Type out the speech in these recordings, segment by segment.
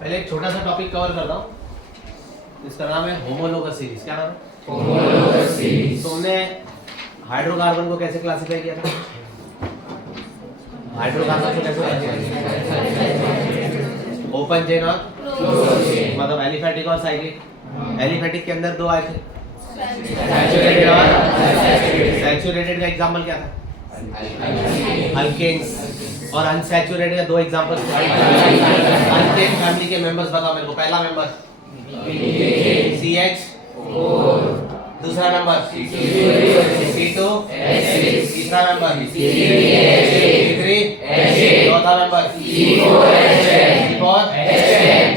पहले एक छोटा सा टॉपिक कवर करता हूँ, इसका नाम है होमोलोगस सीरीज। क्या नाम है? Homologous series. तुमने हाइड्रोकार्बन को कैसे क्लासिफाई किया था? हाइड्रोकार्बन को कैसे ओपन चेन और मतलब एलिफैटिक और साइक्लिक। एलिफैटिक के अंदर दो आए थे, सैचुरेटेड और सैचुरेटेड का एग्जांपल क्या था? अल्केन्स। और अनसैचुरेटेड का दो एग्जांपल। अल्केन फैमिली के मेंबर्स बताओ मेरे को। पहला मेंबर CH, दूसरा मेंबर C2, तीसरा मेंबर C3, चौथा मेंबर C4।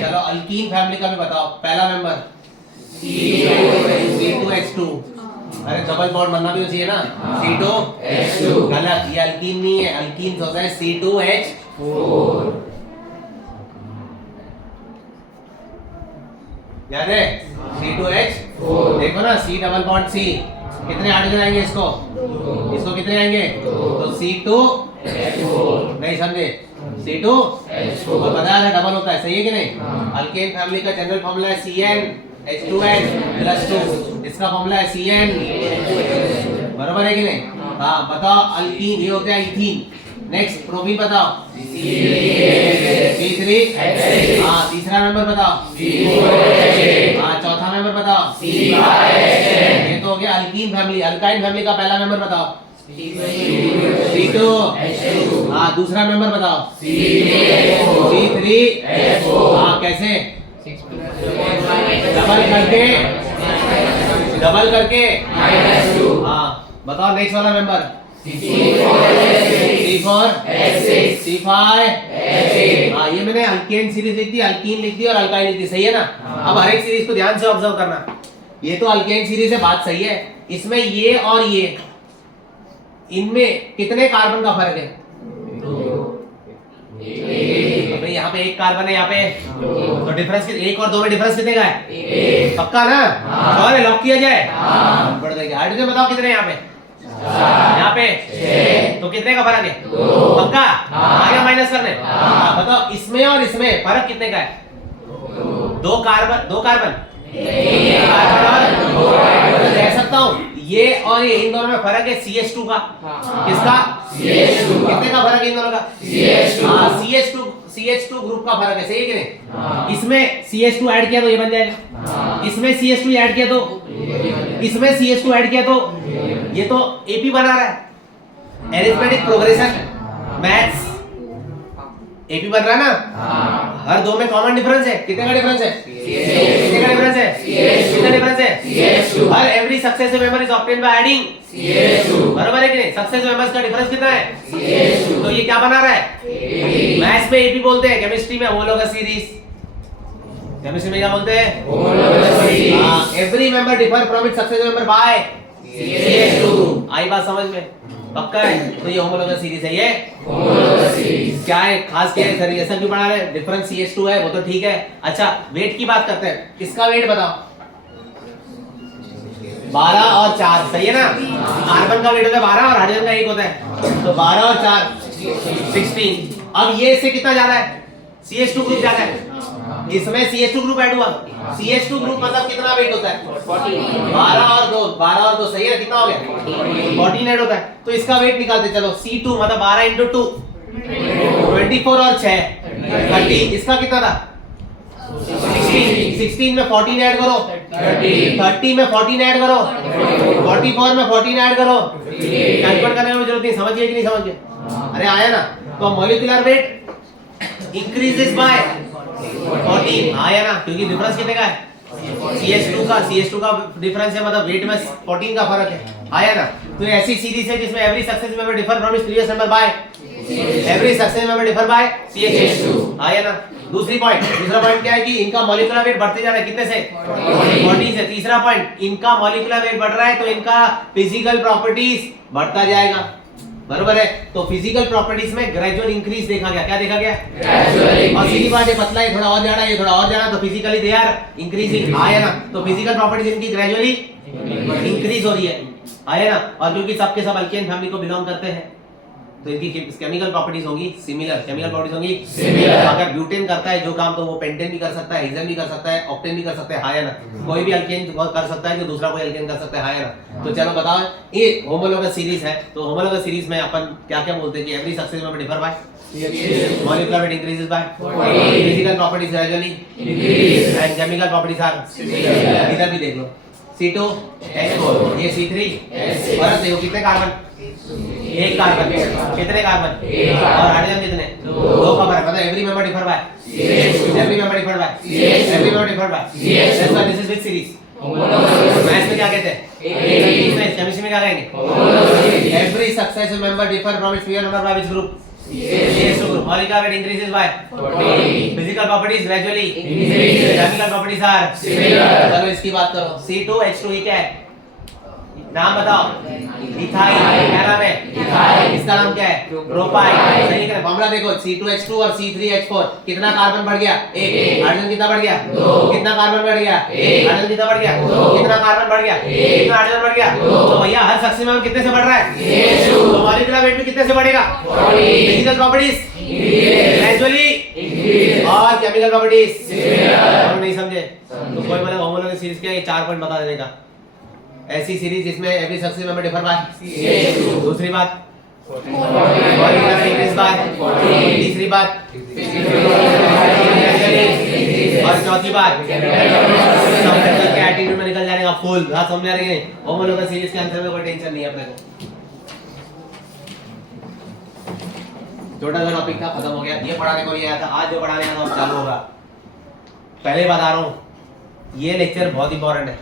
चलो अल्कीन फैमिली का भी बताओ। पहला मेंबर C2H2। अरे डबल बॉन्ड बनना भी चाहिए ना। C2H2 गलत, ये अल्कीन नहीं है। अल्कीन होता है C2H4। याद है? C2H4। देखो ना, C डबल बॉन्ड C, कितने हाइड्रोजन आएंगे इसको? इसको कितने आएंगे? तो C2H4। नहीं समझे? C2H4 तो पता है डबल होता है, सही है कि नहीं? अल्केन फैमिली का जनरल फॉर्मूला है CnH2n+2। इसका फॉर्मूला है Cn। बराबर है कि नहीं? हाँ बताओ। अल्कीन ये होता है इथीन। नेक्स्ट प्रोपीन बताओ C3। हाँ तीसरा नंबर बताओ हाँ चौथा नंबर बताओ ये तो हो गया अल्कीन फैमिली। अल्काइन फैमिली का पहला नंबर बताओ C2। हाँ दूसरा नंबर बताओ C3। हाँ कैसे? डबल करके हाँ बताओ। नेक्स्ट वाला नंबर C4 C5। हाँ ये मैंने अल्केन सीरीज लिख दी, अल्कीन लिख दी और अल्काइन लिख दी, सही है ना? अब हर एक सीरीज को ध्यान से ऑब्जर्व करना। ये तो अल्केन सीरीज है, बात सही है। इसमें ये और ये, इनमें कितने कार्बन का फर्क है? अबे यहाँ पे एक कार्बन है, यहाँ पे तो डिफरेंस एक और दो में डिफरेंस कितने का है? पक्का ना? और लॉक किया जाए। बढ़ जाएगा। हाइड्रोजन बताओ कितने यहाँ पे? यहाँ पे तो कितने का फर्क है? पक्का? आगे माइनस करने। बताओ इसमें और इसमें फर्क कितने का है? दो कार्बन कह सकता हूँ। ये और ये, इन दोनों में फर्क है CH2 का। किसका? कितने का फर्क है इन दोनों का? CH2 ग्रुप का फर्क है, सही है कि नहीं? इसमें CH2 ऐड किया तो ये बन जाएगा, इसमें CH2 ऐड किया तो इसमें CH2 ऐड किया तो ये तो AP बना रहा है। एरिथमेटिक प्रोग्रेशन मैथ्स AP बन रहा है ना? हर दो में कॉमन डिफरेंस है। कितने का डिफरेंस है? कितने का डिफरेंस है? कितना डिफरेंस है? हर every successive member is obtained by adding बराबर है कि नहीं? सक्सेसिव मेंबर्स का डिफरेंस कितना है? तो ये क्या बना रहा है? मैथ्स में AP बोलते हैं, केमिस्ट्री में होमोलोगस सीरीज। केमिस्ट्री में क्या बोलते हैं? Homologous series. हां every member differ from its successive member by CH2। आई बात समझ में? पक्का है? तो ये होमोलोगस सीरीज है। ये होमोलोगस सीरीज क्या है खास? क्या है सर ऐसा क्यों पढ़ा रहे हैं? डिफरेंस CH2 है वो तो ठीक है। अच्छा वेट की बात करते हैं। इसका वेट बताओ। 12 और 4, सही है ना? कार्बन का वेट होता है 12 और हाइड्रोजन का 1 होता है, तो 12 और 4 16। अब ये इससे कितना ज्यादा है? CH2 ग्रुप ज्यादा है। इसमें CH2 ग्रुप ऐड हुआ। CH2 ग्रुप मतलब कितना वेट होता है? 12 और 2 सही है। कितना हो गया? 14 ऐड होता है। तो इसका वेट निकालते चलो। C2 मतलब 12 × 2 24 और 6 30। इसका कितना था? 16 में 14 ऐड करो, 30 में 14 ऐड करो, 44 में 14 ऐड करो। कैलकुलेट करने में जरूरत नहीं। समझिए कि नहीं समझिए? अरे आया ना? तो मॉलिक्यूलर वेट इंक्रीजेस बाय 14। आया ना? क्योंकि डिफरेंस कितने का है? CH2 का डिफरेंस है, मतलब वेट में 14 का फर्क है। आया ना? तो ऐसी सीरीज है जिसमें every successive member differ from its previous member by CH2। आया ना? दूसरा पॉइंट क्या है कि इनका मॉलिक्यूलर वेट बढ़ते जा रहा है। कितने से? 14 से। तीसरा पॉइंट, इनका मॉलिक्यूलर वेट बढ़ रहा है तो इनका फिजिकल प्रॉपर्टीज बढ़ता जाएगा। बरोबर है? तो फिजिकल प्रॉपर्टीज में ग्रेजुअल इंक्रीज देखा गया। क्या देखा गया? ग्रेजुअल। और सीधी बात है, पतला है, थोड़ा और जाड़ा है, थोड़ा और जाड़ा, तो फिजिकली दे आर इंक्रीजिंग। आया ना? तो फिजिकल प्रॉपर्टीज इनकी ग्रेजुअली इंक्रीज हो रही है। आया ना? और क्योंकि सबके सब अल्केन फैमिली को बिलोंग करते हैं, तो इनकी केमिकल प्रॉपर्टीज होंगी सिमिलर, केमिकल प्रॉपर्टीज होंगी Similar। अगर ब्यूटेन करता है जो काम तो वो पेंटेन भी कर सकता है, हेक्सेन भी कर सकता है, ऑक्टेन भी कर सकता है, हाँ या ना? कोई भी अल्केन कर सकता है जो दूसरा कोई अल्केन कर सकता है, हाँ या ना? तो चलो बताओ, ये होमोलोगस सीरीज है, तो होमोलोगस सीरीज में अपन क्या क्या बोलते हैं कि every successive member differ by molecular weight increases by physical properties gradually Increase। and chemical properties are Similar। इधर भी देख लो C2 H4 ये C3 H6 और देखो कितने कार्बन, एक कार्बन, कितने कार्बन एक और हाइड्रोजन कितने, दो का फर्क, मतलब every member differ by every member differ by every member differ by that's why this is which series. Maths में क्या कहते हैं, इसमें केमिस्ट्री में क्या कहेंगे, every successive member differ from it's previous member by which group, CS2 group. Molecular weight increases by 14। physical properties gradually Increases। chemical properties are Similar। चलो इसकी बात करो, C2H2 ये क्या है, नाम बताओ, इथाइल, क्या नाम है, इथाइल। इसका नाम क्या है, प्रोपाइल, सही है। फॉर्मूला देखो C2H2 और C3H4 कितना कार्बन बढ़ गया, एक, हाइड्रोजन कितना बढ़ गया, दो, कितना कार्बन बढ़ गया, एक, हाइड्रोजन कितना बढ़ गया, दो, कितना कार्बन बढ़ गया, एक, कितना हाइड्रोजन बढ़ गया, दो, तो भैया हर सक्सेसिव मेंबर कितने से बढ़ रहा है, CS2। तो मॉलिक्यूलर वेट भी कितने से बढ़ेगा, 14। Physical properties Increase। Gradually Increase। और केमिकल प्रॉपर्टीज Similar। हम नहीं समझे तो कोई मतलब होमोलोगस सीरीज के ये 4 पॉइंट बता देगा, ऐसी सीरीज जिसमें every successive member differ by CS2। दूसरी बात मॉलिक्यूलर इंक्रीज बाय 14। तीसरी बात और चौथी बात सब के एटीट्यूड में निकल जाएगा फुल, बात समझ आ रही है। होमोलोगस सीरीज के आंसर में कोई टेंशन नहीं है अपने को, छोटा सा टॉपिक था खत्म हो गया, ये पढ़ाने को नहीं आया था, आज जो पढ़ाने आया था वो चालू होगा। पहले बता रहा हूँ ये लेक्चर बहुत इंपॉर्टेंट है,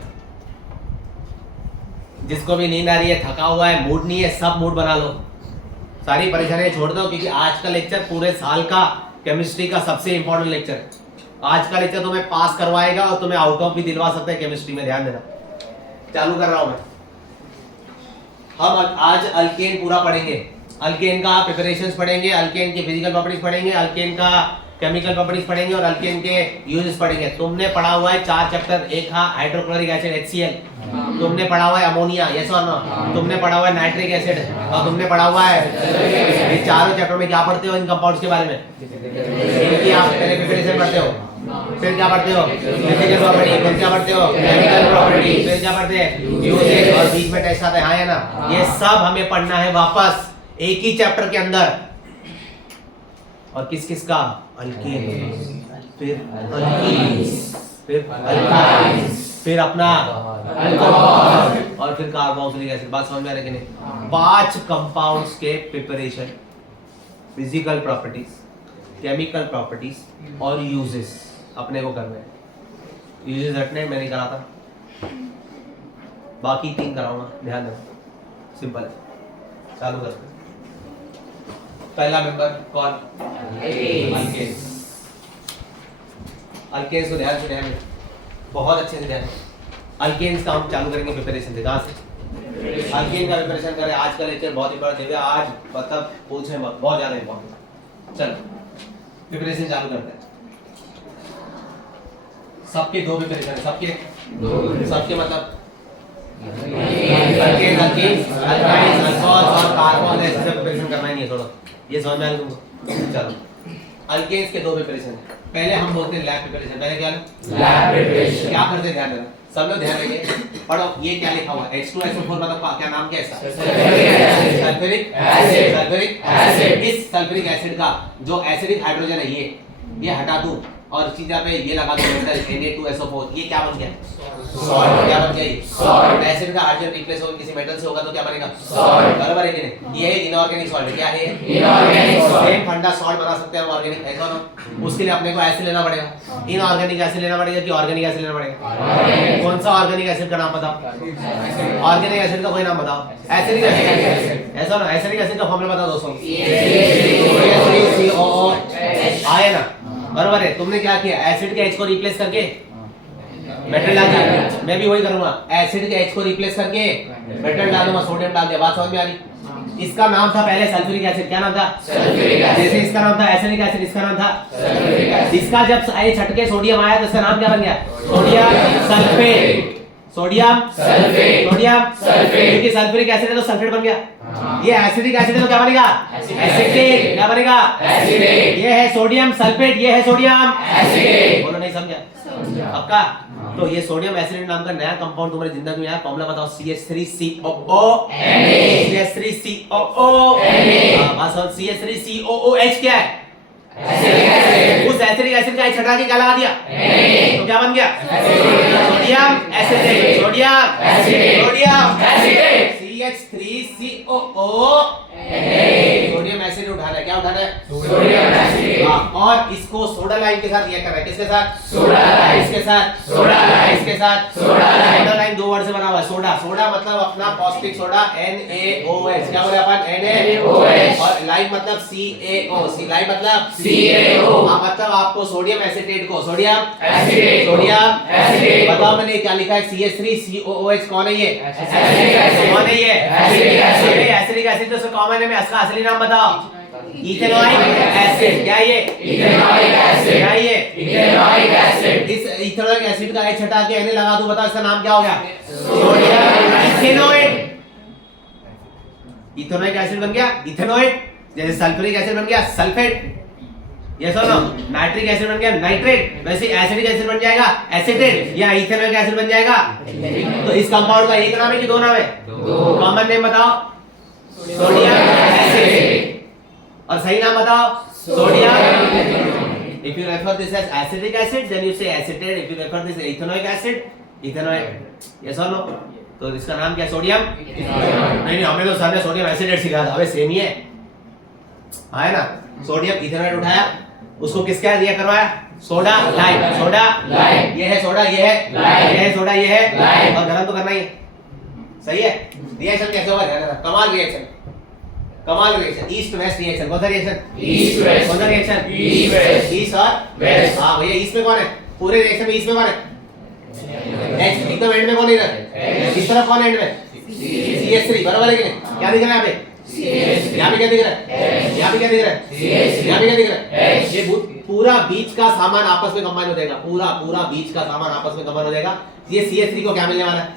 जिसको भी नींद आ रही है, थका हुआ है, मूड नहीं है, सब मूड बना लो, सारी परेशानियां छोड़ दो, क्योंकि आज का लेक्चर पूरे साल का केमिस्ट्री का सबसे इंपॉर्टेंट लेक्चर है। आज का लेक्चर तुम्हें पास करवाएगा और तुम्हें आउट ऑफ भी दिलवा सकता है केमिस्ट्री में, ध्यान देना। चालू कर रहा हूं मैं, हम आज अल्केन पूरा पढ़ेंगे, अल्केन का प्रिपरेशंस पढ़ेंगे, अल्केन की फिजिकल प्रॉपर्टीज पढ़ेंगे, अल्केन का केमिकल प्रॉपर्टीज पढ़ेंगे और अल्केन के यूजेस पढ़ेंगे। तुमने पढ़ा हुआ है 4 चैप्टर, एक था हाइड्रोक्लोरिक एसिड HCl, तुमने पढ़ा हुआ है अमोनिया, यस और नो, तुमने पढ़ा हुआ है नाइट्रिक एसिड और तुमने पढ़ा हुआ है, ये चारों चैप्टर में क्या पढ़ते हो इन कंपाउंड्स के बारे में, इनकी आप पहले प्रिपरेशन पढ़ते हो, फिर क्या पढ़ते हो फिजिकल प्रॉपर्टी, फिर क्या पढ़ते हो केमिकल प्रॉपर्टी, फिर क्या पढ़ते हैं यूजेस और बीच में टेस्ट आता है, हाँ या ना? ये सब हमें पढ़ना है वापस एक ही चैप्टर के अंदर। और किस किस का, अल्केन, फिर अल्कीन्स, फिर अल्काइन्स, फिर अपना अल्कोहल और फिर कार्बोक्सिलिक एसिड। बात समझ में आ रही है कि नहीं? 5 कंपाउंड्स के preparation, physical properties, chemical properties और यूजेस अपने को करने हैं। यूजेस रटने में नहीं कराता, बाकी 3 कराऊंगा, ध्यान देना, सिंपल है। चालू करते हैं। पहला मेंबर कौन, अल्केन्स। अल्केन्स को ध्यान से ध्यान में, बहुत अच्छे से ध्यान। अल्केन्स का हम चालू करेंगे प्रिपरेशन से, कहाँ से, अल्केन का प्रिपरेशन करें। आज का लेक्चर बहुत इंपॉर्टेंट है, आज मतलब पूछे मत, बहुत ज्यादा इंपॉर्टेंट। चलो प्रिपरेशन चालू करते हैं। सबके 2 प्रिपरेशन है, सबके मतलब अल्केन, अल्कीन्स, अल्काइन्स, अल्कोहल्स और कार्बन ऐसे सब प्रिपरेशन करना ही नहीं है, छोड़ो, ये समझ में आ गया तुमको। चलो अल्केन्स के 2 प्रिपरेशन। पहले हम बोलते हैं लैब प्रिपरेशन। पहले क्या लैब प्रिपरेशन। क्या करते हैं, ध्यान देना, सब लोग ध्यान देंगे, पढ़ो। ये क्या लिखा हुआ है, H2SO4 मतलब क्या नाम क्या है इसका, सल्फ्यूरिक एसिड। Sulphuric acid. इस सल्फ्यूरिक एसिड का जो एसिडिक हाइड्रोजन है ये हटा दूं और इसी जगह पे ये लगा दूं मेटल Na2SO4, ये क्या बन गया, सॉल्ट। क्या बन गया, ये सॉल्ट। एसिड का हाइड्रोजन रिप्लेस होकर किसी मेटल से होगा तो क्या बनेगा, सॉल्ट। बराबर है कि नहीं? ये है इनऑर्गेनिक सॉल्ट। क्या है, इनऑर्गेनिक सॉल्ट। सेम फंडा सॉल्ट बना सकते हैं हम ऑर्गेनिक, ऐसा ना? उसके लिए अपने को एसिड लेना पड़ेगा, इनऑर्गेनिक एसिड लेना पड़ेगा कि ऑर्गेनिक एसिड लेना पड़ेगा? कौन सा ऑर्गेनिक एसिड का नाम बताओ, ऑर्गेनिक एसिड का कोई नाम बताओ। एसिडिक एसिड, ऐसा ना? एसिडिक एसिड का फॉर्मूला बताओ दोस्तों, CH3COOH आए ना, बराबर है। तुमने क्या किया, एसिड के H को रिप्लेस करके मेटल डाल दिया, मैं भी वही करूंगा, एसिड के H को रिप्लेस करके मेटल डालूंगा, सोडियम डाल दिया। बात समझ में आ रही? इसका नाम था पहले सल्फ्यूरिक एसिड, क्या नाम था, सल्फ्यूरिक एसिड। जैसे इसका नाम था एसिडिक एसिड, इसका नाम था सल्फ्यूरिक एसिड। इसका जब H हट के सोडियम आया तो इसका नाम क्या बन गया, sodium sulphate. Sodium sulphate, sodium sulphate, क्योंकि सल्फ्यूरिक एसिड है तो सल्फेट बन गया। ये एसिडिक एसिड है तो क्या बनेगा? एसिटेट। क्या बनेगा? एसिटेट। ये है सोडियम सल्फेट, ये है सोडियम एसिटेट। बोलो नहीं समझा? पक्का? तो ये सोडियम एसिड नाम का नया कंपाउंड तुम्हारी जिंदगी में आया। फॉर्मूला बताओ। CH3COO CH3COO बस। और CH3COOH क्या है? उस एसिडिक एसिड का H हटा के क्या लगा दिया? तो क्या बन गया? Sodium acetate. Sodium acetate. Sodium acetate. CH3COO sodium acid उठाना है। क्या उठाना है? Sodium acid. हाँ, और इसको सोडा लाइम के साथ रिएक्ट करना है। किसके साथ? Soda lime. इसके साथ? Soda lime. इसके साथ? Soda lime. सोडा लाइम दो वर्ड से बना हुआ है। सोडा सोडा मतलब अपना पॉस्टिक सोडा NaOH। क्या बोले अपन? NaOH। और लाइम मतलब CaO। लाइम मतलब CaO। हाँ, मतलब आपको सोडियम एसिटेट को सोडियम एसिटेट। Sodium acetate. बताओ मैंने क्या लिखा है? CH3COOH कौन है ये? Acidic acid. कौन है ये? Acidic acid. एसिडिक एसिड तो कॉमन है। मैं इसका असली नाम बताओ। Ethanoic acid. क्या ये? Ethanoic acid. क्या ये? Ethanoic acid. इस इथेनॉइक एसिड का H हटा के Na लगा दूं, बताओ इसका नाम क्या हो गया? Sodium ethanoate. इथेनॉइक एसिड बन गया इथेनोएट। जैसे सल्फ्यूरिक एसिड बन गया सल्फेट। ये सुनो, नाइट्रिक एसिड बन गया नाइट्रेट। वैसे एसिडिक एसिड बन जाएगा एसिटेट, या इथेनॉइक एसिड बन जाएगा। तो इस कंपाउंड का एक नाम है कि दो नाम है? कॉमन नेम बताओ। Sodium acid. और सही नाम बताओ। Sodium. If you refer this as acidic acid, then you say acetate. If you refer this as ethanoic acid, ethanoic. Yes or no? तो इसका नाम क्या है? सोडियम। नहीं, हमें तो सर ने सोडियम एसिडेट सिखाया था। अबे सेम ही है। है ना? सोडियम इथेनॉइड उठाया, उसको किसका दिया करवाया? Soda lime. Soda lime. ये है सोडा, ये है लाइम। ये है सोडा, ये है लाइम। और गरम तो करना ही है। सही है? रिएक्शन कैसे होगा? ध्यान रखना। कमाल रिएक्शन। कमाल रिएक्शन। East west reaction. कौन सा रिएक्शन? East west. कौन सा रिएक्शन? East west. ईस्ट और वेस्ट। हाँ भैया, ईस्ट में कौन है? पूरे रिएक्शन में ईस्ट में कौन है? H। एकदम एंड में कौन है? इस तरफ कौन है एंड में? CH3। बराबर है कि नहीं? क्या दिख रहा है यहाँ पे? यहाँ पे क्या दिख रहा है? यहाँ पे क्या दिख रहा है? यहाँ पे क्या दिख रहा है? ये पूरा बीच का सामान आपस में कंबाइन हो जाएगा। पूरा बीच का सामान आपस में कंबाइन हो जाएगा। ये CH3 को क्या मिलने वाला है?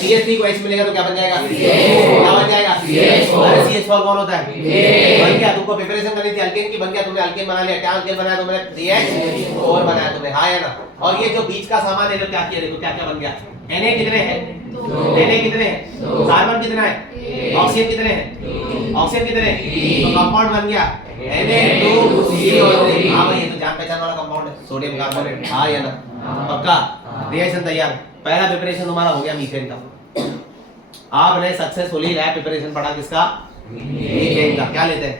CH3 को H मिलेगा तो क्या बन जाएगा? क्या बन जाएगा? अरे CH4 कौन होता है? बन गया। तुमको प्रिपरेशन करनी थी अल्केन की, बन गया। तुमने अल्केन बना लिया। क्या अल्केन बनाया तुमने? CH4 बनाया तुमने। हाँ या ना? और ये जो बीच का सामान है, जो क्या किया, देखो क्या क्या बन गया। Na कितने हैं? Na कितने हैं? कार्बन कितना है? ऑक्सीजन कितने हैं? ऑक्सीजन कितने हैं? तो कंपाउंड बन गया Na2CO3। हाँ भाई, ये तो जान पहचान वाला कंपाउंड है, सोडियम कार्बोनेट। हाँ या ना? पक्का? रिएक्शन तैयार। पहला प्रिपरेशन तुम्हारा हो गया मीथेन का। आपने सक्सेसफुली लैब प्रिपरेशन पढ़ा किसका? मीथेन का। क्या लेते हैं?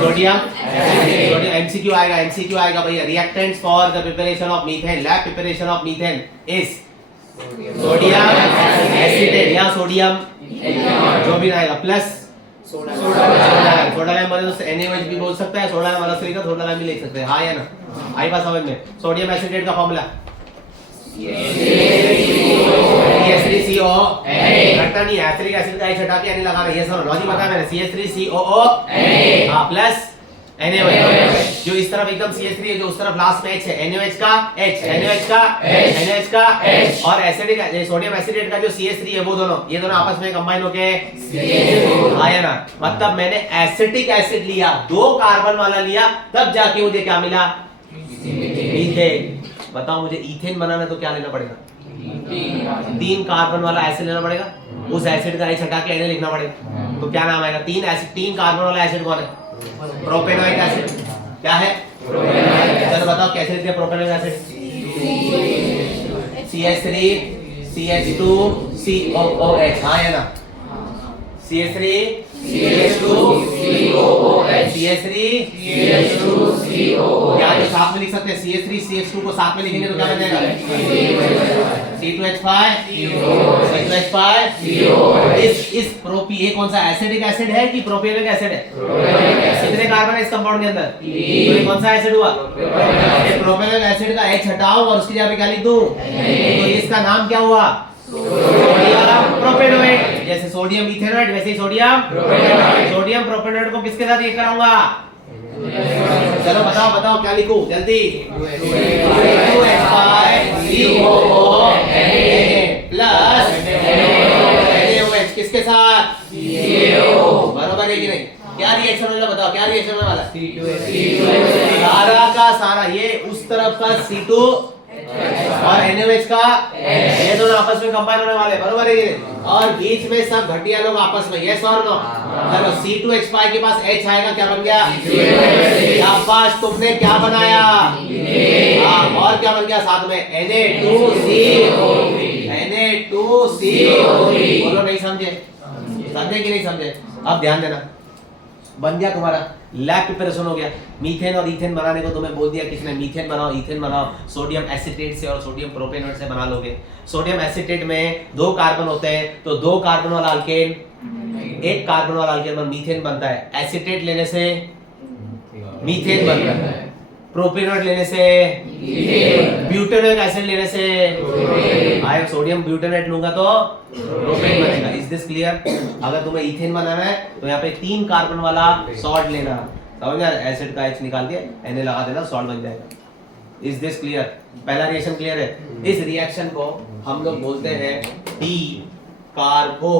सोडियम। सोडियम एमसीक्यू आएगा। एमसीक्यू आएगा भैया। Reactants for the preparation of methane, lab preparation of methane is sodium acetate या सोडियम जो भी आएगा प्लस सोडा लाइम वाले तो NaOH भी बोल सकता है। सोडा लाइम वाला से सोडा लाइम भी लिख सकते हैं। हाँ या ना? आई बात समझ में? सोडियम एसिटेट का फॉर्मूला CH3CO। रटना नहीं है। एसिडिक एसिड का H हटा के Na लगाना। ये सब लॉजिक बताया मैंने। CH3COO हाँ प्लस NaOH। जो इस तरफ एकदम CH3 है, जो उस तरफ लास्ट में H है, NaOH का H, NaOH का H, NaOH का H। और एसिडिक सोडियम एसिडेट का जो CH3 है, वो दोनों ये दोनों आपस में कंबाइन होके आया ना? मतलब मैंने एसिटिक एसिड लिया, 2 कार्बन वाला लिया, तब जाके मुझे क्या मिला? मीथेन। बताओ मुझे इथेन बनाना तो क्या लेना पड़ेगा? 3 कार्बन वाला एसिड लेना पड़ेगा। उस एसिड का H हटा के Na लिखना पड़ेगा। तो क्या नाम आएगा? 3 कार्बन वाला एसिड कौन है? Propanoic acid. क्या है? चलो बताओ कैसे लिखते हैं propanoic acid? CH3 CH2 COOH। हाँ या ना? CH3 CH2 COOH। CH3 CH2 COOH। यहाँ तो साथ में लिख सकते हैं। CH3 CH2 को साथ में लिखेंगे तो क्या बन जाएगा? C2H5 C2H5। इस प्रोपी ये कौन सा एसिडिक एसिड है कि प्रोपेनोइक एसिड है? कितने कार्बन है इस कंपाउंड के अंदर? तो ये कौन सा एसिड हुआ? ये प्रोपेनोइक एसिड का H हटाओ और उसकी जगह पे क्या लिख दूं? तो इसका नाम क्या हुआ? सोडियम प्रोपेनोइट। जैसे सोडियम इथेनॉइड वैसे ही सोडियम प्रोपेनोइट। सोडियम प्रोपेनोइट को किसके साथ रिएक्ट कराऊंगा? चलो बताओ क्या लिखूं जल्दी? C2H5COO प्लस NaOH किसके साथ? CO बरोबर है कि नहीं? क्या रिएक्शन होने वाला बताओ, क्या रिएक्शन होने वाला? C2H5 सारा का सारा ये उस तरफ का C2 और NaOH का ये दोनों आपस में कंबाइन होने वाले, बरोबर है ये? और बीच में सब घटिया लोग आपस में, यस और नो? चलो C2H5 के पास H आएगा, क्या बन गया? शाबाश, तुमने क्या बनाया? हाँ, और क्या बन गया साथ में? Na2CO3 बोलो, नहीं समझे? समझे कि नहीं समझे? अब ध्यान देना, बन गया तुम्हारा लैब प्रिपरेशन हो गया। मीथेन और इथेन बनाने को तुम्हें बोल दिया किसने? मीथेन बनाओ, इथेन बनाओ, सोडियम एसीटेट से और सोडियम प्रोपेनॉइड से बना लोगे। सोडियम एसीटेट में 2 कार्बन होते हैं, तो 2 कार्बन वाला अल्केन, 1 कार्बन वाला अल्केन मीथेन बनता है। एसीटेट लेने से मीथेन बनता है, प्रोपेनॉइड लेने से, ब्यूटेनोइक एसिड लेने से आई सोडियम ब्यूटेनेट लूंगा तो प्रोपेन बनेगा। Is this clear? अगर तुम्हें इथेन बनाना है तो यहाँ पे 3 कार्बन वाला सॉल्ट लेना, समझ गया? एसिड का H निकाल के Na लगा देना, सॉल्ट बन जाएगा। Is this clear? पहला रिएक्शन क्लियर है? इस रिएक्शन को हम लोग बोलते हैं डी कार्बो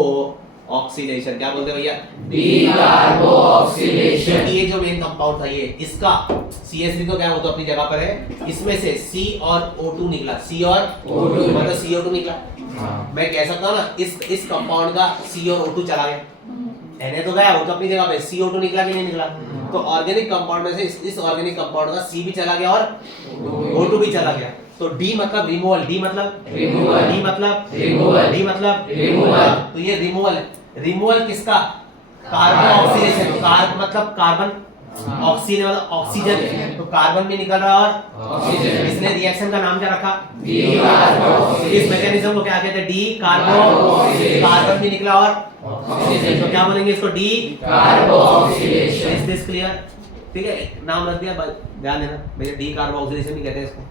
ऑक्सीडेशन। क्या बोलते हैं भैया? D-carboxylation। ये जो मेन कंपाउंड था ये, इसका CH3 तो क्या वो तो अपनी जगह पर है, इसमें से C और O2 निकला, C और O2 मतलब CO2 निकला। मैं कह सकता हूँ ना, इस कंपाउंड का C और O2 चला गया, Na तो गया, वो तो अपनी जगह पे, CO2 निकला कि नहीं निकला? तो ऑर्गेनिक कंपाउंड में से इस ऑर्गेनिक कंपाउंड का C भी चला गया और O2 भी चला गया। तो D मतलब रिमूवल, D मतलब रिमूवल, D मतलब रिमूवल, D मतलब रिमूवल। तो ये रिमूवल है। रिमूवल किसका? Carbon oxidation. कार्बन मतलब कार्बन, ऑक्सीजन मतलब ऑक्सीजन, तो कार्बन भी निकल रहा और ऑक्सीजन। इसने रिएक्शन का नाम क्या रखा? D-carboxylation। इस मैकेनिज्म को क्या कहते हैं? डी कार्बो, कार्बन भी निकला और ऑक्सीजन। तो क्या बोलेंगे इसको? D carboxylation. Is this clear? ठीक है, नाम रख दिया, ध्यान देना भैया, डी कार्बो ऑक्सीडेशन भी कहते हैं इसको।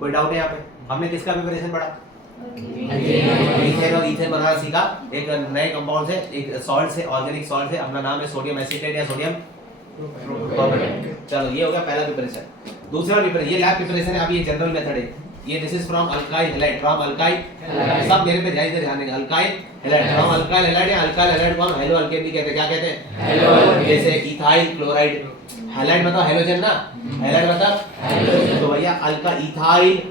कोई डाउट है यहाँ पे? हमने किसका प्रिपरेशन पढ़ा? मीथेन और इथेन बनाना सीखा, एक नए कंपाउंड से, एक सॉल्ट से, ऑर्गेनिक सॉल्ट से। अपना नाम है सोडियम एसीटेट या सोडियम प्रोपेनॉइड। चलो ये हो गया पहला प्रिपरेशन। दूसरा प्रिपरेशन, ये लैब प्रिपरेशन है, अभी ये जनरल मेथड है। ये this is from alkyl halide, from alkyl, सब मेरे पे ध्यान देंगे। Alkyl halide, from alkyl halide या अल्काइल हैलाइड को हम हेलो अल्केन भी कहते हैं। क्या कहते हैं? Hello alkane. जैसे इथाइल क्लोराइड, हैलाइड मतलब हेलोजन ना, हैलाइड मतलब हेलोजन। तो भैया Alka ethyl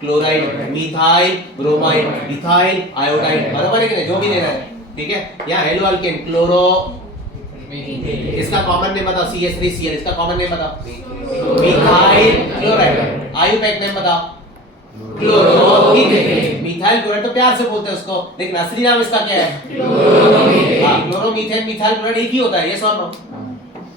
chloride, methyl bromide, methyl iodide, बराबर है कि नहीं? जो भी लेना है, ठीक है? यहाँ हेलो अल्केन, क्लोरो, इसका कॉमन नेम बताओ, CH3Cl, इसका कॉमन नेम बताओ, मिथाइल क्लोराइड। आयुपैक नेम बताओ, क्लोरोमीथेन। मिथाइल क्लोराइड तो प्यार से बोलते हैं उसको, लेकिन असली नाम इसका क्या है? क्लोरोमीथेन, मिथाइल क्लोराइड एक ही होता है, ये सॉल्व नो,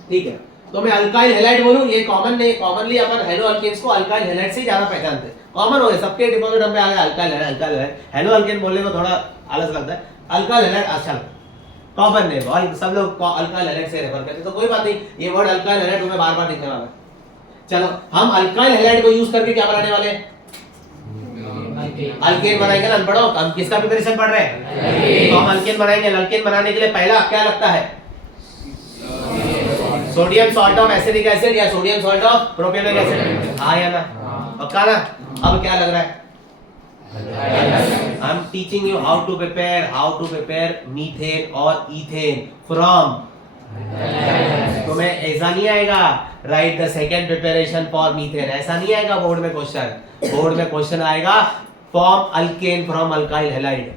ठीक है? तो मैं अल्काइल हैलाइड बोलूं, ये कॉमन ने कॉमनली अपन हेलो अल्केन्स को अल्काइल हैलाइड से ज्यादा पहचानते हैं। कॉमन हो गए सबके डिपॉजिट में आ गया alkyl halide, alkyl halide. Hello alkane बोलने में थोड़ा आलस लगता है, अल्काइल हैलाइड अच्छा कॉमन नेम, और सब लोग अल्काइल हैलाइड से रेफर करते हैं, तो कोई बात नहीं, ये वर्ड अल्काइल हैलाइड तुम्हें बार-बार दिखने वाला है। चलो हम अल्काइल हैलाइड को यूज करके क्या बनाने वाले हैं? अल्केन बनाएंगे ना। अनपढ़ो, हम किसका प्रिपरेशन पढ़ रहे हैं? तो हम अल्केन बनाएंगे। अल्केन बनाने के लिए पहला क्या लगता है? Sodium salt of acetic acid या sodium salt of propanoic acid, हाँ या ना? पक्का ना? अब क्या लग रहा है? I am teaching you how to prepare methane और इथेन फ्रॉम, तुम्हें ऐसा नहीं आएगा right the second preparation for methane, ऐसा नहीं आएगा बोर्ड में क्वेश्चन। बोर्ड में क्वेश्चन आएगा form alkane from alkyl halide,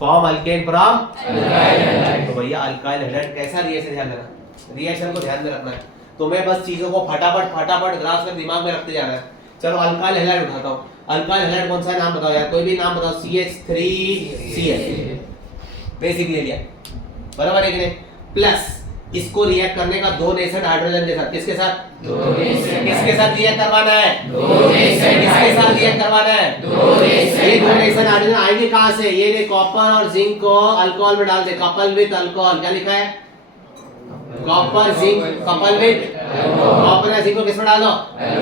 form alkane from alkyl halide. तो भैया अल्काइल हैलाइड कैसा रिएक्शन, ध्यान देना, रिएक्शन को ध्यान में रखना है। तुम्हें बस चीजों को फटाफट ग्राफ में दिमाग में रखते जाना है। चलो अल्काइल हैलाइड उठाता हूं। अल्काइल हैलाइड कौन सा है? नाम बताओ यार, कोई भी नाम बताओ। CH3Cl, बेसिक ले लिया, बराबर है कि नहीं? प्लस इसको रिएक्ट करने का 2 नेशन हाइड्रोजन के साथ, किसके साथ? किसके साथ रिएक्ट करवाना है? किसके साथ रिएक्ट करवाना है? ये 2 नेशन हाइड्रोजन आएंगे कहां से? ये कॉपर और जिंक को अल्कोहल में डाल दे, कपल विद अल्कोहल। क्या लिखा है? Copper zinc couple with, copper या जिंक को किसमें डाल दो?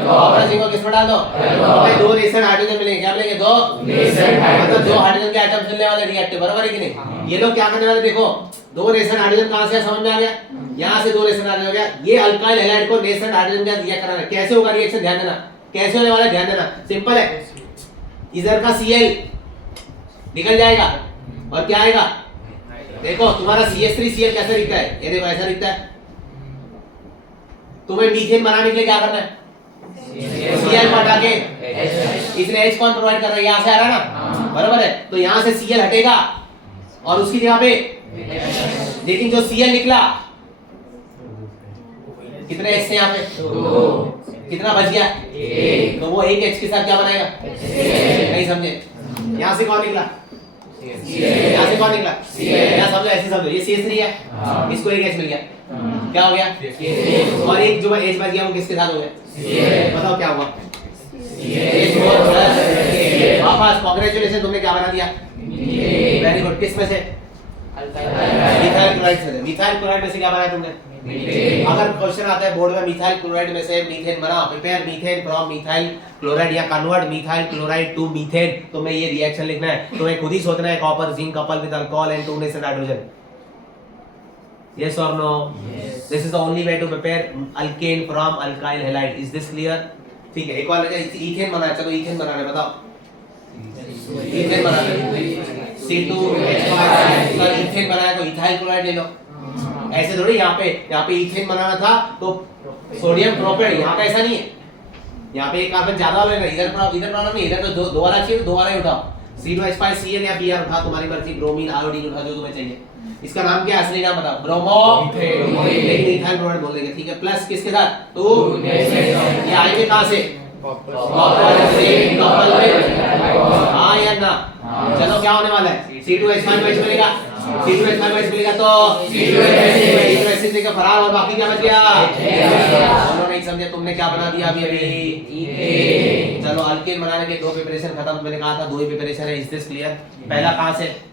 कॉपर जिंक को किसमें डाल दो? भाई 2 नेशन हाइड्रोजन मिलेंगे, क्या मिलेंगे? 2 मतलब 2 हाइड्रोजन के एटम्स मिलने वाले रिएक्टिव, बराबर है कि नहीं? ये लोग क्या करने वाले देखो, 2 नेशन हाइड्रोजन कहां से समझ में आ गया? यहां से 2 नेशन हाइड्रोजन हो गया। ये अल्काइल हैलाइड को नेशन हाइड्रोजन के साथ रिएक्ट कराना है। कैसे होगा रिएक्शन? ध्यान देना, कैसे होने वाला है, ध्यान देना। सिंपल है, इधर का Cl निकल जाएगा और क्या आएगा? देखो तुम्हारा CH3Cl कैसे दिखता है, ये देखो ऐसा दिखता है। तुम्हें मीथेन बनाने के लिए क्या करना है, Cl को हटा के, इसलिए H कौन प्रोवाइड कर रहा है, यहाँ से आ रहा है ना, बराबर है। तो यहाँ से Cl हटेगा और उसकी जगह पे, लेकिन जो Cl निकला कितने H से यहाँ पे, कितना बच गया, तो वो एक H के साथ क्या बनाएगा, नहीं समझे, यहाँ से कौन निकला, यहाँ से कौन निकला, यहाँ समझो, ऐसे समझो, ये CH3 है, इसको एक H मिल गया, क्या हो गया, और एक जो H बच गया वो किसके साथ हो गया, बताओ क्या हुआ, वापस कांग्रेचुलेशन, तुमने क्या बना दिया, वेरी गुड। किस में से, मिथाइल क्लोराइड से, मिथाइल क्लोराइड में से क्या बनाया तुमने, अगर क्वेश्चन आता है बोर्ड में मिथाइल क्लोराइड में से मीथेन बना, prepare methane from methyl chloride या convert methyl chloride to methane, तो मैं ये रिएक्शन लिखना है, तो मैं खुद ही सोचना है copper zinc couple with alcohol and 2 nitrogen, yes or no, yes. This is the only way to prepare alkane from alkyl halide, is this clear, ठीक है। एक और इथेन बनाया, चलो इथेन बनाना है, बताओ इथेन बनाना है, C2H5 इथेन बनाया तो इथाइल क्लोराइड ले लो, ऐसे थोड़ी, यहाँ पे इथेन बनाना था तो सोडियम प्रोपेट, यहाँ पे ऐसा नहीं है, यहाँ पे एक कार्बन ज्यादा लेना, इधर प्रॉब्लम नहीं, इधर तो दो वाला चाहिए, दो वाला ही उठाओ, C2H5Cl या Br उठा, तुम्हारी मर्जी, ब्रोमीन आयोडीन उठा, जो तुम्हें चाहिए। इसका नाम क्या है, असली नाम बताओ, ब्रोमो, लेकिन इथाइल क्लोराइड बोल देंगे, ठीक है। प्लस किसके साथ, तो ये आएंगे कहां से, कॉपर से कपल में, हां या ना, चलो क्या होने वाला है, C2H5OH मिलेगा, C2H5OH मिलेगा तो C2H से फरार और बाकी क्या बच गया, बोलो नहीं समझे, तुमने क्या बना दिया अभी अभी, चलो अल्केन बनाने के दो प्रिपरेशन खत्म, मैंने कहा था दो ही प्रिपरेशन है, इज दिस क्लियर। पहला कहां से,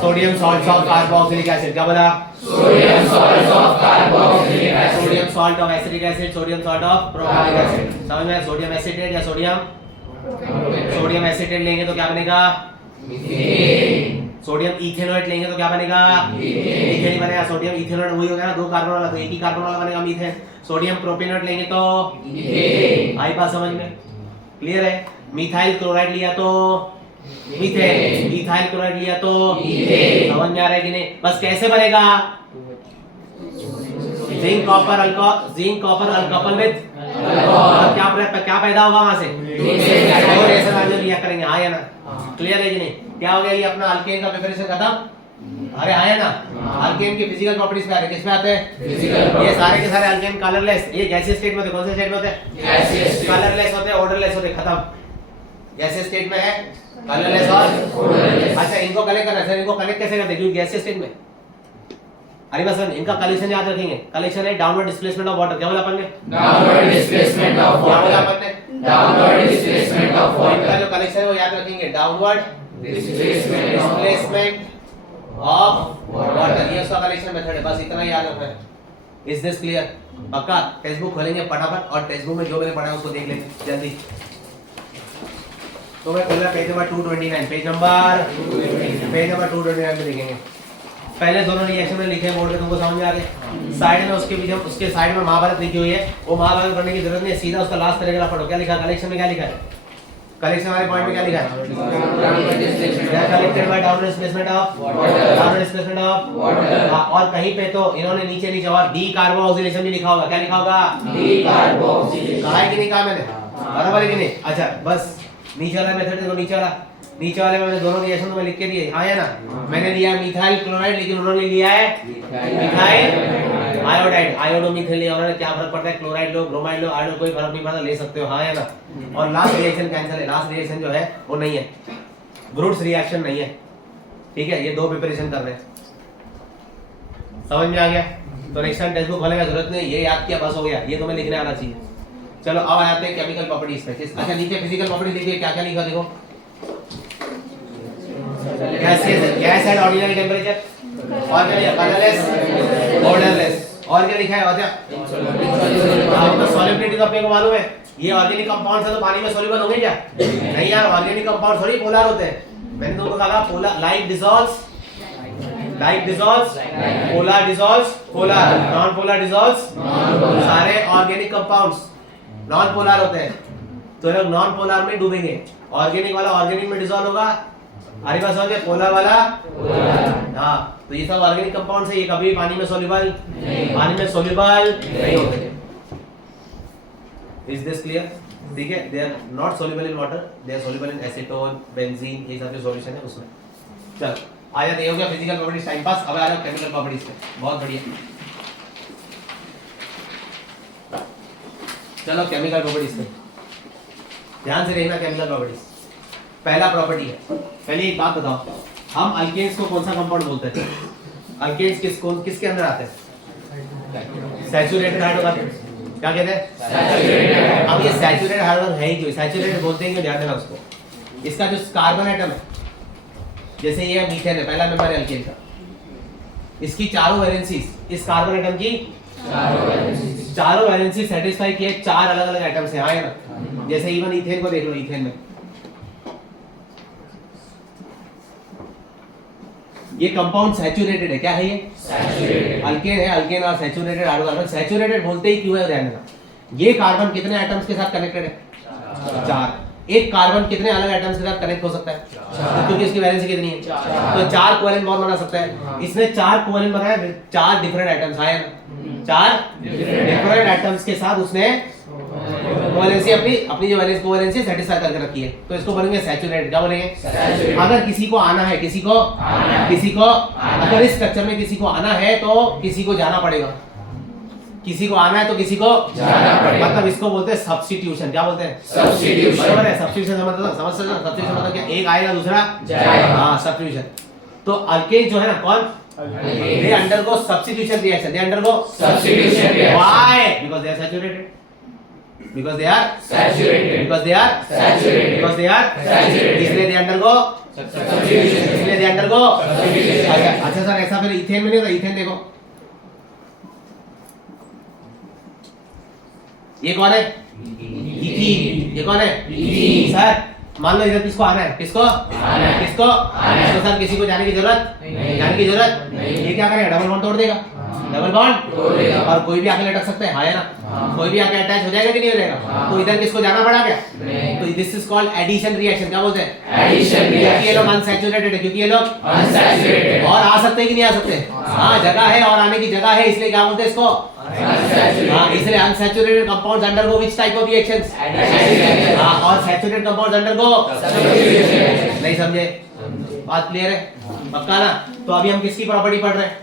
sodium salt of carboxylic acid, क्या बोला, sodium salt of carboxylic acid, sodium salt of acetic acid, sodium salt of propylic acid, समझ में, सोडियम एसिटेट या सोडियम एसिटेट लेंगे तो क्या बनेगा, सोडियम इथेनोएट लेंगे तो क्या बनेगा, मीथेन ही बनेगा, सोडियम इथेनोएट वही हो गया ना, दो कार्बन वाला, तो एक ही कार्बन वाला बनेगा मीथेन। सोडियम प्रोपेनोएट लेंगे तो आई बात समझ में, क्लियर है। मिथाइल क्लोराइड लिया तो मीथेन, इथाइल क्लोराइड लिया तो समझ में आ रहा है कि नहीं, बस कैसे बनेगा, जिंक कॉपर अल्कोहल विद क्या पैदा होगा वहां से, और ऐसा रिएक्ट करेंगे, हाँ या ना, क्लियर है कि नहीं, क्या हो गया, ये अपना अल्केन का प्रिपरेशन खत्म, अरे हाँ या ना, अल्केन की फिजिकल प्रॉपर्टीज पे आ रहे, किस पे आते हैं, ये सारे के सारे अल्केन कलरलेस, ये गैसियस स्टेट में होते, कौन से स्टेट में होते हैं, कलरलेस होते हैं, ऑर्डरलेस होते हैं, खत्म, गैसियस स्टेट में है कलरलेस और अच्छा, इनको कलेक्ट करना है, इनको कलेक्ट कैसे करते हैं, क्योंकि गैसियस स्टेट में, अरे बस इनका कलेक्शन याद रखेंगे, कलेक्शन है डाउनवर्ड डिस्प्लेसमेंट ऑफ वाटर, क्या बोला अपन ने, downward displacement of water, downward displacement of water, इनका जो कलेक्शन है वो याद रखेंगे, डाउनवर्ड डिस्प्लेसमेंट ऑफ वाटर, ये उसका कलेक्शन मेथड है, बस इतना याद रखना है। इज दिस क्लियर, पक्का। टेक्स्ट बुक खोलेंगे फटाफट और टेक्स्ट बुक में जो मैंने पढ़ा है उसको देख लेंगे जल्दी। तो मैं खोला पेज नंबर 229, पेज नंबर 229 में लिखेंगे, पहले दोनों रिएक्शन में लिखे बोर्ड पे, तुमको समझ में आ रही है। साइड में उसके पीछे उसके साइड में महाभारत लिखी हुई है, वो महाभारत पढ़ने की जरूरत नहीं है, सीधा उसका लास्ट पैराग्राफ पढ़ो, क्या लिखा है कलेक्शन में, क्या लिखा है कलेक्शन वाले पॉइंट में, क्या लिखा है, collected by downward displacement of water, और कहीं पे तो इन्होंने नीचे और डी कार्बोक्सिलेशन भी लिखा होगा, क्या लिखा होगा, डी कार्बोक्सिलेशन, कहा है कि नहीं कहा मैंने, बराबर है कि नहीं। अच्छा बस नीचे वाला मेथड देखो, नीचे वाले में मैंने दोनों रिएक्शन तो मैं लिख के दिए, हाँ या ना, मैंने लिया मिथाइल क्लोराइड, लेकिन उन्होंने लिया है मिथाइल आयोडाइड, आयोडोमिथाइल लिया, उन्होंने क्या फर्क पड़ता है, क्लोराइड लो ब्रोमाइड लो आयोडो, कोई फर्क नहीं पड़ता, ले सकते हो, हाँ या ना। और लास्ट रिएक्शन कैंसिल है, लास्ट रिएक्शन जो है वो नहीं है, ब्रूट्स रिएक्शन नहीं है, ठीक है, ये दो प्रिपरेशन कर रहे हैं, समझ में आ गया। तो नेक्स्ट टाइम टेक्स्ट बुक खोलने की जरूरत नहीं, ये याद किया बस हो गया, ये तुम्हें लिखने आना चाहिए। चलो अब आते हैं केमिकल प्रॉपर्टीज पे। अच्छा नीचे फिजिकल प्रॉपर्टीज लिखिए, क्या क्या लिखा देखो, गैस एट ऑर्डिनरी टेंपरेचर, और क्या लिखा, कलरलेस ऑर्डरलेस, और क्या लिखा है, और क्या तो सॉल्युबिलिटी तो अपने को मालूम है, ये ऑर्गेनिक कंपाउंड्स है तो पानी में सॉल्युबल होंगे क्या, नहीं यार, ऑर्गेनिक कंपाउंड थोड़ी पोलर होते हैं, मैंने तुमको कहा polar, like dissolves polar dissolves polar, non polar dissolves, सारे ऑर्गेनिक कंपाउंड्स नॉन पोलर होते हैं, तो ये लोग नॉन पोलर में डूबेंगे, ऑर्गेनिक वाला ऑर्गेनिक में डिसॉल्व होगा, हमारे पास हो गया पोलर वाला। हाँ, तो ये सब ऑर्गेनिक कंपाउंड्स है, ये कभी पानी में सॉल्युबल पानी में सॉल्युबल नहीं होते। Is this clear? ठीक है, they are not soluble in water, they are soluble in acetone, benzene, ये सब जो सॉल्यूशन है उसमें। चलो आया, ये हो गया फिजिकल प्रॉपर्टीज टाइम पास। अब आ रहा केमिकल प्रॉपर्टीज पे, बहुत बढ़िया। चलो केमिकल प्रॉपर्टीज पे ध्यान से देखना। केमिकल प्रॉपर्टीज पहला प्रॉपर्टी है। पहले एक बात बताओ, हम अल्केन्स को कौन सा कंपाउंड बोलते हैं? अल्केन्स किसके अंदर आते हैं? Saturated hydrocarbon. क्या कहते हैं? सैचुरेटेड। अब ये सैचुरेटेड हाइड्रोकार्बन है ही क्यों? सैचुरेटेड बोलते हैं क्यों? ध्यान देना उसको। इसका जो कार्बन एटम है, जैसे ये मीथेन है, पहला मेंबर है अल्केन का, इसकी चारों वैलेंसीज, इस कार्बन एटम की चारों वैलेंसी सेटिस्फाई किए चार अलग अलग एटम्स हैं, आए ना? जैसे इवन इथेन को देख लो, इथेन में ये कंपाउंड सैचुरेटेड है। क्या है ये? सैचुरेटेड। अल्केन है, अल्केन और सैचुरेटेड हाइड्रोकार्बन। सैचुरेटेड बोलते ही क्यों है? ध्यान देना। ये कार्बन कितने एटम्स के साथ कनेक्टेड है? चार। एक कार्बन कितने अलग एटम्स के साथ कनेक्ट हो सकता है? क्योंकि इसकी वैलेंसी कितनी है? तो चार कोवेलेंट बॉन्ड बना सकता है। इसने चार कोवेलेंट बनाया, चार डिफरेंट एटम्स आए ना, चार डिफरेंट एटम्स के साथ उसने कोवेलेंसी अपनी जो वैलेंस कोवेलेंसी सेटिस्फाई करके रखी है, तो इसको बोलेंगे सैचुरेटेड। क्या बोलेंगे? सैचुरेटेड। अगर किसी को आना है, किसी को अगर इस स्ट्रक्चर में किसी को आना है तो किसी को जाना पड़ेगा, किसी को आना है तो किसी को जाना पड़ेगा। मतलब इसको बोलते हैं सब्स्टिट्यूशन। क्या बोलते हैं? सब्स्टिट्यूशन। बराबर है। सब्स्टिट्यूशन समझ सकते हो? सब्स्टिट्यूशन मतलब क्या? एक आएगा दूसरा जाएगा। हां, सब्स्टिट्यूशन। तो अल्केन जो है ना, कौन? they undergo substitution reaction. They undergo substitution reaction. Why? Because they are saturated. Because they are saturated. Because they are saturated. Because they are saturated. इसलिए they undergo substitution. इसलिए they undergo substitution. अच्छा sir, ऐसा फिर ethane में नहीं होता? Ethane देखो, ये कौन है? इथीन। ये कौन है? इथीन। सर मान लो इधर किसको आना है? किसको आना है? किसको आना है? तो सर किसी को जाने की जरूरत नहीं, जाने की जरूरत नहीं। ये क्या करेगा? डबल बॉन्ड तोड़ देगा। डबल बॉन्ड तोड़ देगा। और कोई भी आके लटक सकता है, हाँ या ना? कोई भी आके अटैच हो जाएगा कि नहीं हो जाएगा? तो इधर किसको जाना पड़ा क्या? तो this is called addition reaction. क्या बोलते हैं? Addition reaction. ये लोग अनसैचुरेटेड है, क्योंकि ये लोग अनसैचुरेटेड। और आ सकते हैं कि नहीं आ सकते? हाँ, जगह है और आने की जगह है, इसलिए क्या बोलते हैं इसको? हाँ, इसलिए unsaturated compounds undergo which type of reactions? Addition. हाँ, और सैचुरेटेड कंपाउंड्स अंडरगो सब्स्टिट्यूशन। नहीं समझे? बात क्लियर है? पक्का ना? तो अभी हम किसकी प्रॉपर्टी पढ़ रहे हैं?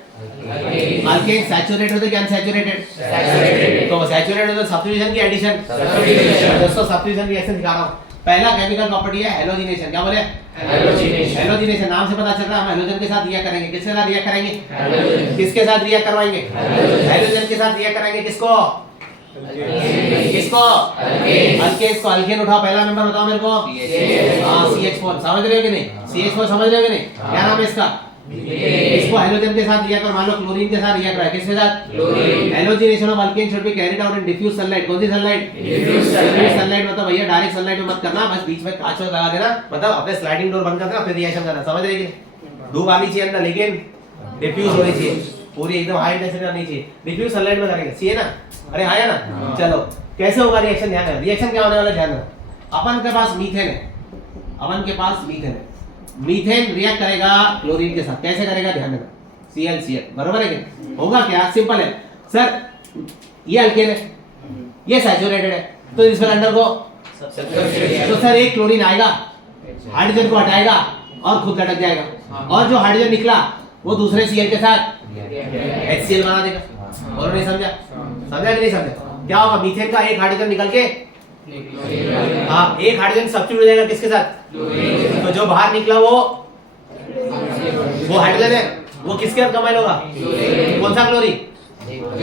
अल्केन सैचुरेटेड होते कि अनसैचुरेटेड? सैचुरेटेड। तो सैचुरेटेड होते सब्स्टिट्यूशन की एडिशन? सब्स्टिट्यूशन। दोस्तों सब्स्टिट्यूशन रिएक्शन दिखा रहा हूं। पहला केमिकल प्रॉपर्टी है हैलोजिनेशन। क्या बोले? हैलोजिनेशन। हैलोजिनेशन नाम से पता चल रहा है, हम हैलोजन के साथ रिएक्ट करेंगे। किसके साथ रिएक्ट करेंगे? हैलोजन। किसके साथ रिएक्ट करवाएंगे? हैलोजन के साथ रिएक्ट कराएंगे। किसको? किसको? अल्केन को। अल्केन उठाओ, पहला नंबर बताओ मेरे को। हां, CH4। समझ रहे हो कि नहीं? CH4 समझ रहे हो कि नहीं? क्या नाम है इसका? इसको हैलोजन के साथ रिएक्ट कर, मान लो क्लोरीन के साथ रिएक्ट रहा है। किसके साथ? Chlorine. Halogenation of alkane should be carried out in diffuse sunlight. कौन सी सनलाइट? Diffuse sunlight. मतलब भैया डायरेक्ट सनलाइट में मत करना, बस बीच में कांच लगा देना, मतलब अपने स्लाइडिंग डोर बंद कर देना, फिर रिएक्शन करना। समझ रहे कि धूप आनी चाहिए अंदर, लेकिन डिफ्यूज होनी चाहिए, पूरी एकदम हाई इंटेंसिटी नहीं चाहिए। डिफ्यूज सनलाइट में करेंगे, सी है ना? अरे हाँ है ना? चलो कैसे होगा रिएक्शन? ध्यान देना। रिएक्शन क्या होने वाला है? ध्यान देना। अपन के पास मीथेन है, अपन के पास मीथेन है। मीथेन रिएक्ट करेगा क्लोरीन के साथ। कैसे करेगा? ध्यान देना। ClCl। बरोबर है कि? होगा क्या? सिंपल है सर, ये अल्केन है, ये सैचुरेटेड है, तो इस पर अंडरगो सब्स्टिट्यूशन। तो सर एक क्लोरीन आएगा, हाइड्रोजन को हटाएगा और खुद लटक जाएगा, और जो हाइड्रोजन निकला वो दूसरे Cl के साथ HCl बना देगा। और नहीं समझा? समझा कि नहीं समझा? क्या होगा? मीथेन का एक हाइड्रोजन निकल के, हाँ, एक हाइड्रोजन सब्स्टिट्यूट हो जाएगा किसके साथ? तो जो बाहर निकला वो हाइड्रोजन है, वो किसके साथ कंबाइन होगा? कौन सा क्लोरीन?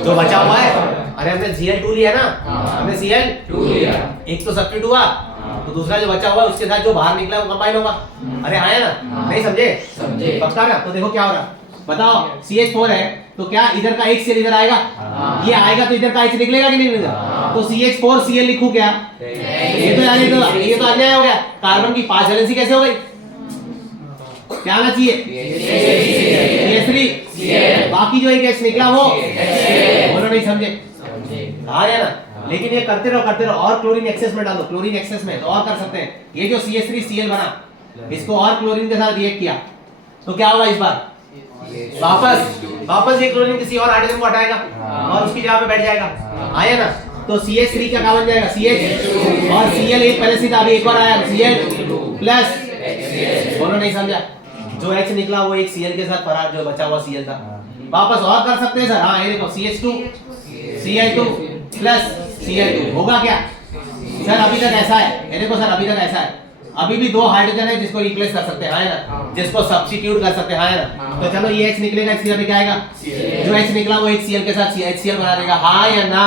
जो बचा हुआ है। अरे हमने Cl2 लिया ना, हमने Cl2 लिया, एक तो सब्स्टिट्यूट हुआ, तो दूसरा जो बचा हुआ उसके साथ जो बाहर निकला वो कंबाइन होगा। अरे हाँ है ना? नहीं समझे? समझे। पक्का ना? तो देखो क्या हो रहा, बताओ। CH4 है तो क्या इधर का एक Cl इधर आएगा? ये आएगा तो इधर का H निकलेगा कि नहीं निकलेगा? तो CH4Cl लिखूं क्या? ये तो अन्याय हो गया। कार्बन की 5 वैलेंसी कैसे हो गई? क्या आना चाहिए? CH3। बाकी जो एक H निकला वो बोलो, नहीं समझे? हाँ या ना? लेकिन ये करते रहो और क्लोरीन एक्सेस में डालो, क्लोरीन एक्सेस में तो और कर सकते हैं। ये जो CH3Cl बना, इसको और क्लोरीन के साथ रिएक्ट किया तो क्या होगा इस बार? वापस ये क्लोरीन किसी और हाइड्रोजन को हटाएगा और उसकी जगह पे बैठ जाएगा, आया ना? तो CH3 क्या बन जाएगा? CH और Cl एक पहले से था, अभी एक और आया Cl प्लस, बोलो नहीं समझा? जो H निकला वो एक Cl के साथ फरार, जो बचा हुआ Cl था। वापस और कर सकते हैं सर, हाँ ये देखो CH2 Cl2 प्लस Cl2 होगा क्या सर? अभी तक ऐसा है, ये देखो सर अभी तक ऐसा है, अभी भी दो हाइड्रोजन है जिसको रिप्लेस कर सकते हैं, है ना? जिसको सब्स्टिट्यूट कर सकते हैं, है ना? तो चलो ये H निकलेगा, इसकी जगह क्या आएगा? जो H निकला वो एक Cl के साथ HCl बना देगा, हाँ या ना?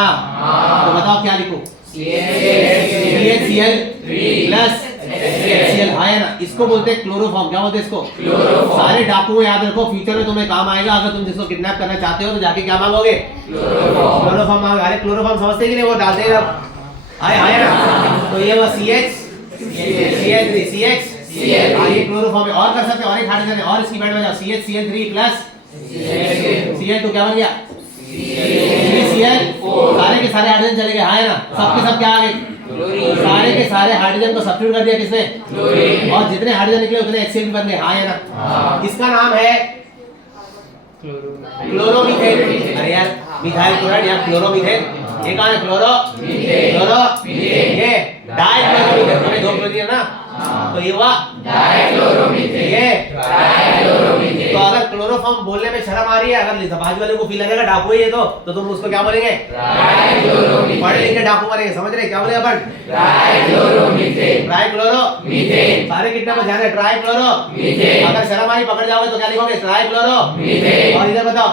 तो बताओ क्या लिखूं? CHCl3 प्लस HCl, हाँ या ना? इसको बोलते हैं क्लोरोफॉर्म। क्या बोलते हैं इसको? सारे डाकू याद रखो, फ्यूचर में तुम्हें काम आएगा। अगर तुम जिसको किडनैप करना चाहते हो तो जाके क्या मांगोगे? क्लोरोफॉर्म मांगोगे। अरे क्लोरोफॉर्म समझते कि नहीं, वो डालते हैं आया ना? तो ये वो CH CH3 CH ये क्लोरोफॉर्म है। और कर सकते हैं, और एक हाइड्रोजन है और इसकी बैठ में जाओ CHCl3 प्लस Cl2 क्या बन गया? CCl। सारे के सारे हाइड्रोजन चले गए, हाँ है ना? सबके सब क्या आ गए? सारे के सारे हाइड्रोजन को सब्स्टिट्यूट कर दिया किसने? और जितने हाइड्रोजन निकले उतने HCl भी बन गए, हाँ है ना? इसका नाम है क्लोरोमीथेन। अरे यार मिथाइल क्लोराइड या क्लोरोमीथेन, ये कहाँ है? ये डाइक्लोरोमीथेन, हमें दो क्लोरीन है ना, तो ये हुआ डाइक्लोरोमीथेन। ये तो अगर क्लोरोफॉर्म बोलने में शर्म आ रही है, अगर बाजू वाले को फील लगेगा डाकू है ये तो तुम उसको क्या बोलेंगे? पढ़े लिखे डाकू बनेंगे, समझ रहे? क्या बोले अपन? ट्राइक्लोरोमीथेन। सारे कितने बजा रहे? ट्राइक्लोरोमीथेन। अगर शर्म आ रही पकड़ जाओगे तो क्या लिखोगे? ट्राइक्लोरोमीथेन। और इधर बताओ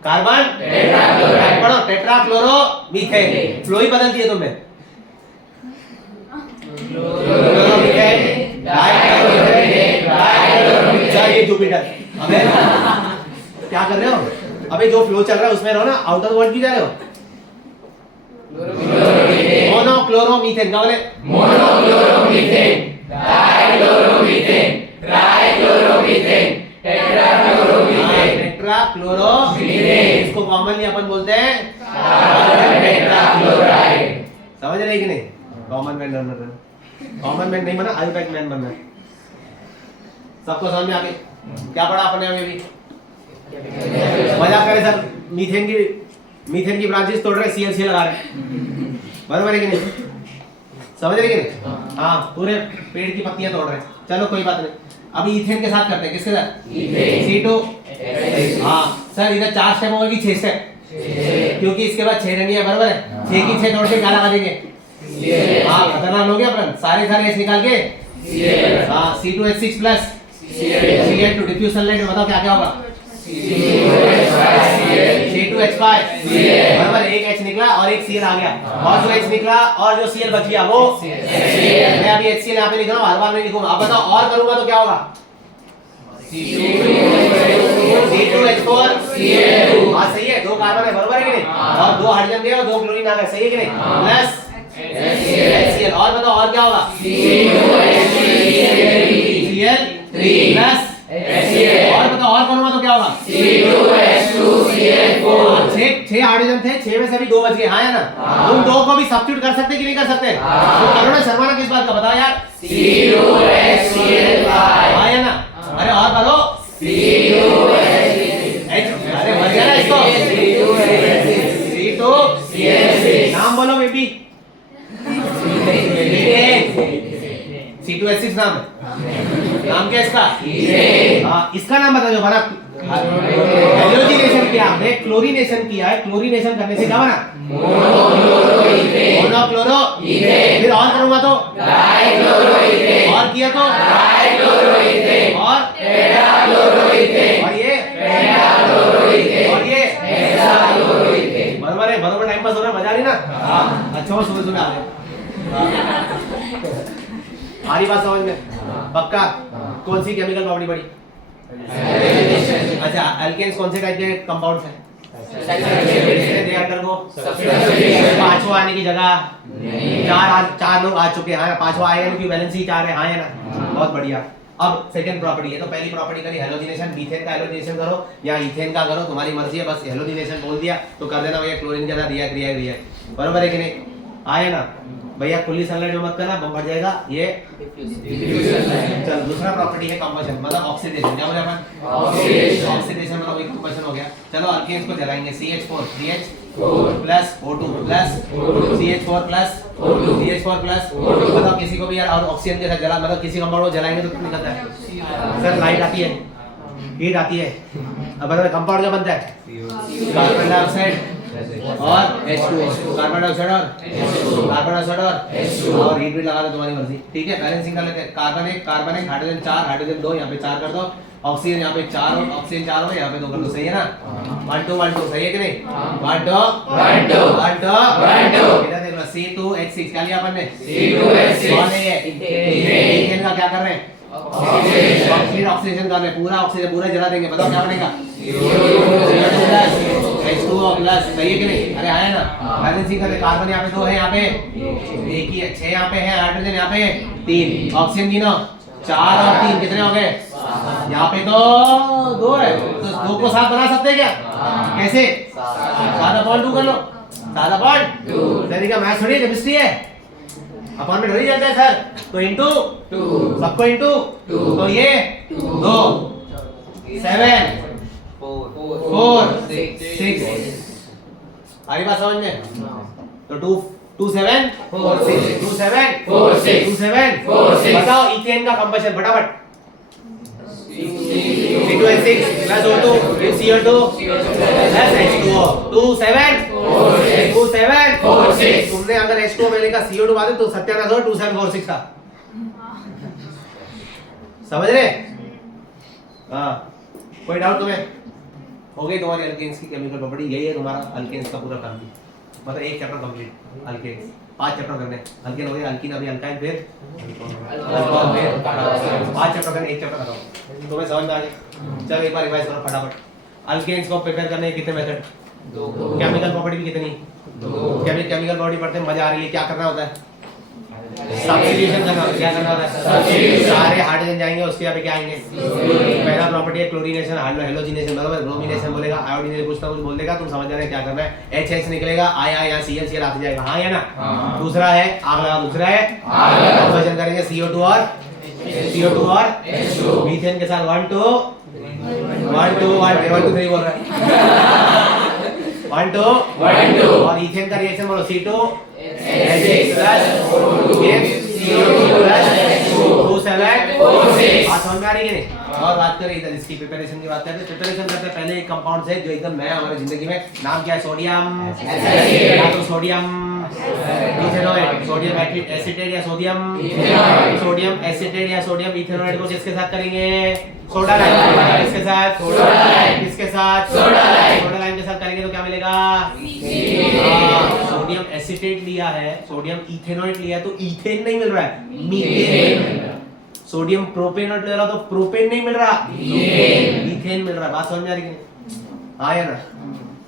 कार्बन टेट्राक्लोराइड, पढ़ो टेट्राक्लोरोमीथेन। फ्लो ही बदल दिए तुमने। क्लोरोमीथेन, डाइक्लोरोमीथेन, ये जुपिटर। अबे क्या कर रहे हो? अबे जो फ्लो चल रहा है उसमें रहो ना, आउटर वर्ड क्यों जा रहे हो? मोनोक्लोरोमीथेन। क्या बोले? मोनोक्लोरोमीथेन, डाइक्लोरोमीथेन, ट्राइक्लोरोमीथेन, टेट्राक्लोरोमीथेन, टेट्राक्लोरोमीथेन। इसको कॉमनली अपन बोलते हैं कार्बन टेट्राक्लोराइड। समझ रहे कि नहीं? कॉमन मैन बनना है, कॉमन मैन नहीं बना, अल्फाबेट मैन बनना है। सबको समझ में आ गई? क्या पढ़ा अपने अभी भी? मजाक करे सर, मीथेन की ब्रांचेस तोड़ रहे, CL लगा रहे, बराबर है कि नहीं? समझ रहे कि नहीं? हाँ, पूरे पेड़ की पत्तियां तोड़ रहे। चलो कोई बात नहीं, अभी इथेन के साथ करते हैं। किसके साथ? C2। हाँ सर, इधर 4 स्टेप होंगे कि 6 स्टेप? क्योंकि इसके बाद 6 रहनी है, बराबर है? 6 की 6 तोड़ के क्या लगा देंगे? हाँ खतरनाक हो गया अपन, सारे H निकाल के हाँ C2H6 plus Cl2 diffuse sunlight में बताओ क्या क्या होगा? C2H5 बराबर, एक H निकला और एक Cl आ गया, और जो H निकला और जो Cl बच गया वो मैं अभी HCl यहाँ पे लिख रहा हूँ, हर बार नहीं लिखूंगा। अब बताओ और करूंगा तो क्या होगा? C2H4 Cl2। हाँ सही है, 2 कार्बन है, बराबर है कि नहीं? और 2 हाइड्रोजन दिए और 2 क्लोरीन आ गए, सही है कि नहीं? Plus HCl। और बताओ और क्या होगा? Cl3 plus HCl। और बताओ और करूंगा तो क्या होगा? C2H2Cl4। 6 हाइड्रोजन थे, 6 में से अभी 2 बच गए, हाँ है ना? तुम 2 को भी सब्स्टिट्यूट कर सकते कि नहीं कर सकते? तो करो ना, शर्माना किस बात का, बताओ यार। C2H5 हाँ है ना? अरे और करो अरे मर गया ना इसको। C2 नाम बोलो बेबी। C2H6 नाम है, नाम क्या इसका? हाँ इसका नाम बता दो। बना हेलोजिनेशन किया हमने, क्लोरीनेशन किया है। क्लोरीनेशन करने से क्या बना? मोनोक्लोरोमीथेन। फिर और करूंगा तो डाइक्लोरोमीथेन, और किया तो डाइक्लोरोमीथेन, और टेट्राक्लोरोमीथेन, और ये पेंटाक्लोरोमीथेन, और ये हेक्साक्लोरोमीथेन। बराबर है, बराबर टाइम पास हो रहा है, मजा आ रही ना? हाँ अच्छा, सुबह सुबह आ गए। हमारी बात समझ में पक्का? कौन सी केमिकल प्रॉपर्टी पड़ी? अच्छा, अल्केन्स कौन से टाइप के कंपाउंड्स हैं? दे अंडर को पांचवा आने की जगह चार लोग आ चुके हैं, पांचवा आएगा क्योंकि वैलेंसी 4 है, हाँ है ना? बहुत बढ़िया। अब सेकंड प्रॉपर्टी है, तो पहली प्रॉपर्टी करी हेलोजिनेशन, मीथेन का हेलोजिनेशन करो या इथेन का करो, तुम्हारी मर्जी है। बस हेलोजिनेशन बोल दिया तो कर देना भैया, क्लोरीन के साथ रिएक्ट, बराबर है कि नहीं? आया ना भैया, खुली सनलाइट में मत करना, बम फट जाएगा ये। चलो दूसरा प्रॉपर्टी है कंबशन, मतलब ऑक्सीडेशन। क्या बोले अपन? ऑक्सीडेशन मतलब एक कंबशन हो गया। चलो अल्केन्स को जलाएंगे। CH4 plus O2 plus CH4 plus CH4 plus बताओ किसी को भी यार, और ऑक्सीजन के साथ जला, मतलब किसी कंपाउंड को जलाएंगे तो कितना निकलता है? सर लाइट आती है, हीट आती है। अब बताओ कंपाउंड क्या बनता है? कार्बन डाइऑक्साइड और H2O, कार्बन डाइऑक्साइड और और हीट भी लगा लो तुम्हारी मर्जी। ठीक है, बैलेंसिंग कर लेते हैं। कार्बन एक हाइड्रोजन 4, हाइड्रोजन 2, यहाँ पे 4 कर दो। ऑक्सीजन यहाँ पे 4 और ऑक्सीजन 4 हो, यहाँ पे 2 कर दो। सही है ना? 1 2 1 2 सही है कि नहीं? 1 2 इधर देख लो। C2H6 क्या लिया अपन ने? कौन है ये? इथेन का क्या कर रहे हैं? ऑक्सीडेशन कर रहे हैं। पूरा ऑक्सीजन पूरा जला देंगे। बताओ क्या बनेगा? H2O plus. सही है कि नहीं? अरे आया ना? बैलेंसिंग कर ले। कार्बन यहाँ पे 2 है, यहाँ पे 1 ही है, 6 यहाँ पे है, हाइड्रोजन यहाँ पे 3, ऑक्सीजन गिनो 4 और 3 कितने हो गए? यहाँ पे तो 2 है, तो 2 को 7 बना सकते हैं क्या? कैसे? 7/2 कर लो। 7/2 तरीका मैथ्स थोड़ी केमिस्ट्री है, अपन में थोड़ी चलता है सर। तो इनटू सबको इनटू तो ये 2 7 4 6 आई बात समझ में? तो 2 7 4 6 2 7 4 6 2 7 4 6 बताओ इथेन का कंबशन फटाफट। C2H6 plus O2 CO2 plus H2O 2 7 4 6। तुमने अगर H2O में लिखा CO2 बाद तो सत्यानाश हो 2 7 4 6 का। समझ रहे? हाँ, कोई डाउट तुम्हें? हो गई तुम्हारी अल्केन्स की केमिकल प्रॉपर्टी। यही है तुम्हारा अल्केन्स का पूरा फैमिली, मतलब एक चैप्टर कंप्लीट। अल्केन्स 5 चैप्टर करने। अल्केन हो गया, अल्कीन अभी अल्काइन, फिर अल्कोहल, फिर 5 चैप्टर करने, एक चैप्टर खत्म। तुम्हें समझ में आ गया? चलो एक बार रिवाइज करो फटाफट। अल्केन्स को प्रिपेयर करने के कितने मेथड? 2। केमिकल प्रॉपर्टी भी कितनी? 2। केमिकल प्रॉपर्टी पढ़ते हैं, मजा आ रही है। क्या करना होता है? सब्स्टिट्यूशन करना होता है। क्या करना होता है? सारे हाइड्रोजन जाएंगे, उसके यहाँ पे क्या आएंगे? पहला प्रॉपर्टी है क्लोरीनेशन, हेलोजिनेशन, बराबर। ब्रोमिनेशन बोलेगा, आयोडीनेशन कुछ ना कुछ बोल देगा, तुम समझ जाना है क्या करना है। HH निकलेगा, आया यहाँ CL आते जाएगा। हाँ या ना? दूसरा है आग लगा, दूसरा है कंबशन करेंगे CO2 और मीथेन के साथ 1 2 1 2 1 2 3 बोल रहा है। 1 2 और इथेन का रिएक्शन बोलो C2H6 प्लस CO2 प्लस 2 7 4 6। बात समझ में आ रही है कि नहीं? और बात करें इधर इसकी प्रिपरेशन की बात करते हैं। प्रिपरेशन करते हैं पहले एक कंपाउंड से जो एकदम नया हमारी जिंदगी में। नाम क्या है? सोडियम। या तो सोडियम इथेनॉइड, सोडियम एसिटेट या सोडियम एसिटेट या सोडियम इथेनॉइड को किसके साथ करेंगे? Soda lime. किसके साथ? किसके साथ? सोडा लाइम के साथ करेंगे तो क्या मिलेगा? सोडियम एसिटेट लिया है, सोडियम इथेनॉइड लिया है तो इथेन नहीं मिल रहा है, मीथेन। सोडियम प्रोपेनॉइड ले रहा तो प्रोपेन नहीं मिल रहा, मीथेन मिल रहा है। बात समझ में आ रही है? हाँ या ना?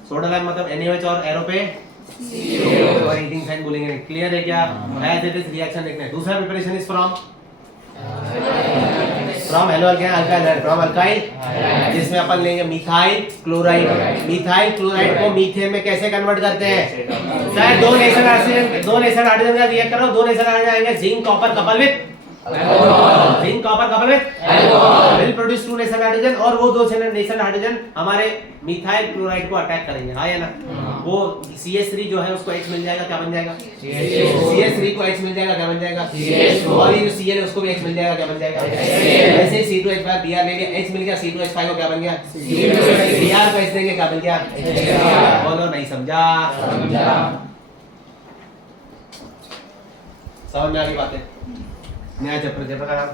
सोडा लाइम मतलब NaOH और एरो पे और हीटिंग साइन बोलेंगे। क्लियर है क्या? एज इट इज रिएक्शन देखना है। दूसरा preparation is from hello alkyl hydride, from alkyl, जिसमें अपन लेंगे मिथाइल क्लोराइड। मिथाइल क्लोराइड को मीथेन में कैसे कन्वर्ट करते हैं? सर 2 नेशनल हाइड्रोजन का रिएक्ट करो, 2 नेशनल हाइड्रोजन आएंगे, zinc copper couple with will produce 2 national hydrogen और वो 2 नेशनल हाइड्रोजन हमारे मिथाइल क्लोराइड को अटैक करेंगे। हाँ या ना? वो CH3 जो है उसको H मिल जाएगा, क्या बन जाएगा? CH3 को H मिल जाएगा, क्या बन जाएगा? और ये जो Cl है उसको भी H मिल जाएगा, क्या बन जाएगा? ऐसे ही C2H5 Br ले लिया, H मिल गया, C2H5 को क्या बन गया? Br को H देंगे, क्या बन गया? बोलो नहीं समझा? समझ में आ गई बातें? नया चैप्टर का नाम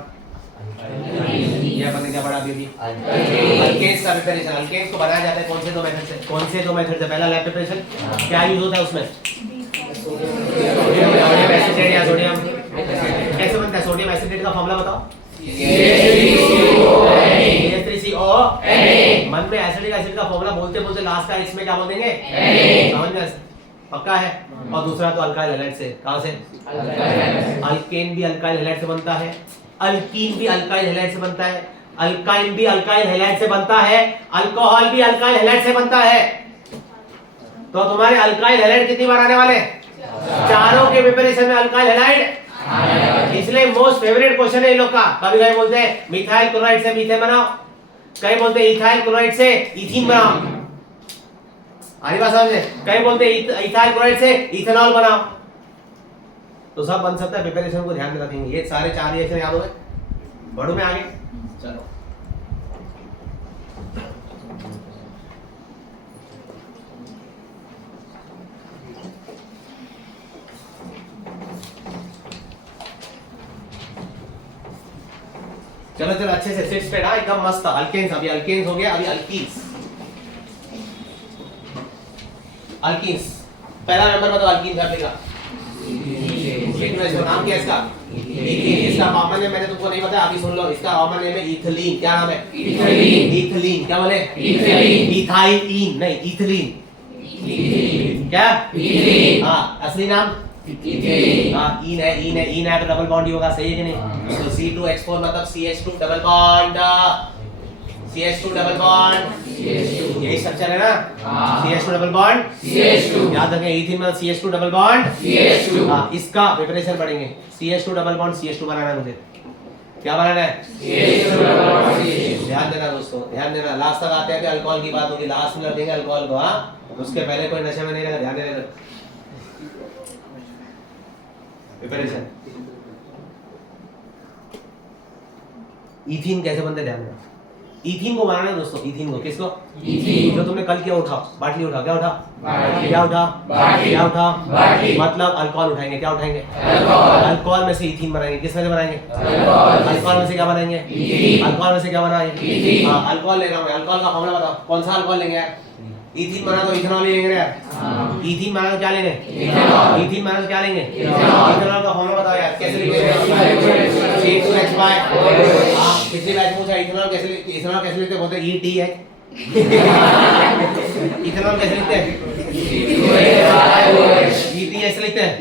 ये अपन ने क्या पढ़ा अभी? अल्केन्स का प्रिपरेशन। अल्केन्स को बनाया जाता है कौन से 2 मेथड से? पहला लैब प्रिपरेशन, क्या यूज होता है उसमें? सोडियम एसिटेट या सोडियम कैसे बनता है? सोडियम एसिटेट का फॉर्मूला बताओ। CH3CO। मन में एसिटिक एसिड का फॉर्मूला बोलते बोलते लास्ट का इसमें क्या बोल देंगे? समझ में पक्का है? और दूसरा तो अल्काइल हैलाइड से। कहां से? अल्केन भी अल्काइल हैलाइड से बनता है, अल्कीन भी अल्काइल हैलाइड से बनता है, अल्काइन भी अल्काइल हैलाइड से बनता है, अल्कोहल भी अल्काइल हैलाइड से बनता है। तो तुम्हारे अल्काइल हैलाइड कितनी बार आने वाले? चारों के प्रिपरेशन में अल्काइल हैलाइड। इसलिए मोस्ट फेवरेट क्वेश्चन है इन लोग का। कभी कभी बोलते हैं मिथाइल क्लोराइड से मीथेन बनाओ, कहीं बोलते हैं इथाइल क्लोराइड से इथीन बनाओ, आरी बात समझे, कहीं बोलते हैं इथाइल क्लोराइड से इथेनॉल बनाओ। तो सब बन सकता है, प्रिपरेशन को ध्यान में रखेंगे। ये सारे 4 रिएक्शन याद हो गए, बढ़ो में आगे चलो। चलो चलो अच्छे से सिट पे ना, एकदम मस्त। अल्केन्स, अभी अल्केन्स हो गया, अभी अल्कीन्स। अल्कीन्स पहला नंबर बताओ, अल्कीन फैमिली का नाम क्या है इसका? इथीन। इसका कॉमन नेम मैंने तुमको नहीं बताया, अभी सुन लो। इसका कॉमन नेम है इथिलीन। क्या नाम है? इथिलीन। इथिलीन क्या बोले? इथिलीन। इथाइलीन नहीं, इथिलीन। क्या? इथिलीन। हाँ असली नाम इथिलीन। हाँ इन है, इन है, इन है तो डबल बॉन्ड ही होगा, सही है कि नहीं? तो C2H4 मतलब CH2 double bond, CH2 double bond, यही स्ट्रक्चर है ना? CH2 double bond CH2। याद रखें इथिन मतलब CH2 डबल बॉन्ड CH2। हाँ इसका प्रिपरेशन पढ़ेंगे। CH2 डबल बॉन्ड CH2 बनाना है मुझे। क्या बनाना है? CH2 double bond CH2। ध्यान देना दोस्तों, ध्यान देना। लास्ट तक आते हैं कि अल्कोहल की बात होगी, लास्ट में रखेंगे अल्कोहल को। हाँ उसके पहले कोई नशे में नहीं रहेगा, ध्यान देना। प्रिपरेशन इथीन कैसे बनते ध्यान देना। इथीन को बनाना है दोस्तों, इथीन को। किसको? इथीन। जो तुमने कल किया, उठाओ बाटली, उठाओ। क्या उठा? बाटली। क्या उठा? बाटली। क्या उठा? बाटली। मतलब अल्कोहल उठाएंगे। क्या उठाएंगे? अल्कोहल। अल्कोहल में से इथीन बनाएंगे। किस में से बनाएंगे? अल्कोहल में से क्या बनाएंगे? इथीन। अल्कोहल में से क्या बनाएंगे? इथीन। हां अल्कोहल ले रहा हूं मैं। अल्कोहल का फार्मूला बताओ, कौन सा अल्कोहल लेंगे यार? इथीन बना तो इथेनॉल लेंगे यार। इथीन बना तो क्या लेंगे? इथेनॉल। इथीन बना तो क्या लेंगे? इथेनॉल का फॉर्मूला बताओ यार, कैसे लिखेंगे? C2H5। हां पिछली बैच में पूछा इथेनॉल कैसे लिखते हैं? बोलते हैं ETH। इथेनॉल कैसे लिखते हैं? ETH लिखते हैं।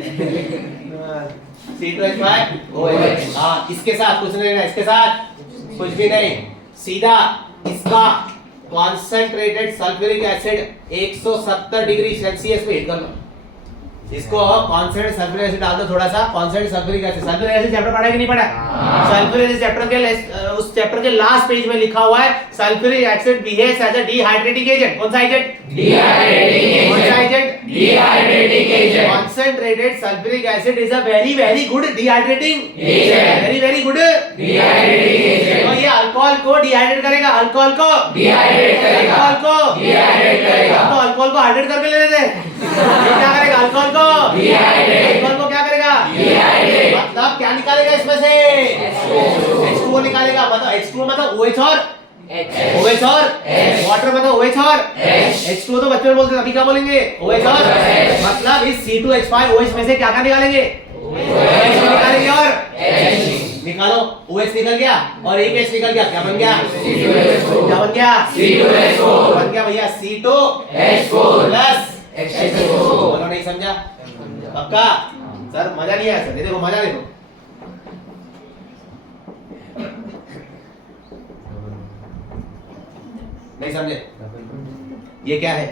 C2H5OH। हां इसके साथ कुछ नहीं है, इसके साथ कुछ भी नहीं, सीधा इसका concentrated sulphuric acid 170 degree Celsius पे हीट कर लो। इसको कॉन्सेंट्रेटेड सल्फ्यूरिक एसिड डाल दो थोड़ा सा। कॉन्सेंट्रेटेड सल्फ्यूरिक एसिड चैप्टर पढ़ा है कि नहीं पढ़ा? सल्फ्यूरिक एसिड चैप्टर के उस चैप्टर के लास्ट पेज में लिखा हुआ है sulphuric acid behaves as a dehydrating agent. कौन सा एजेंट? Dehydrating agent. कौन सा agent? Dehydrating agent. Concentrated sulphuric acid is a very good dehydrating agent. Very good dehydrating agent. तो ये अल्कोहल को डिहाइड्रेट करेगा, अल्कोहल को डिहाइड्रेट करेगा, अल्कोहल को डिहाइड्रेट करेगा। तो अल्कोहल को हाइड्रेट करके ले लेते हैं। ये क्या करेगा? अल्कोहल को डिहाइड्रेट। अल्कोहल को क्या करेगा? डिहाइड्रेट। मतलब क्या निकालेगा इसमें से? H2O निकालेगा। मतलब H2O मतलब OH और OH और वाटर मतलब OH और H2O तो बच्चे बोलते हैं, अभी क्या बोलेंगे? OH और मतलब इस C2H5OH में से क्या निकालेंगे? OH निकालेंगे और निकालो। OH निकल गया और एक H निकल गया, क्या बन गया? क्या बन गया? C2H4 बन गया भैया। C2H4 plus H2O। बोलो नहीं समझा? पक्का? सर मजा नहीं आया सर, ये देखो मजा देखो। नहीं समझे? ये क्या है?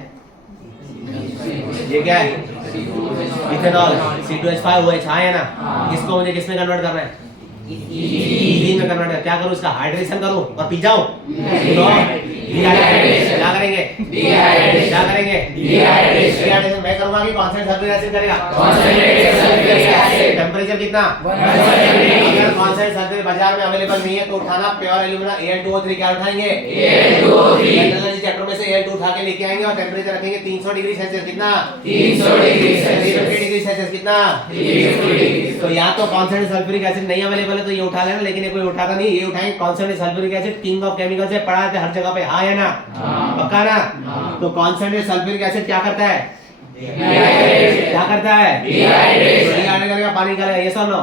ये क्या है? इथेनॉल। C2H5OH है ना? इसको मुझे किसमें कन्वर्ट करना है? इथीन में कन्वर्ट है। क्या करूं? इसका हाइड्रेशन करूं और पी जाऊं? डिहाइड्रेशन। क्या करेंगे? डिहाइड्रेशन। क्या करेंगे? डिहाइड्रेशन। डिहाइड्रेशन मैं करूंगा कि कॉन्सेंट्रेटेड सल्फ्यूरिक एसिड करेगा? Concentrated sulphuric acid. टेंपरेचर कितना? 170। अगर कॉन्सेंट्रेटेड सल्फ्यूरिक बाजार में अवेलेबल नहीं है तो उठाना प्योर एल्यूमिना Al2O3। क्या उठाएंगे? Al2O3। एनर्जी चैप्टर में से Al2 उठा के लेके आएंगे और टेंपरेचर रखेंगे 300 डिग्री सेल्सियस। कितना? 300 डिग्री सेल्सियस। 350 degree Celsius. कितना? 350 डिग्री। तो या तो कॉन्सेंट्रेटेड सल्फ्यूरिक एसिड नहीं अवेलेबल है तो ये उठा लेना, लेकिन ये कोई उठाता नहीं। ये उठाएंगे concentrated sulphuric acid, king of chemicals है, पढ़ा है हर जगह पे। हाँ या ना? पक्का ना? तो कॉन्सेंट्रेटेड सल्फ्यूरिक एसिड क्या करता है? क्या करता है? डिहाइड्रेट करेगा, पानी निकालेगा। ये सुनो।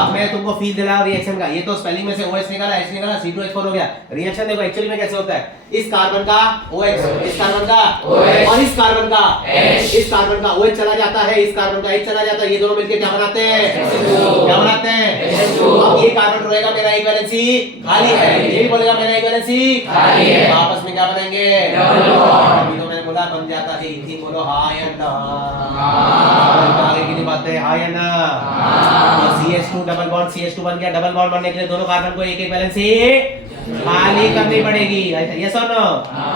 अब मैं तुमको फील दिला रिएक्शन का। ये तो स्पेलिंग में से OH निकाला, H निकाला, C2H4 हो गया। रिएक्शन देखो एक्चुअली में कैसे होता है। इस कार्बन का OH, इस कार्बन का OH और इस कार्बन का H। इस कार्बन का OH चला जाता है, इस कार्बन का H चला जाता है। ये दोनों मिलकर क्या बनाते हैं? क्या बनाते हैं? अब ये कार्बन रहेगा मेरा एक वैलेंसी खाली है, ये भी बोलेगा मेरा एक वैलेंसी खाली है। आपस में क्या बनाएंगे? Double bond. बोला बन जाता है इथीन, बोलो हाँ या ना? आगे की नहीं बात है, हाँ या ना? CH2 डबल बॉन्ड CH2 बन गया, डबल बॉन्ड बनने के लिए दोनों कार्बन को एक एक वैलेंस से खाली करनी पड़ेगी, यस और नो?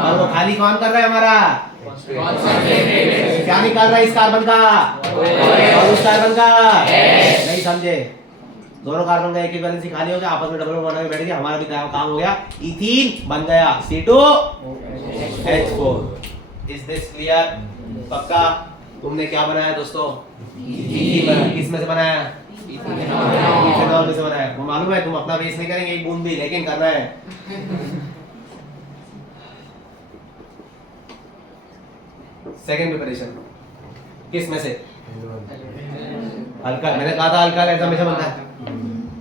और वो खाली कौन कर रहा है हमारा? क्या निकाल रहा है इस कार्बन का और उस कार्बन का? नहीं समझे? दोनों कार्बन का एक एक वैलेंसी खाली हो गया, आपस में डबल बॉन्ड बना के बैठ गया, हमारा भी काम हो गया, इथीन बन गया C2H4। Is this clear? पक्का? तुमने क्या बनाया दोस्तों? इथीन बनाया। किस में से बनाया? इथेनॉल में से बनाया। वो मालूम है तुम अपना वेस्ट नहीं करेंगे एक बूंद भी, लेकिन करना है। सेकंड प्रिपरेशन किस में से? अल्काइल। मैंने कहा था अल्काइल ऐसा हमेशा बनता है।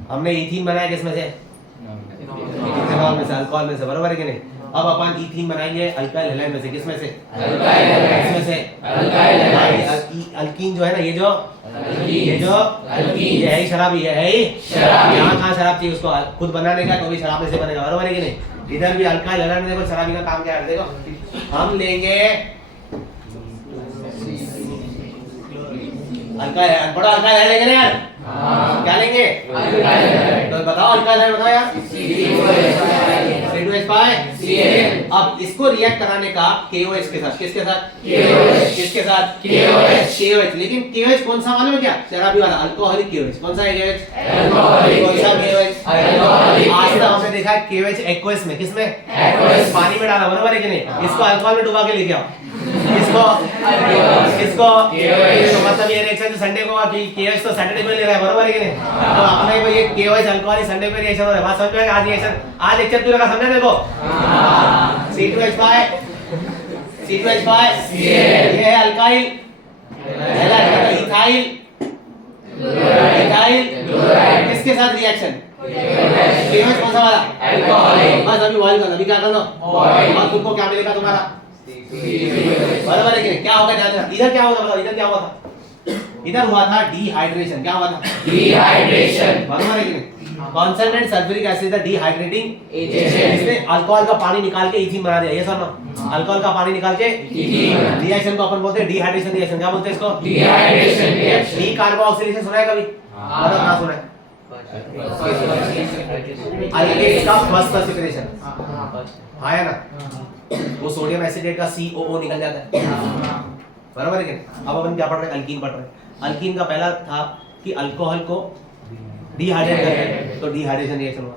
हमने इथीन बनाया किस में से? इथेनॉल में से, अल्कोहल में से, बरोबर है कि नहीं? अब अपन इथीन बनाएंगे अल्काइल हैलाइड में से। किस में से? अल्काइल में से। अल्कीन जो है ना, ये जो ये है ही शराबी, ये है ही शराबी। यहाँ कहाँ शराब चाहिए उसको खुद बनाने का, तो भी शराब में से बनेगा, बरोबर है कि नहीं? इधर भी अल्काइल हैलाइड में देखो शराबी का काम क्या है, देखो हम लेंगे अल्काइल, बड़ा अल्काइल लेंगे ना यार? क्या लेंगे? तो बताओ अल्काइल है, बताओ यार। C2H5Cl। अब इसको रिएक्ट कराने का KOH के साथ, किसके साथ? किसके साथ? KOH। लेकिन KOH कौन सा मालूम है क्या? शराबी वाला, अल्कोहलिक KOH। कौन सा है KOH? कौन सा KOH? आज तक हमने देखा है KOH एक्वस में, किसमें? पानी में डाला, बरोबर है कि नहीं? इसको अल्कोहल में डुबा के लेके आओ, इसको तो मतलब ये रिएक्शन जो संडे को KOH तो सैटरडे को ले रहा है, बरोबर है कि नहीं? तो अपने को ये KOH अल्कोहल संडे को रिएक्शन हो रहा है, बात समझ में? आज रिएक्शन, आज लेक्चर पूरा का समझे देखो। C2H5 ये है अल्काइल, इथाइल किसके साथ रिएक्शन? KOH कौन सा वाला? अल्कोहलिक। बस अभी बॉयल कर, अभी क्या कर लो और तुमको क्या मिलेगा तुम्हारा? बराबर है कि क्या होगा? इधर क्या होगा बताओ, इधर क्या हुआ था? इधर हुआ था डिहाइड्रेशन। क्या हुआ था? डिहाइड्रेशन, बराबर है कि नहीं? Concentrate sulphuric acid the dehydrating agent. इसने अल्कोहल का पानी निकाल के इथीन बना दिया, ये सुनो, अल्कोहल का पानी निकाल के इथीन। रिएक्शन को अपन बोलते हैं डिहाइड्रेशन रिएक्शन। क्या बोलते हैं इसको? Dehydration reaction. डी कार्बोक्सिलेशन सुना है कभी? मतलब क्या सुना है? अल्केन का फर्स्ट प्रेसिपिटेशन, हाँ है ना? वो सोडियम एसिटेट का COO निकल जाता है, बराबर है क्या? अब अपन क्या पढ़ रहे हैं? अल्कीन पढ़ रहे हैं। अल्कीन का पहला था कि अल्कोहल को डिहाइड्रेट करते, तो डिहाइड्रेशन रिएक्शन होगा।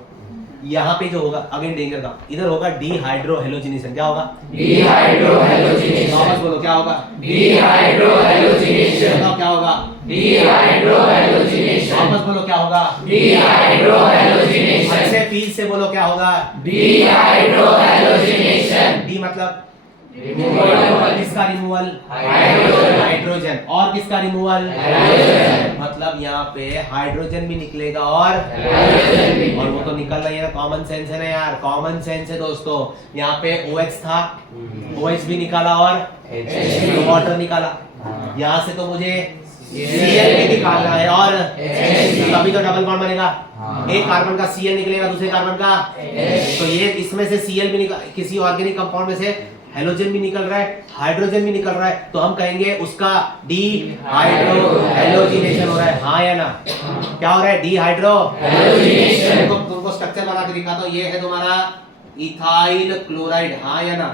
यहाँ पे जो होगा अगेन डेंजर का, इधर होगा डिहाइड्रोहेलोजिनेशन। क्या होगा? डिहाइड्रोहेलोजिनेशन। वापस बोलो क्या होगा? डिहाइड्रोहेलोजिनेशन। बताओ क्या होगा? डिहाइड्रोहेलोजिनेशन। वापस बोलो क्या होगा? डिहाइड्रोहेलोजिनेशन। ऐसे फील से बोलो क्या होगा? डिहाइड्रोहेलोजिनेशन। डी मतलब रिमूवल। किसका रिमूवल? हाइड्रोजन। और किसका रिमूवल? मतलब यहाँ पे हाइड्रोजन भी निकलेगा और वो तो निकल रही है ना, कॉमन सेंस है ना यार, कॉमन सेंस है दोस्तों। यहाँ पे OH था, OH भी निकाला और वाटर निकाला। यहाँ से तो मुझे Cl भी निकालना है और तभी तो डबल बॉन्ड बनेगा। एक कार्बन का Cl निकलेगा, दूसरे कार्बन का, तो ये इसमें से Cl भी निकल, किसी ऑर्गेनिक कंपाउंड में से हेलोजन भी निकल रहा है, हाइड्रोजन भी निकल रहा है, तो हम कहेंगे उसका डिहाइड्रोहेलोजिनेशन हो रहा है, हाँ या ना? क्या हो रहा है? डिहाइड्रोहेलोजिनेशन। देखो तुमको स्ट्रक्चर बना के दिखाता हूं, ये है तुम्हारा इथाइल क्लोराइड, हाँ या ना?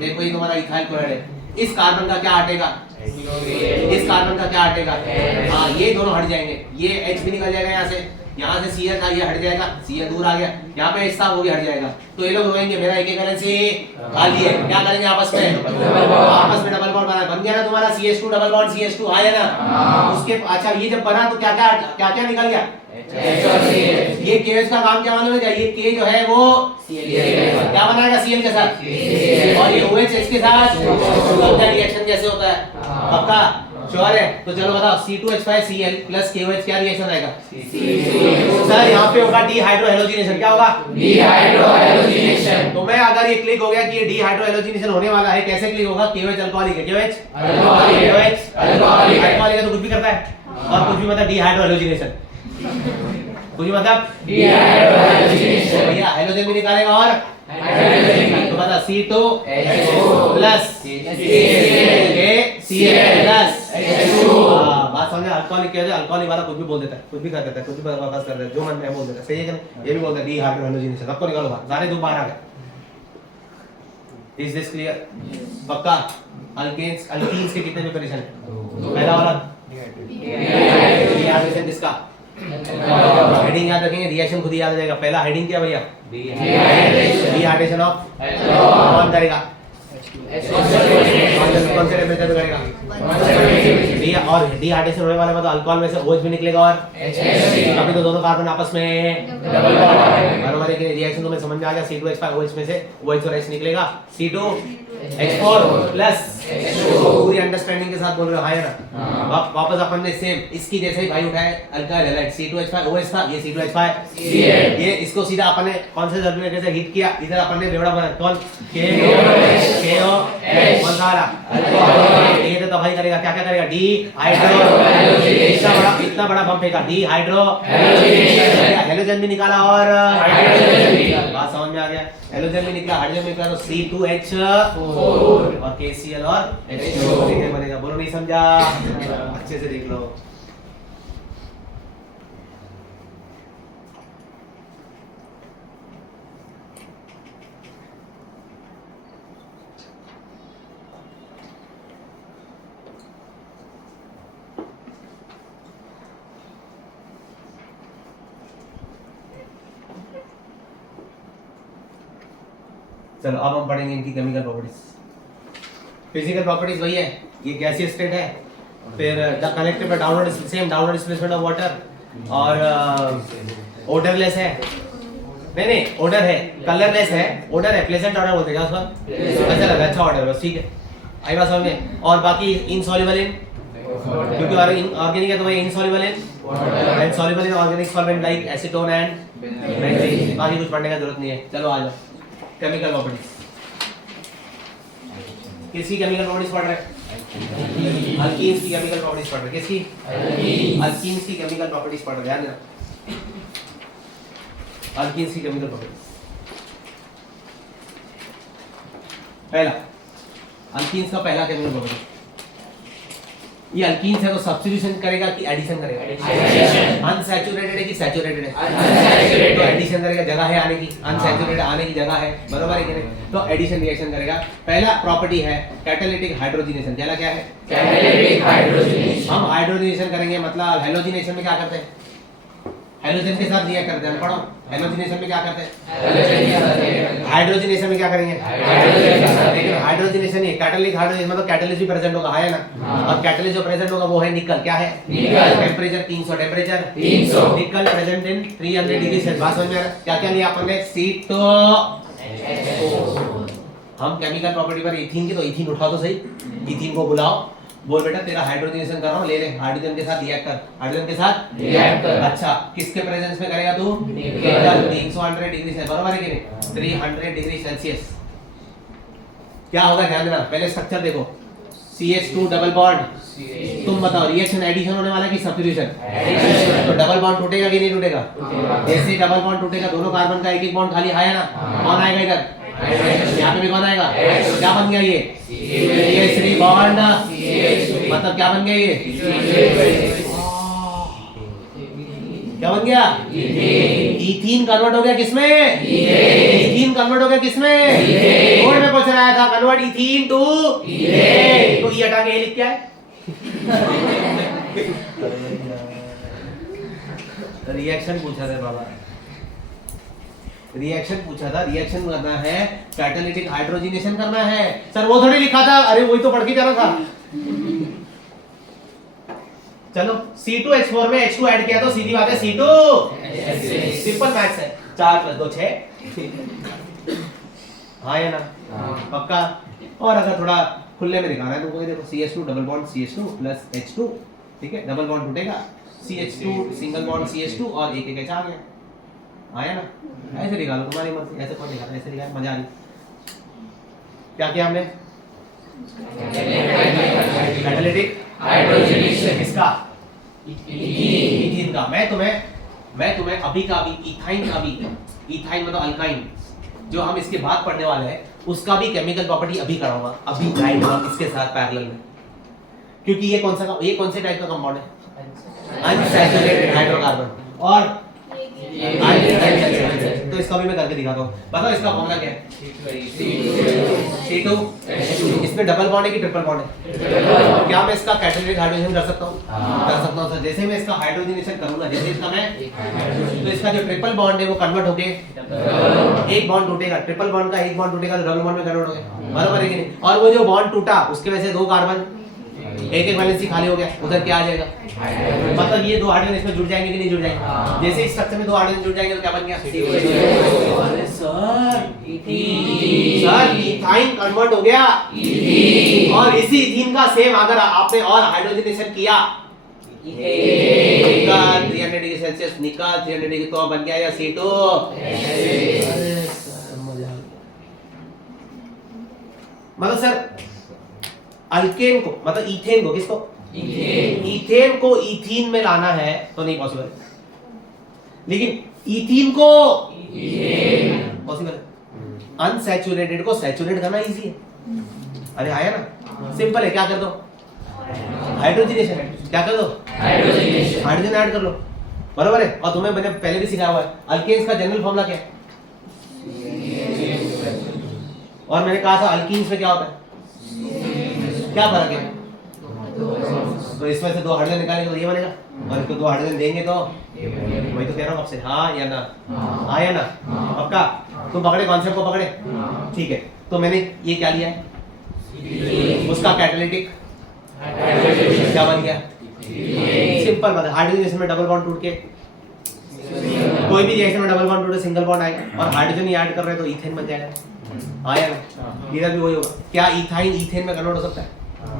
देखो ये तुम्हारा इथाइल क्लोराइड है। इस कार्बन का क्या हटेगा? इस कार्बन का क्या हटेगा? हाँ ये दोनों हट जाएंगे, ये H भी निकल जाएगा यहाँ से, यहाँ से Cl था, ये हट जाएगा, Cl दूर आ गया, यहाँ पे H था वो भी हट जाएगा। तो ये लोग रोएंगे मेरा एक एक वैलेंसी खाली है, क्या करेंगे आपस में? डबल बॉन्ड बना, बन गया ना तुम्हारा CH2 डबल बॉन्ड CH2, हाँ या ना? उसके अच्छा ये जब बना तो क्या क्या निकल गया? ये KH का काम क्या मालूम है क्या? ये K जो है वो क्या बनाएगा Cl के साथ, और ये OH के साथ रिएक्शन कैसे होता है? पक्का श्योर है? तो चलो बताओ C2H5Cl प्लस KOH क्या रिएक्शन आएगा? सर यहाँ पे होगा डिहाइड्रोहेलोजिनेशन। क्या होगा? डिहाइड्रोहेलोजिनेशन। तो मैं अगर ये क्लिक हो गया कि ये डिहाइड्रोहेलोजिनेशन होने वाला है, कैसे क्लिक होगा? KOH अल्कोहलिक है, KOH अल्कोहलिक है तो कुछ भी करता है और कुछ भी मतलब डिहाइड्रोहेलोजिनेशन। कुछ मतलब dehydrogenation भैया हेलोजन भी निकालेगा और तो बता C2 प्लस CH प्लस बात समझे। अल्कोहलिक क्या है, अल्कोहलिक वाला कुछ भी बोल देता है, कुछ भी कर देता है, कुछ भी बकवास कर देता है, जो मन में बोल देता है, सही है कि नहीं? ये भी बोलता है डीहाइड्रोजनेशन, सबको निकालो बाहर, सारे दो बाहर आ गए। Is this clear? पक्का? अल्केन्स अल्कीन्स के कितने प्रिपरेशन है? पहला वाला डिहाइड्रेशन, किसका? हेडिंग याद रखेंगे, रिएक्शन खुद ही याद आ जाएगा। पहला हेडिंग क्या भैया? डिहाइड्रेशन ऑफ कौन करेगा? कौन से टेम्परेचर पे करेगा? और डिहाइड्रेशन होने वाले में तो अल्कोहल में से OH भी निकलेगा और अभी तो दोनों कार्बन आपस में बराबर है कि रिएक्शन तुम्हें समझ में आ गया। C2H5 OH में से OH और H निकलेगा, C2H4 प्लस पूरी अंडरस्टैंडिंग के साथ बोल रहे हो, हाँ या ना? वापस अपन ने सेम इसकी जैसे ही भाई उठाए अल्कोहल हैलाइड C2H5 OH था, ये C2H5 ये इसको सीधा अपन ने कौन से सल्फ्यूरिक से हीट किया, इधर अपन ने बेवड़ा बनाया कौन KOH कौन सा वाला अल्कोहल, ये तो भाई करेगा क्या क्या करेगा? डिहाइड्रो, इतना बड़ा बम फेंका, डिहाइड्रो हेलोजन भी निकाला और बात समझ में आ गया। हेलोजन भी निकला, हाइड्रोजन भी निकला, तो C2H4 और KCl और H2 बनेगा। बोलो नहीं समझा? अच्छे से देख लो। चलो अब हम पढ़ेंगे इनकी केमिकल प्रॉपर्टीज। फिजिकल प्रॉपर्टीज वही है, ये गैसियस स्टेट है, फिर the collective downward same downward displacement of water, और ओडरलेस है, नहीं ओडर है, कलरलेस है, ओडर है, प्लेजेंट ऑर्डर बोलते हैं क्या उसका? अच्छा लगा, अच्छा ऑर्डर बस, ठीक है, आई बात समझ में। और बाकी इनसॉल्युबल इन, क्योंकि ऑर्गेनिक है तो भाई insoluble in, insoluble in organic solvent like acetone and benzene. बाकी कुछ पढ़ने का जरूरत नहीं है। चलो आ जाओ केमिकल प्रॉपर्टीज। किसकी केमिकल प्रॉपर्टीज पढ़ रहे हैं? अल्कीन्स की केमिकल प्रॉपर्टीज पढ़ रहे हैं। किसकी? अल्कीन्स की केमिकल प्रॉपर्टीज पढ़ रहे हैं, ध्यान देना। अल्कीन्स की केमिकल प्रॉपर्टीज। पहला अल्कीन्स का पहला केमिकल प्रॉपर्टी, ये अल्कीन्स है तो सब्स्टिट्यूशन करेगा कि एडिशन करेगा? अनसैचुरेटेड है कि सैचुरेटेड है? अनसैचुरेटेड, तो एडिशन करेगा, जगह है आने की, अनसैचुरेटेड आने की जगह है, बराबर है कि नहीं? तो एडिशन रिएक्शन करेगा। पहला प्रॉपर्टी है कैटालिटिक हाइड्रोजनेशन। पहला क्या है? Catalytic hydrogenation. हम हाइड्रोजनेशन करेंगे मतलब हेलोजनेशन में क्या करते हैं? हेलोजन के साथ रिएक्ट करते हैं, पढ़ो। हेलोजनेशन में क्या करते हैं? हाइड्रोजनेशन में क्या करेंगे? लेकिन हाइड्रोजनेशन ये कैटालिटिक हाइड्रोजनेशन मतलब कैटलिस्ट भी प्रेजेंट होगा, है ना? और कैटलिस्ट जो प्रेजेंट होगा वो है निकल। क्या है? निकल। टेंपरेचर 300, टेंपरेचर 300, निकल प्रेजेंट इन 300 डिग्री सेल्सियस। बात समझ में आ रहा है? क्या क्या लिया अपन ने? C2H4। हम केमिकल प्रॉपर्टी पर इथीन की, तो इथीन उठाओ तो सही, इथीन को बुलाओ, बोल बेटा तेरा हाइड्रोजनेशन कर रहा हूं, ले ले हाइड्रोजन के साथ रिएक्ट कर, हाइड्रोजन के साथ रिएक्ट कर। अच्छा किसके प्रेजेंस में करेगा तू? निकल 300 डिग्री सेल्सियस, बराबर है कि नहीं? 300 डिग्री सेल्सियस। क्या होगा ध्यान देना, पहले स्ट्रक्चर देखो, CH2 डबल बॉन्ड, तुम बताओ रिएक्शन एडिशन होने वाला है कि सब्स्टिट्यूशन? एडिशन। तो डबल बॉन्ड टूटेगा कि नहीं टूटेगा? जैसे ही डबल बॉन्ड टूटेगा दोनों कार्बन का एक एक बॉन्ड खाली आया ना, कौन आएगा इधर? यहाँ पे भी कौन आएगा? क्या बन गया ये? CH3 बॉन्ड, मतलब क्या बन गया ये? क्या बन गया? इथीन कन्वर्ट हो गया किसमें? इथीन कन्वर्ट हो गया किसमें? बोर्ड में क्वेश्चन आया था, कन्वर्ट इथीन टू इथेन, तो ये हटा के ये लिख क्या है? रिएक्शन पूछा था बाबा, रिएक्शन पूछा था, रिएक्शन करना है, कैटालिटिक हाइड्रोजनेशन करना है। सर वो थोड़ी लिखा था, अरे वही तो पढ़ के जाना था। चलो C2H4 में H2 ऐड किया तो सीधी बात है C2, सिंपल मैथ्स है, 4 + 2 6। हाँ या ना? पक्का। और अगर थोड़ा खुले में दिखाना है तो कोई देखो CH2 double bond CH2 plus H2, ठीक है, डबल बॉन्ड टूटेगा, CH2 सिंगल बॉन्ड CH2 और एक एक H आ गया, आया ना? ऐसे निकालो, तुम्हारी मर्जी, ऐसे कौन निकाला, ऐसे निकाल, मजा आ रही। क्या किया हमने? कैटालिटिक हाइड्रोजनेशन, किसका? इथीन का। मैं तुम्हें मैं तुम्हें अभी का अभी इथाइन का भी, इथाइन मतलब अल्काइन, जो हम इसके बाद पढ़ने वाले हैं उसका भी केमिकल प्रॉपर्टी अभी कराऊंगा, अभी गाइड होगा इसके साथ पैरेलल में, क्योंकि ये कौन से टाइप का कंपाउंड है, अनसैचुरेटेड हाइड्रोकार्बन, और तो इसका भी मैं करके दिखाता हूँ। बताओ इसका फॉर्मूला क्या है, C2, इसमें डबल बॉन्ड है कि ट्रिपल बॉन्ड है, क्या मैं इसका कैटालिटिक हाइड्रोजन कर सकता हूँ, कर सकता हूँ सर। जैसे मैं इसका हाइड्रोजनेशन करूंगा, जैसे इसका मैं, तो इसका जो ट्रिपल बॉन्ड है वो कन्वर्ट होके एक बॉन्ड टूटेगा, ट्रिपल बॉन्ड का एक बॉन्ड टूटेगा तो डबल बॉन्ड में कन्वर्ट हो गया, बराबर है कि नहीं। और वो जो बॉन्ड टूटा उसके वजह से दो कार्बन एक वैलेंसी खाली हो गया, उधर क्या आ जाएगा, मतलब ये दो हाइड्रोजन इसमें जुड़ जाएंगे कि नहीं जुड़ जाएंगे। जैसे इस स्ट्रक्चर में दो हाइड्रोजन जुड़ जाएंगे तो क्या बन गया, अरे सर इथाइन कन्वर्ट हो गया, और इसी इथीन का सेम अगर आपने और हाइड्रोजनेशन किया, 300 डिग्री सेल्सियस निकल 300 डिग्री, तो बन गया या C2। मतलब सर अल्केन को, मतलब इथेन को, किसको, इथेन को इथीन में लाना है तो नहीं पॉसिबल, लेकिन इथीन को पॉसिबल है। अनसैचुरेटेड को सैचुरेट करना इजी है, अरे आया ना, सिंपल है। क्या कर दो, हाइड्रोजनेशन, क्या कर दो, हाइड्रोजन ऐड कर लो, बराबर है। और तुम्हें मैंने पहले भी सिखाया हुआ है अल्केन्स का जनरल फॉर्मूला क्या है, और मैंने कहा था अल्कीन्स में क्या होता है, क्या फर्क है, तो इसमें से दो हाइड्रोजन निकालेंगे तो ये बनेगा, और इसको दो हाइड्रोजन देंगे तो वही तो कह रहा हूँ आपसे, हाँ या ना, हाँ या ना, पक्का। तुम पकड़े कॉन्सेप्ट को, पकड़े, ठीक है। तो मैंने ये क्या लिया है, उसका कैटालिटिक क्या बन गया, सिंपल बात है। हाइड्रोजन में डबल बॉन्ड टूट के, कोई भी रिएक्शन में डबल बॉन्ड टूटे सिंगल बॉन्ड आएगा, और हाइड्रोजन ही ऐड कर रहे हैं तो इथेन बन जाएगा, आया ना, इधर भी वही होगा। क्या इथाइन इथेन में कन्वर्ट हो सकता है,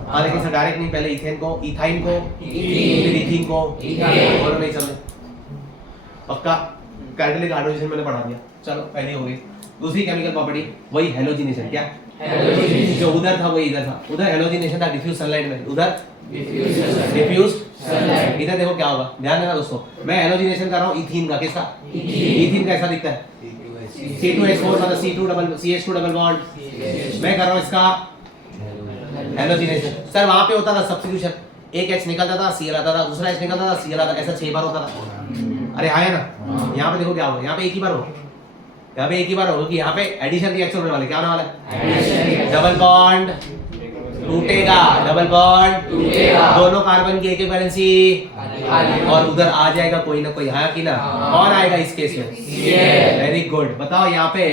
हाँ, लेकिन सर डायरेक्ट नहीं, पहले इथेन को इथाइन को फिर इथीन को, और नहीं चल पक्का। कैटालिटिक हाइड्रोजनेशन मैंने पढ़ा दिया, चलो पहले हो गई। दूसरी केमिकल प्रॉपर्टी वही हेलोजिनेशन, क्या जो उधर था वही इधर था, उधर हेलोजिनेशन था डिफ्यूज सनलाइट में, उधर डिफ्यूज सनलाइट। इधर देखो क्या होगा, ध्यान देना दोस्तों, मैं हेलोजिनेशन कर रहा हूँ इथीन का, किसका, इथीन का, ऐसा दिखता है C2H4 मतलब CH2 डबल बॉन्ड, मैं कर रहा हूँ इसका हेलोजिनेशन। सर वहां पे होता था सब्स्टिट्यूशन, एक H निकलता था Cl आता था, दूसरा H निकलता था Cl आता था, ऐसा 6 बार होता था। अरे हाँ है ना, यहाँ पे देखो क्या होगा, यहाँ पे एक ही बार होगा, यहाँ पे एक ही बार होगा कि यहाँ पे एडिशन रिएक्शन होने वाले, क्या होने वाला है, डबल बॉन्ड टूटेगा, डबल बॉन्ड टूटेगा, दोनों कार्बन की एक एक वैलेंसी, और उधर आ जाएगा कोई ना कोई, हाँ कि ना, कौन आएगा इस केस में, वेरी गुड। बताओ यहाँ पे,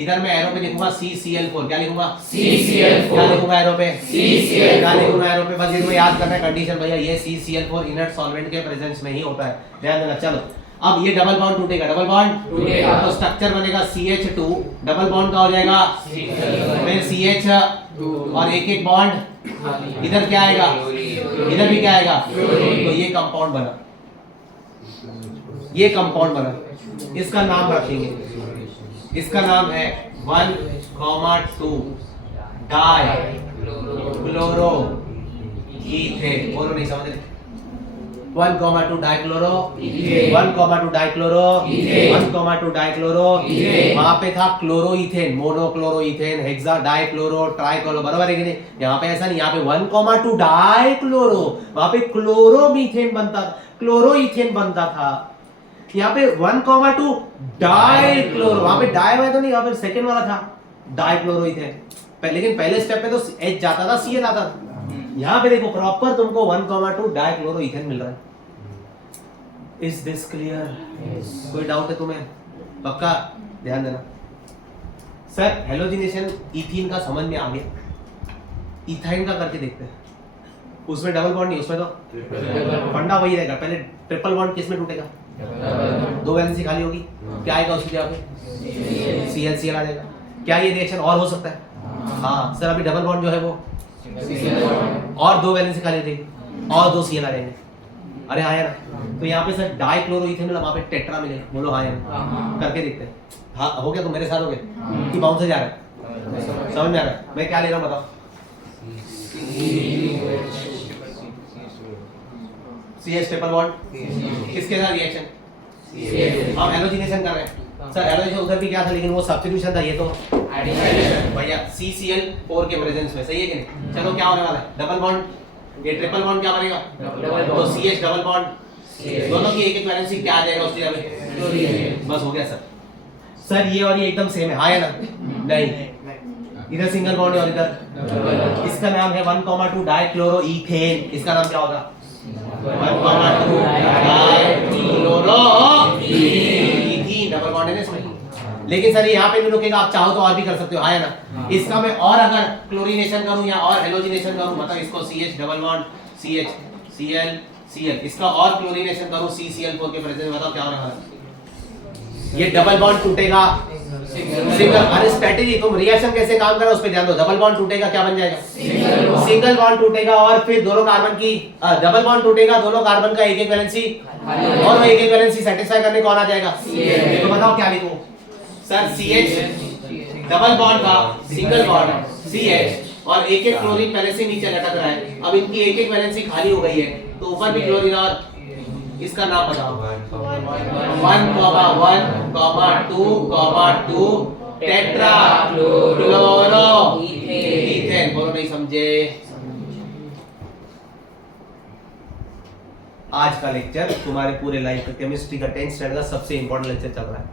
इधर मैं एरो पे लिखूंगा CCl4, क्या लिखूंगा, CCl4, क्या लिखूंगा एरो पे, CCl4, क्या लिखूंगा एरो पे, बस इनको याद करना है कंडीशन भैया, ये CCl4 इनर्ट सॉल्वेंट के प्रेजेंस में ही होता है, ध्यान देना। चलो अब ये डबल बॉन्ड टूटेगा, डबल बॉन्ड टूटेगा तो स्ट्रक्चर बनेगा CH2, डबल बॉन्ड का हो जाएगा फिर CH, और एक एक बॉन्ड इधर क्या आएगा, इधर भी क्या आएगा, तो ये कंपाउंड बना, ये कंपाउंड बना, इसका नाम रखेंगे, इसका नाम है 1,2 डाई क्लोरो इथेन। बोलो नहीं समझ रहे, 1,2 डाइक्लोरो, 1,2 डाइक्लोरो, 1,2 डाइक्लोरो, वहां पे था chloro ethane, monochloro ethane, hexa dichloro, trichloro, बराबर है कि नहीं। यहाँ पे ऐसा नहीं, यहाँ पे 1,2 डाइक्लोरो, वहां पे क्लोरो मीथेन बनता था, क्लोरो इथेन बनता था। यहाँ पे 1,2 डाइक्लोरो, वहां पे डाई वाला तो नहीं, यहाँ पे सेकंड वाला था डाइक्लोरो इथेन, लेकिन पहले स्टेप पे तो H जाता था, Cl आता था। यहाँ पे देखो प्रॉपर तुमको 1,2 डाइक्लोरो इथेन मिल रहा है। Is this clear? कोई डाउट है तुम्हें? पक्का ध्यान देना। सर हेलोजिनेशन इथीन का समझ में आ गया, इथाइन का करके देखते हैं। उसमें डबल बॉन्ड नहीं, उसमें तो फंडा वही रहेगा। पहले ट्रिपल बॉन्ड किस में टूटेगा, दो वैलेंसी खाली होगी, क्या आएगा उसकी जगह पे, CL आ जाएगा। क्या ये रिएक्शन और हो सकता है? हाँ सर, अभी डबल बॉन्ड जो है वो और दो वैलेंसी खाली रहेगी और दो Cl आ जाएंगे। अरे हाँ यार, तो यहाँ पे सर डाइक्लोरोइथेन मिला, वहाँ पे टेट्रा मिलेगा। बोलो हाँ यार, करके देखते हैं। हाँ हो गया, तो मेरे साथ हो गया कि बाउंस से जा रहा है, समझ में आ रहा है मैं क्या ले रहा हूँ बताओ। CH ट्रिपल बॉन्ड किसके साथ रिएक्शन, हम हेलोजिनेशन कर रहे हैं सर। हेलोजिनेशन उधर भी क्या था लेकिन वो सब्स्टिट्यूशन था, ये तो भैया CCl4 के प्रेजेंस में, सही है कि नहीं। चलो क्या होने वाला है, डबल बॉन्ड, ये ट्रिपल बॉन्ड क्या बनेगा, तो CH डबल बॉन्ड, दोनों की एक एक वैलेंसी क्या आ जाएगा उस जगह में, बस हो गया सर। सर ये और ये एकदम सेम है, हाँ या ना, नहीं, इधर सिंगल बॉन्ड है और इधर, इसका नाम है 1,2 डाइक्लोरोईथेन, इसका नाम क्या होगा 1,2 डाइक्लोरोईथीन, डबल बॉन्ड है ना इसमें। लेकिन सर यहाँ पे भी रुकेगा, आप चाहो तो और भी कर सकते हो, हाँ या ना। इसका मैं और अगर क्लोरीनेशन करूं या और हेलोजिनेशन करूं, मतलब इसको CH double bond CH Cl Cl, इसका और क्लोरीनेशन करूं CCl4 के प्रेजेंस में, बताओ क्या होने वाला है। ये डबल बॉन्ड टूटेगा, सिंगल, अरे स्ट्रेटजी, तुम रिएक्शन कैसे काम कर रहे हो उस पे ध्यान दो। डबल बॉन्ड टूटेगा क्या बन जाएगा, सिंगल बॉन्ड टूटेगा, और फिर दोनों कार्बन की डबल बॉन्ड टूटेगा, दोनों कार्बन का एक एक वैलेंसी, और वो एक एक वैलेंसी सेटिस्फाई करने कौन आ जाएगा, तो बताओ क्या लिखूं सर, CH डबल बॉन्ड का सिंगल बॉन्ड CH, और एक एक क्लोरीन पहले से नीचे लटक रहा है, अब इनकी एक एक वैलेंसी खाली हो गई है, तो ऊपर भी क्लोरीन, और इसका नाम बताओ 1,1,2,2 टेट्रा क्लोरो इथेन, बोलो नहीं समझे। आज का लेक्चर तुम्हारे पूरे लाइफ का केमिस्ट्री का 10th स्टैंडर्ड का सबसे इंपॉर्टेंट लेक्चर चल रहा है।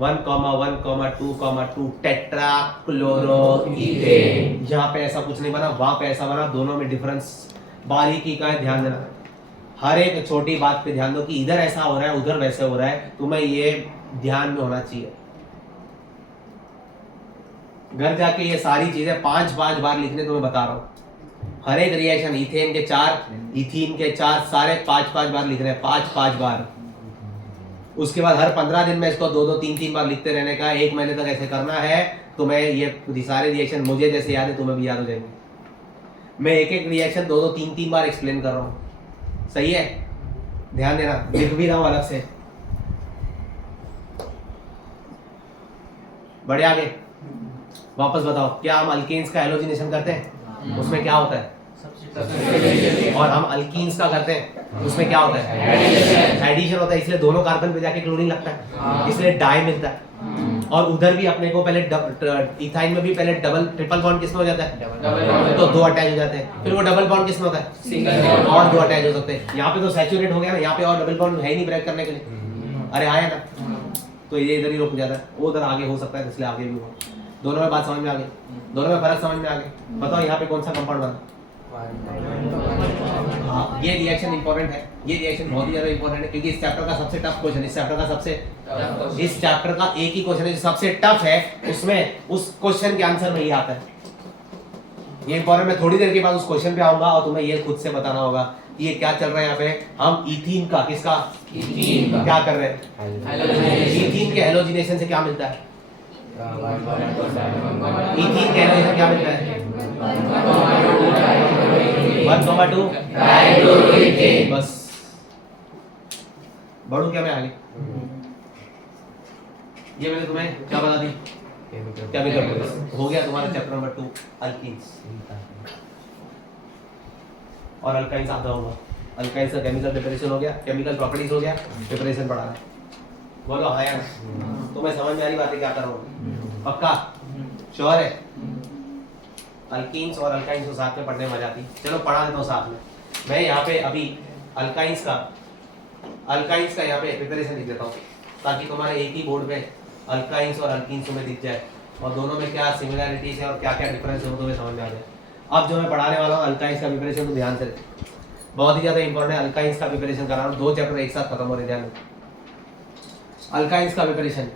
1,1,2,2 टेट्रा क्लोरो इथेन, यहाँ पे ऐसा कुछ नहीं बना, वहां पे ऐसा बना, दोनों में डिफरेंस बारीकी का है, ध्यान देना। हर एक छोटी बात पे ध्यान दो कि इधर ऐसा हो रहा है उधर वैसे हो रहा है, तुम्हें ये ध्यान में होना चाहिए। घर जाके ये सारी चीजें 5-5 बार लिखने तुम्हें बता रहा हूँ। हर एक रिएक्शन, इथेन के 4, इथीन के 4, सारे 5-5 बार लिख रहे हैं, 5-5 बार। उसके बाद हर 15 दिन में इसको 2-2, 3-3 बार लिखते रहने का, 1 महीने तक ऐसे करना है। तुम्हें ये सारे रिएक्शन मुझे जैसे याद है तुम्हें भी याद हो जाएंगे। मैं एक एक रिएक्शन 2-2, 3-3 बार एक्सप्लेन कर रहा हूँ, सही है, ध्यान देना, लिख भी रहा हूं अलग से। बढ़िया, आगे वापस बताओ, क्या हम अल्केन्स का हेलोजिनेशन करते हैं, उसमें क्या होता है, और हम अल्कीन्स का करते हैं उसमें क्या होता है, एडिशन होता है, इसलिए दोनों कार्बन पे जाके क्लोरीन लगता है, इसलिए डाई मिलता है। और उधर भी अपने को पहले इथाइन में भी पहले डबल ट्रिपल बॉन्ड किसमें हो जाता है, तो 2 अटैच हो जाते हैं, फिर वो डबल बॉन्ड किसमें होता है, सिंगल, और 2 अटैच हो सकते हैं। यहाँ पे तो सैचुरेट हो गया ना, यहाँ पे और डबल बॉन्ड है ही नहीं ब्रेक करने के लिए, अरे आया ना, तो ये इधर ही रुक जाता है, वो उधर आगे हो सकता है, इसलिए आगे भी हो। दोनों में बात समझ में आ गई, दोनों में फर्क समझ में आ गई। बताओ यहाँ पे कौन सा कंपाउंड बना, हाँ, ये रिएक्शन इंपॉर्टेंट है, ये रिएक्शन बहुत ही ज्यादा इंपॉर्टेंट है, क्योंकि इस चैप्टर का सबसे टफ क्वेश्चन, इस चैप्टर का एक ही क्वेश्चन है जो सबसे टफ है, उसमें उस क्वेश्चन के आंसर में ये आता है। ये इंपॉर्टेंट, मैं थोड़ी देर के बाद उस क्वेश्चन पे आऊंगा और तुम्हें ये खुद से बताना होगा कि ये क्या चल रहा है। यहाँ पे हम इथीन का, किसका, इथीन का क्या कर रहे हैं, इथीन के हेलोजिनेशन से क्या मिलता है, इथीन के हेलोजिनेशन क्या मिलता है, 1,2 डाइक्लोरोइथेन, बस। बढ़ू क्या मैं आगे, ये मैंने तुम्हें क्या बता दी, केमिकल हो गया तुम्हारा चैप्टर नंबर 2 अल्कीन्स, और अल्काइंस आता होगा। अल्काइंस का केमिकल प्रिपरेशन हो गया, केमिकल प्रॉपर्टीज हो गया, प्रिपरेशन पढ़ा है, बोलो हाँ यार, तुम्हें समझ में आ रही बात है क्या कर रहा हूँ, पक्का श्योर है। अल्कीन्स और अल्काइंस को साथ में पढ़ने में मजा आती, चलो पढ़ा देता हूँ साथ में। मैं यहाँ पे अभी अल्काइंस का यहाँ पे प्रिपरेशन लिख देता हूँ, ताकि तुम्हारे एक ही बोर्ड पे अल्काइंस और अल्कीन्स में दिख जाए, और दोनों में क्या सिमिलरिटीज है और क्या क्या डिफरेंस है वो तुम्हें समझ में आ जाए। अब जो मैं पढ़ाने वाला हूँ अल्काइंस का प्रिपरेशन, तो ध्यान से, बहुत ही ज्यादा इंपॉर्टेंट है। अल्काइंस का प्रिपरेशन कर रहा हूँ, 2 चैप्टर एक साथ खत्म हो रहे, ध्यान। अल्काइंस का प्रिपरेशन,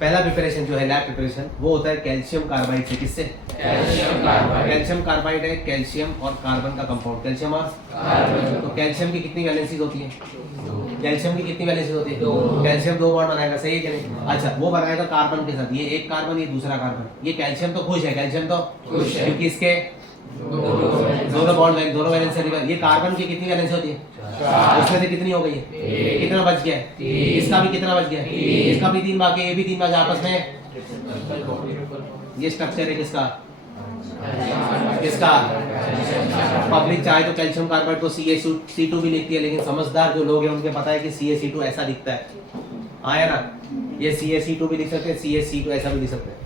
पहला प्रिपरेशन जो है लैब प्रिपरेशन, वो होता है कैल्शियम कार्बाइड से, किससे, कैल्शियम कार्बाइड है कैल्शियम और कार्बन का कंपाउंड, कैल्शियम और कार्बन। तो कैल्शियम की कितनी वैलेंसीज होती है, कैल्शियम की कितनी वैलेंसीज होती है, 2। कैल्शियम 2 बॉन्ड बनाएगा, सही है कि नहीं, अच्छा वो बनाएगा कार्बन के साथ, ये एक कार्बन ये दूसरा कार्बन, ये कैल्शियम तो खुश है, कैल्शियम तो खुश है क्योंकि इसके दोनों बॉन्ड, दोनों वैलेंसी, ये कार्बन की कितनी वैलेंसी होती है, उसमें से कितनी हो गई है, कितना बच गया है, इसका भी कितना बच गया है, इसका भी 3 बाकी, ये भी 3 बाकी, आपस में ये स्ट्रक्चर है किसका, किसका? पब्लिक चाहे तो कैल्शियम कार्बाइड को CaC2 भी लिखती है, लेकिन समझदार जो लोग हैं उनके पता है कि CaC2 ऐसा दिखता है, आया ना? ये CaC2 भी लिख सकते हैं, CaC2 ऐसा भी लिख सकते हैं।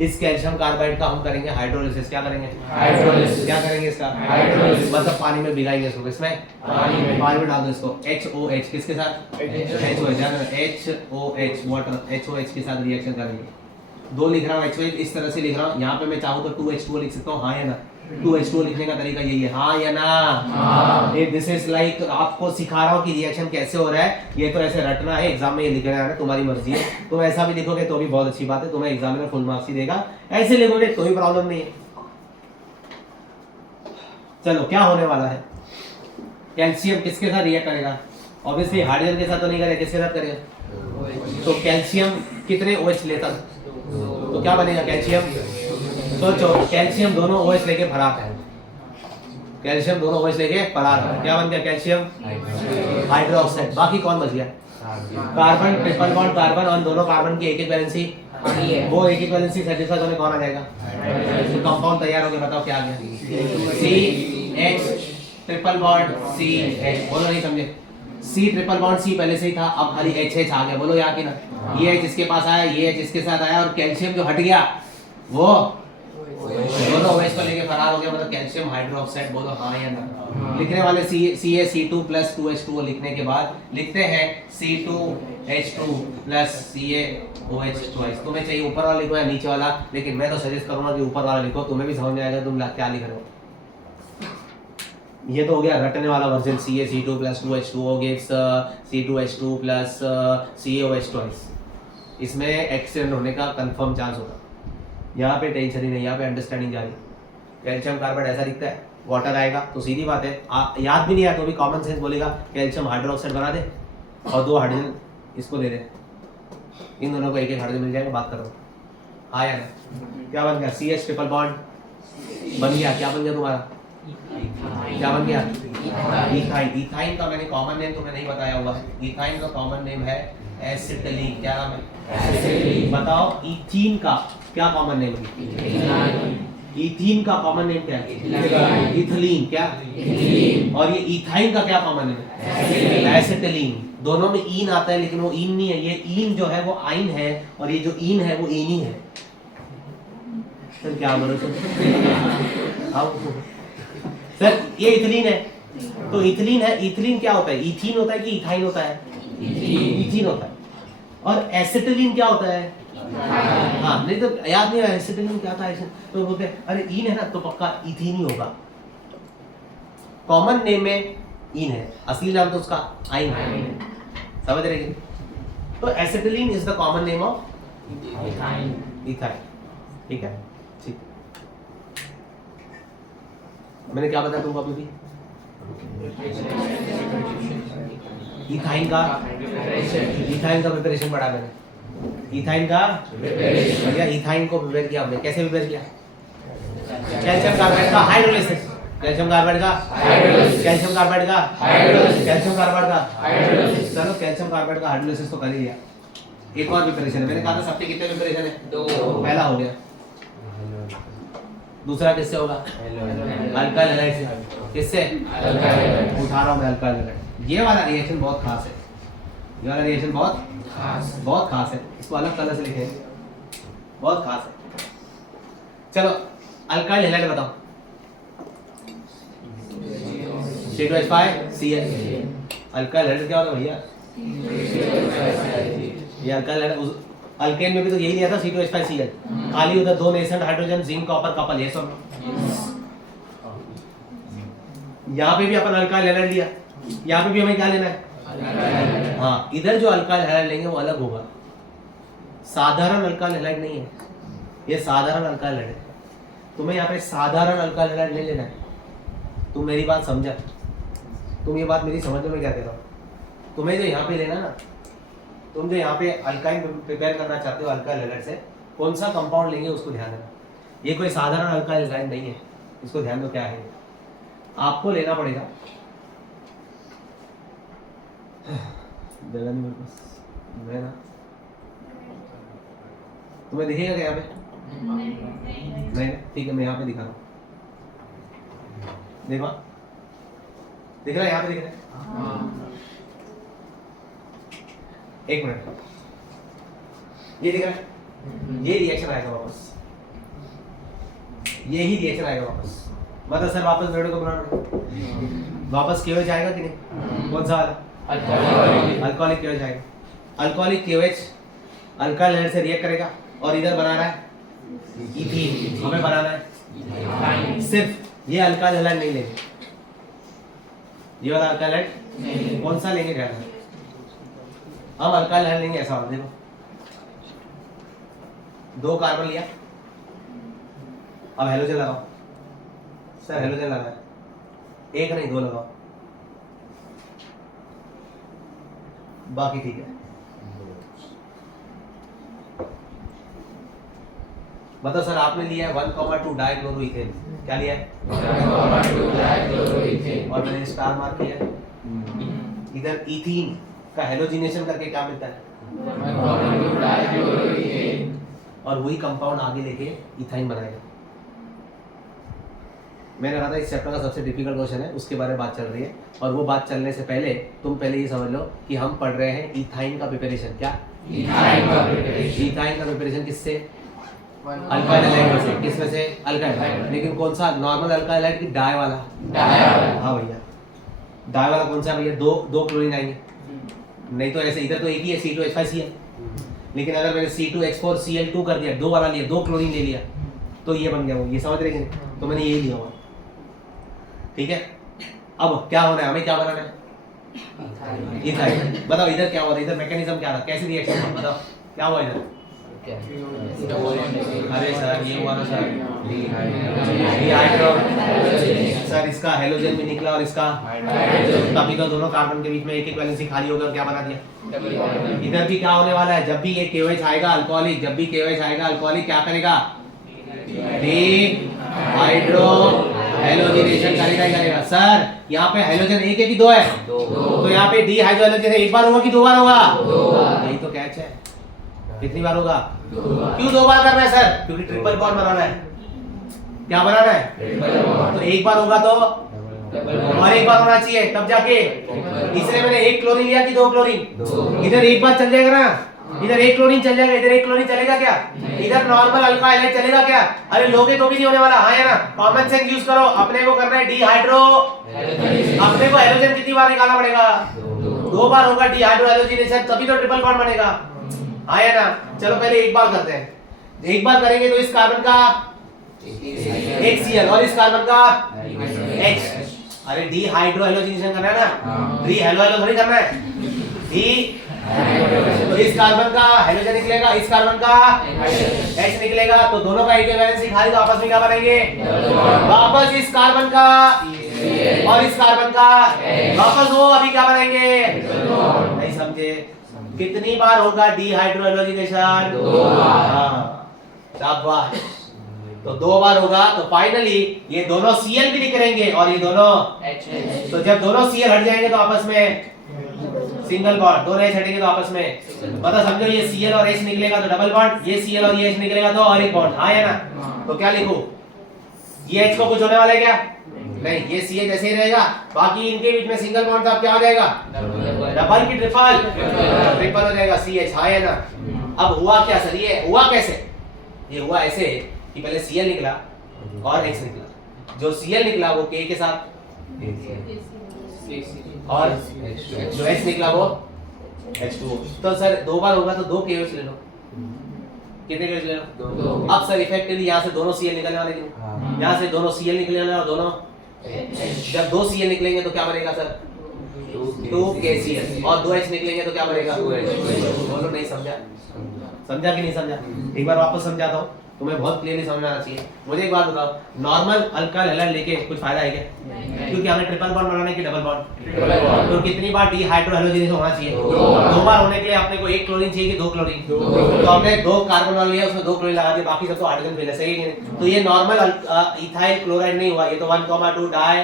इस कैल्शियम कार्बाइड का हम करेंगे हाइड्रोलिसिस। क्या करेंगे? हाइड्रोलिसिस। क्या करेंगे इसका? हाइड्रोलिसिस। मतलब पानी में भिगाएंगे इसको। किसमें? पानी में डाल दो इसको। HOH किसके साथ? HOH वाटर, HOH के साथ रिएक्शन करेंगे। दो लिख रहा हूँ HOH, इस तरह से लिख रहा हूँ। यहाँ पे मैं चाहूँ तो 2H2O लिख सकता हूँ, हाँ या ना? 2H2O लिखने का तरीका यही है, हाँ या ना? दिस इज लाइक आपको सिखा रहा हूँ कि रिएक्शन कैसे हो रहा है। ये तो ऐसे रटना है, एग्जाम में ये लिखना है, तुम्हारी मर्जी है। तुम ऐसा भी लिखोगे तो भी बहुत अच्छी बात है, तुम्हें एग्जामिनर फुल मार्क्स ही देगा। ऐसे लिखोगे तो भी प्रॉब्लम नहीं है। चलो क्या होने वाला है? कैल्शियम किसके साथ रिएक्ट करेगा? ऑब्वियसली हाइड्रोजन के साथ तो नहीं करेगा, किसके साथ करेगा? तो कैल्शियम कितने OH लेता? तो क्या बनेगा? कैल्शियम, सोचो, कैल्शियम दोनों OH लेके फरार है। कैल्शियम दोनों OH लेके फरार है, क्या बन गया? Calcium hydroxide. बाकी कौन बच गया? कार्बन, ट्रिपल बॉन्ड कार्बन, और दोनों कार्बन की एक एक वैलेंसी, वो एक एक वैलेंसी सेटिस्फाई होने कौन आ जाएगा? तो कंपाउंड तैयार हो गया। बताओ क्या आ गया? CH triple bond CH। बोलो नहीं समझे? C ट्रिपल बॉन्ड C पहले से ही था, अब खाली HH आ गया। बोलो या कि ना? ये H इसके पास आया, ये H इसके साथ आया, और कैल्शियम जो हट गया वो दोनों OH को लेके फरार हो गया, मतलब कैल्शियम हाइड्रोक्साइड। बोलो हाँ या ना? लिखने वाले CaC2 प्लस 2H2O लिखने के बाद लिखते हैं C2H2 प्लस CaOH ट्वाइस। तुम्हें चाहिए ऊपर वाला लिखो या नीचे वाला, लेकिन मैं तो सजेस्ट करूंगा कि ऊपर वाला लिखो, तुम्हें भी समझ में आएगा तुम क्या लिख रहे हो। ये तो हो गया रटने वाला version. CaC2 plus 2H2O gives C2H2 plus CaOH twice. इसमें एक्सीडेंट होने का कंफर्म चांस होगा। यहाँ पे टेंशन ही नहीं, यहाँ पे अंडरस्टैंडिंग जारी। कैल्शियम कार्बाइड ऐसा दिखता है, वाटर आएगा तो सीधी बात है, याद भी नहीं आया तो भी कॉमन सेंस बोलेगा कैल्शियम हाइड्रोक्साइड बना दे और 2 हाइड्रोजन इसको दे दे, इन दोनों को एक एक हाइड्रोजन मिल जाएगा। बात करो हाँ या ना? क्या बन गया? CH ट्रिपल बॉन्ड बन गया। क्या बन गया तुम्हारा? क्या बन गया? इथाइन। इथाइन का मैंने कॉमन नेम तुम्हें नहीं बताया हुआ है। इथाइन का कॉमन नेम है एसिटिलीन। क्या नाम है? बताओ इथीन का क्या कॉमन नेम है? इथीन का कॉमन नेम क्या है? इथिलीन। क्या? और ये इथाइन का क्या कॉमन नेम है? एसिटिलीन। दोनों में ईन आता है, लेकिन वो ईन नहीं है। ये ईन जो है वो आइन है, और ये जो ईन है वो ईनी है। सर क्या बोलो सर? ये इथिलीन है, तो इथिलीन है। इथिलीन क्या होता है? इथीन होता है कि इथाइन होता है? इथीन होता है। और एसिटिलीन क्या होता है? हाँ, नहीं तो याद नहीं है एसिटिलीन क्या था ऐसे, तो बोलते अरे ईन है ना, तो पक्का इथीन ही होगा। कॉमन नेम में ईन है, असली नाम तो उसका आइन है। समझ रहे? तो acetylene is the common name of ethyne. ठीक है, ठीक। मैंने क्या बताया तुमको अभी? इथाइन का प्रिपरेशन पढ़ा मैंने। इथाइन का भैया, इथाइन को प्रिपेयर किया हमने। कैसे प्रिपेयर किया? कैल्शियम कार्बाइड का हाइड्रोलिसिस, कैल्शियम कार्बाइड का कैल्शियम कार्बाइड का कैल्शियम कार्बाइड का चलो कैल्शियम कार्बाइड का हाइड्रोलिसिस तो कर ही लिया। एक और प्रिपरेशन है, मैंने कहा था सबके कितने प्रिपरेशन है? 2। पहला हो गया, दूसरा किससे होगा? अल्काइल हैलाइड से। किससे? उठा रहा हूं मैं अल्काइल हैलाइड। ये वाला रिएक्शन बहुत खास है, ये वाला रिएक्शन बहुत खास है। इसको अलग कलर से लिखें, बहुत खास है। चलो अल्काइल हैलाइड बताओ। C2H5Cl। अल्काइल हैलाइड क्या होता है भैया? ये अल्काइल हैलाइड अल्केन में भी तो यही लिया था, C2H5Cl। खाली उधर 2 nascent hydrogen, zinc, copper, couple, ये सब। यहाँ पे भी अपन अल्काइल हैलाइड लिया, यहाँ पे भी हमें क्या लेना है? हाँ, इधर जो अल्काइल हैलाइड लेंगे वो अलग होगा, साधारण अल्काइल हैलाइड नहीं है, ये साधारण अल्काइल हैलाइड है। तुम्हें यहाँ पे साधारण अल्काइल हैलाइड नहीं लेना है। तुम मेरी बात समझा? तुम ये बात मेरी समझ में क्या कह रहा हूँ? तुम्हें जो यहाँ पे लेना ना, तुम जो यहाँ पे अल्काइन प्रिपेयर करना चाहते हो अल्काइल हैलाइड से, कौन सा कंपाउंड लेंगे उसको ध्यान देना। ये कोई साधारण अल्काइल हैलाइड नहीं है, इसको ध्यान दो क्या है। आपको लेना पड़ेगा मैं ना, तुम्हें दिखेगा क्या यहाँ पे? नहीं, ठीक है, मैं यहाँ पे दिखा रहा हूँ। देखो, दिख रहा है, यहाँ पे दिख रहा है। एक मिनट, ये दिख रहा है, ये रिएक्शन आएगा वापस, यही रिएक्शन आएगा वापस। मतलब सर वापस वीडियो को बनाना, वापस केवेज आएगा कि नहीं? कौन सा वाला? अल्कोहलिक केवेज आएगा। अल्कोहलिक केवेज अल्काइल हैलाइड से रिएक्ट करेगा और इधर बना रहा है इथीन। हमें बनाना है सिर्फ ये अल्काइल हैलाइड नहीं लेंगे, ये वाला अल्काइल हैलाइड कौन सा लेंगे? ध्यान, हम अल्काइल हैलाइड लेंगे ऐसा, देखो 2 कार्बन लिया, अब हेलोजन लगाओ। सर हेलोजन लगाए, 1 नहीं 2 लगाओ, बाकी ठीक है। मतलब सर आपने लिया है 1,2 डाइक्लोरोइथेन, क्या लिया है? 1,2 डाइक्लोरोइथेन। और मैंने स्टार मार्क किया है। इधर इथीन का हेलोजिनेशन करके क्या मिलता है? 1,2 डाइक्लोरोइथेन। और वही कंपाउंड आगे लेके इथाइन बनाएगा। मैंने कहा था इस चैप्टर का सबसे डिफिकल्ट क्वेश्चन है, उसके बारे में बात चल रही है। और वो बात चलने से पहले तुम पहले ये समझ लो कि हम पढ़ रहे हैं इथाइन का प्रिपरेशन। क्या? इथाइन का प्रिपरेशन। इथाइन का प्रिपरेशन किससे? अल्काइल हैलाइड से। किसमें से? अल्काइल। लेकिन कौन सा? नॉर्मल अल्काइल हैलाइड की डाई वाला? हाँ भैया, डाई वाला कौन सा भैया? दो क्लोरीन आएंगे। नहीं तो ऐसे इधर तो एक ही है, C2H5Cl। लेकिन अगर मैंने C2H4Cl2 कर दिया, 2 वाला लिया, 2 क्लोरीन ले लिया, तो ये बन गया वो। ये समझ रहे हैं? तो मैंने यही लिया हुआ, ठीक है। अब क्या होना है, हमें क्या बनाना है? इथाइन। बताओ इधर क्या हुआ था? इधर मैकेनिज्म क्या था? कैसे रिएक्शन हुआ? बताओ क्या हुआ इधर? अरे सर ये हुआ ना सर, सर इसका हेलोजन भी निकला और इसका, तभी तो दोनों कार्बन के बीच में एक वैलेंसी खाली हो गया। क्या बना दिया? इधर भी क्या होने वाला है? जब भी ये KOH आएगा अल्कोहलिक, जब भी KOH आएगा अल्कोहलिक क्या करेगा? हाइड्रो हेलोजिनेशन करेगा। सर यहाँ पे हेलोजन एक है कि 2 है? तो यहाँ पे डी हाइड्रो हेलोजन एक बार होगा कि 2 बार होगा? यही तो कैच है। कितनी बार होगा? क्यों 2 बार करना है सर? क्योंकि ट्रिपल बॉन्ड बनाना है। क्या बनाना है? तो एक बार होगा तो और एक बार होना चाहिए, तब जाके। इसलिए मैंने 1 क्लोरीन लिया कि 2 क्लोरीन? इधर एक बार चल जाएगा ना, इधर 1 क्लोरीन चल जाएगा, इधर 1 क्लोरीन चलेगा क्या? इधर नॉर्मल अल्काइल हैलाइड चलेगा क्या? अरे लोगे तो भी नहीं होने वाला। हाँ या ना? कॉमन सेंस यूज करो। अपने को करना है डिहाइड्रो, अपने को हेलोजन कितनी बार निकालना पड़ेगा? 2 बार होगा डिहाइड्रो हेलोजिनेशन, तभी तो ट्रिपल बॉन्ड बनेगा। हाँ या ना? चलो पहले एक बार करते हैं। एक बार करेंगे तो इस कार्बन का एक Cl और इस कार्बन का H। अरे डी हाइड्रो हेलोजिनेशन करना है ना, डी हेलो हेलो थोड़ी करना है। डी तो इस कार्बन का हेलोजन निकलेगा, इस कार्बन का H निकलेगा, तो दोनों का इक्विवेलेंसी खाली, तो आपस में क्या बनेंगे? वापस इस कार्बन का और इस कार्बन का वापस वो अभी क्या बनेंगे? नहीं समझे? कितनी बार होगा डिहाइड्रो हेलोजिनेशन? 2 बार। हाँ, शाबाश। तो 2 बार होगा तो फाइनली ये दोनों Cl भी निकलेंगे और ये दोनों H। तो जब दोनों Cl हट जाएंगे तो आपस में सिंगल बॉन्ड, दोनों H हटेंगे तो आपस में, मतलब समझो ये Cl और H निकलेगा तो डबल बॉन्ड, ये Cl और ये H निकलेगा तो और एक बॉन्ड। हाँ या ना? तो क्या लिखूं? ये H को कुछ होने वाला है क्या? नहीं, ये CH ऐसे ही रहेगा, बाकी इनके बीच में सिंगल बॉन्ड था, क्या हो जाएगा? डबल की ट्रिपल? ट्रिपल हो जाएगा CH। हाँ या ना? अब हुआ क्या सर? ये हुआ कैसे? ये हुआ ऐसे कि पहले Cl निकला और H निकला। जो Cl निकला वो K के साथ और जो H निकला वो H2O। तो सर 2 बार होगा तो 2 KOH ले लो। कितने KOH ले लो? 2। अब सर इफेक्टिवली यहाँ से दोनों Cl निकलने वाले हैं, यहाँ से दोनों Cl निकलने वाले और दोनों, जब 2 Cl निकलेंगे तो क्या बनेगा सर? 2 KCl और 2 H निकलेंगे तो क्या बनेगा? बोलो नहीं समझा? समझा कि नहीं समझा? एक बार वापस समझाता हूँ, तुम्हें बहुत क्लियरली समझ आना चाहिए। मुझे एक बात बताओ, नॉर्मल अल्काइल हैलाइड लेके कुछ फायदा है क्या? क्योंकि हमें ट्रिपल बॉन्ड बनाने की डबल बॉन्ड, तो कितनी बार डिहाइड्रो हेलोजिनेशन होना चाहिए? 2 बार होने के लिए अपने को 1 क्लोरीन चाहिए कि 2 क्लोरीन? तो हमने 2 कार्बन वाला लिया, उसमें 2 क्लोरीन लगा दिया, बाकी सब तो हाइड्रोजन फेल है। सही है कि नहीं? तो ये नॉर्मल इथाइल क्लोराइड नहीं हुआ, ये तो 1,2 डाई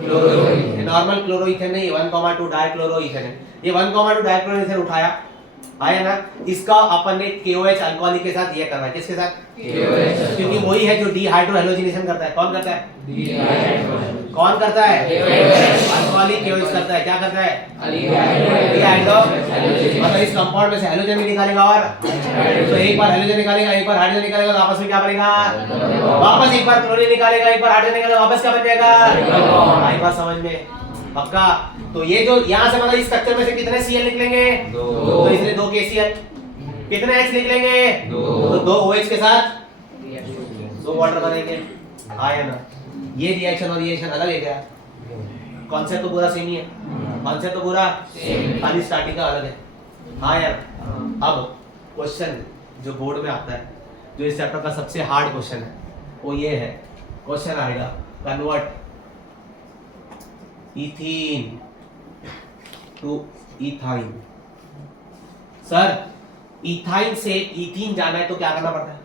क्लोरोइथेन, नॉर्मल क्लोरोइथेन नहीं, 1,2 डाई क्लोरोइथेन है। ये 1,2 डाई क्लोरोइथेन उठाया आया ना। इसका अपन ने KOH अल्कोहलिक के साथ ये करना है, किसके साथ? KOH, क्योंकि वही है जो डिहाइड्रोहेलोजिनेशन करता है। कौन करता है? कौन करता है? अल्कोहलिक KOH करता है। क्या करता है? डिहाइड्रो। मतलब इस कंपाउंड में से हेलोजन भी निकालेगा और तो एक बार हेलोजन निकालेगा, एक बार हाइड्रोजन निकालेगा, तो आपस में क्या बनेगा? वापस एक बार क्लोरीन निकालेगा, एक बार हाइड्रोजन निकालेगा, वापस क्या बन जाएगा? आई बात समझ में? पक्का? तो ये जो यहाँ से मतलब इस स्ट्रक्चर में से कितने Cl निकलेंगे? तो इसलिए 2 KCl। कितने H निकलेंगे? तो 2 OH के साथ 2 वाटर बनेंगे। आया ना। ये रिएक्शन और रिएक्शन अलग है क्या? कॉन्सेप्ट तो पूरा सेम ही है। कॉन्सेप्ट तो पूरा खाली स्टार्टिंग का अलग है। हाँ यार। अब क्वेश्चन जो बोर्ड में आता है, जो इस चैप्टर का सबसे हार्ड क्वेश्चन है, वो ये है। क्वेश्चन आएगा convert ethene to ethyne. Sir ethyne से इथीन जाना है तो क्या करना पड़ता है?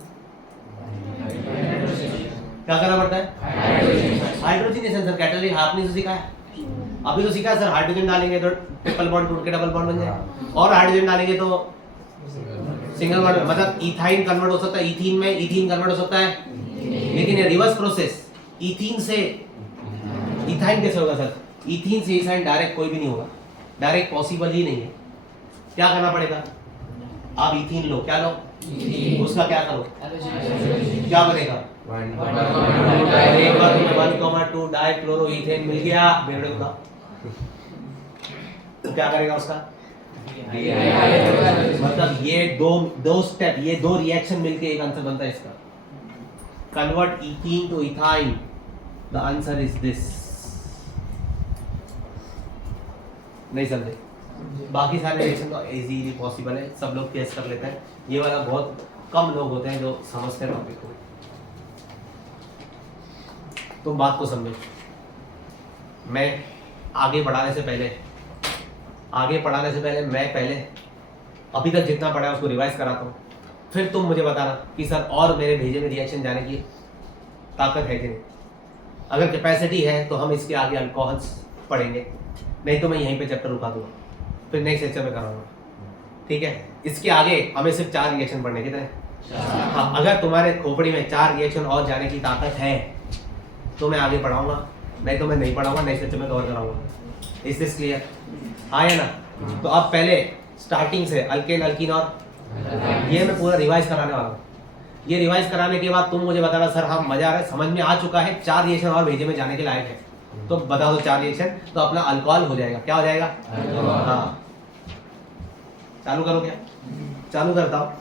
क्या करना पड़ता है? हाइड्रोजनेशन। सर कैटालिटिक आपने तो सीखा है, अभी तो सीखा है सर। हाइड्रोजन डालेंगे तो ट्रिपल बॉन्ड टूट के डबल बॉन्ड बन जाए, और हाइड्रोजन डालेंगे तो सिंगल बॉन्ड। मतलब इथाइन कन्वर्ट हो सकता है इथीन में, इथीन कन्वर्ट हो सकता है, लेकिन ये रिवर्स प्रोसेस। इथीन से इथाइन कैसे होगा सर? इथीन से इथाइन डायरेक्ट कोई भी नहीं होगा, डायरेक्ट पॉसिबल ही नहीं है। क्या करना पड़ेगा? आप इथीन लो, क्या लो? उसका क्या करो? क्या बनेगा? 1,2 डाइक्लोरोइथेन मिल गया। बेवड़े का तो क्या करेगा उसका? मतलब ये दो स्टेप, ये 2 रिएक्शन मिलके एक आंसर बनता है इसका। Convert ethene to ethyne, the answer is this. नहीं समझे? बाकी सारे रिएक्शन तो इजीली पॉसिबल है, सब लोग टेस्ट कर लेते हैं। ये वाला बहुत कम लोग होते हैं जो समझते हैं टॉपिक को। तुम बात को समझो। मैं आगे बढ़ाने से पहले मैं पहले अभी तक जितना पढ़ा है उसको रिवाइज कराता हूँ, फिर तुम मुझे बताना कि सर और मेरे भेजे में रिएक्शन जाने की ताकत है कि नहीं। अगर कैपेसिटी है तो हम इसके आगे अल्कोहल्स पढ़ेंगे, नहीं तो मैं यहीं पे चैप्टर रुका दूंगा, फिर नेक्स्ट लेक्चर में कराऊंगा। ठीक है? इसके आगे हमें सिर्फ 4 रिएक्शन पढ़ने कितने? हाँ, अगर तुम्हारे खोपड़ी में 4 रिएक्शन और जाने की ताकत है तो मैं आगे पढ़ाऊंगा, नहीं तो मैं नहीं पढ़ाऊंगा, नेक्स्ट लेक्चर में कवर कराऊंगा। Is this clear? हाँ या ना? तो अब पहले स्टार्टिंग से अल्केन, अल्कीन और ये मैं पूरा रिवाइज कराने वाला हूँ। ये रिवाइज कराने के बाद तुम मुझे बताना सर हाँ मजा आ रहा है, समझ में आ चुका है, 4 रिएक्शन और भेजे में जाने के लायक है, तो बता दो 4 रिएक्शन, तो अपना अल्कोहल हो जाएगा। क्या हो जाएगा? हाँ। चालू करो क्या? चालू करता हूँ।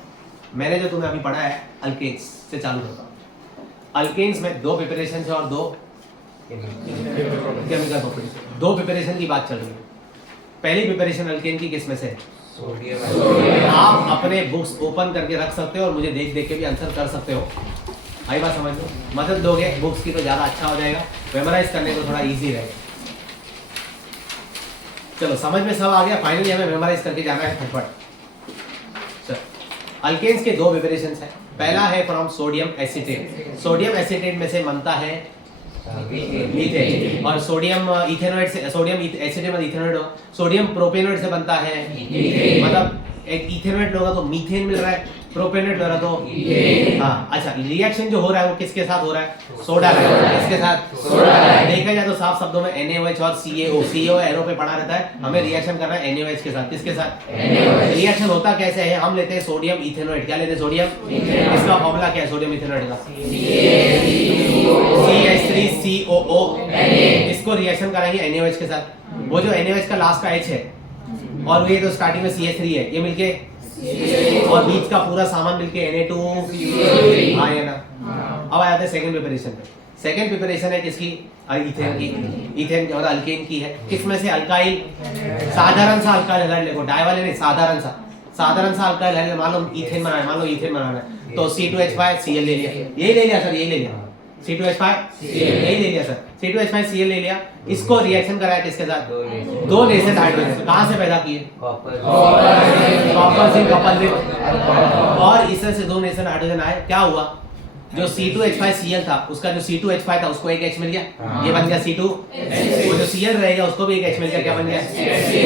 मैंने जो तुम्हें अभी पढ़ा है अल्केन्स से चालू करता हूँ। अल्केन्स में 2 प्रिपरेशन है और 2 केमिकल प्रॉपर्टीज। 2 प्रिपरेशन की बात चल रही है। पहली प्रिपरेशन अल्केन की किस में से? आप अपने बुक्स ओपन करके रख सकते हो और मुझे देख देख के भी आंसर कर सकते हो। आई बात समझ लो, मदद दोगे बुक्स की तो ज़्यादा अच्छा हो जाएगा, मेमोराइज करने को थोड़ा इजी रहेगा। चलो समझ में सब आ गया। फाइनली हमें मेमोराइज करके जाना है फटफट। चलो अल्केन्स के 2 प्रिपरेशंस हैं। पहला है from sodium acetate. Sodium acetate में से बनता है मीथेन, और सोडियम इथेनॉइड से, सोडियम एसीटेट में इथेनॉइड हो, सोडियम प्रोपेनॉइड से बनता है मतलब एक इथेनॉइड होगा तो मीथेन मिल रहा है, प्रोपेनॉइड हो रहा तो हाँ। अच्छा, रिएक्शन जो हो रहा है वो किसके साथ हो रहा है? सोडा है। किसके साथ? सोडा है। देखा जाए तो साफ शब्दों में NaOH और CaO, CaO एरो पे पड़ा रहता है, हमें रिएक्शन करना है NaOH के साथ। किसके साथ? रिएक्शन होता कैसे है? हम लेते हैं सोडियम इथेनॉइड। क्या लेते हैं? सोडियम। इसका फॉर्मूला क्या है सोडियम इथेनॉइड का? CH3COO। इसको रिएक्शन कराएंगे NaOH के साथ। वो जो NaOH का लास्ट का H है और ये तो स्टार्टिंग में CH3 है, ये मिलके और बीच का पूरा सामान मिलके Na2 हाँ या ना। अब आ जाते हैं सेकंड प्रिपरेशन पे। सेकंड प्रिपरेशन है किसकी? इथेन की। इथेन और अल्केन की है। किसमें से? अल्काइल। साधारण सा अल्काइल हाइड्राइड लेको, डाई वाले नहीं, साधारण सा अल्काइल हाइड्राइड। मान लो इथेन बनाना है, मान लो इथेन बनाना है तो C2H5Cl ले लिया, यही ले लिया सर, यही ले लिया C2H5 यही ले लिया सर, C2H5Cl ले लिया। इसको रिएक्शन कराया किसके साथ? 2 नेसेंट हाइड्रोजन। कहाँ से पैदा किए? कॉपर से कपल विद, और इससे से 2 नेसेंट हाइड्रोजन आए। क्या हुआ? जो C2H5Cl था उसका जो C2H5 था उसको एक H मिल गया, ये बन गया C2। वो जो Cl रहेगा उसको भी एक H मिल गया, क्या बन गया?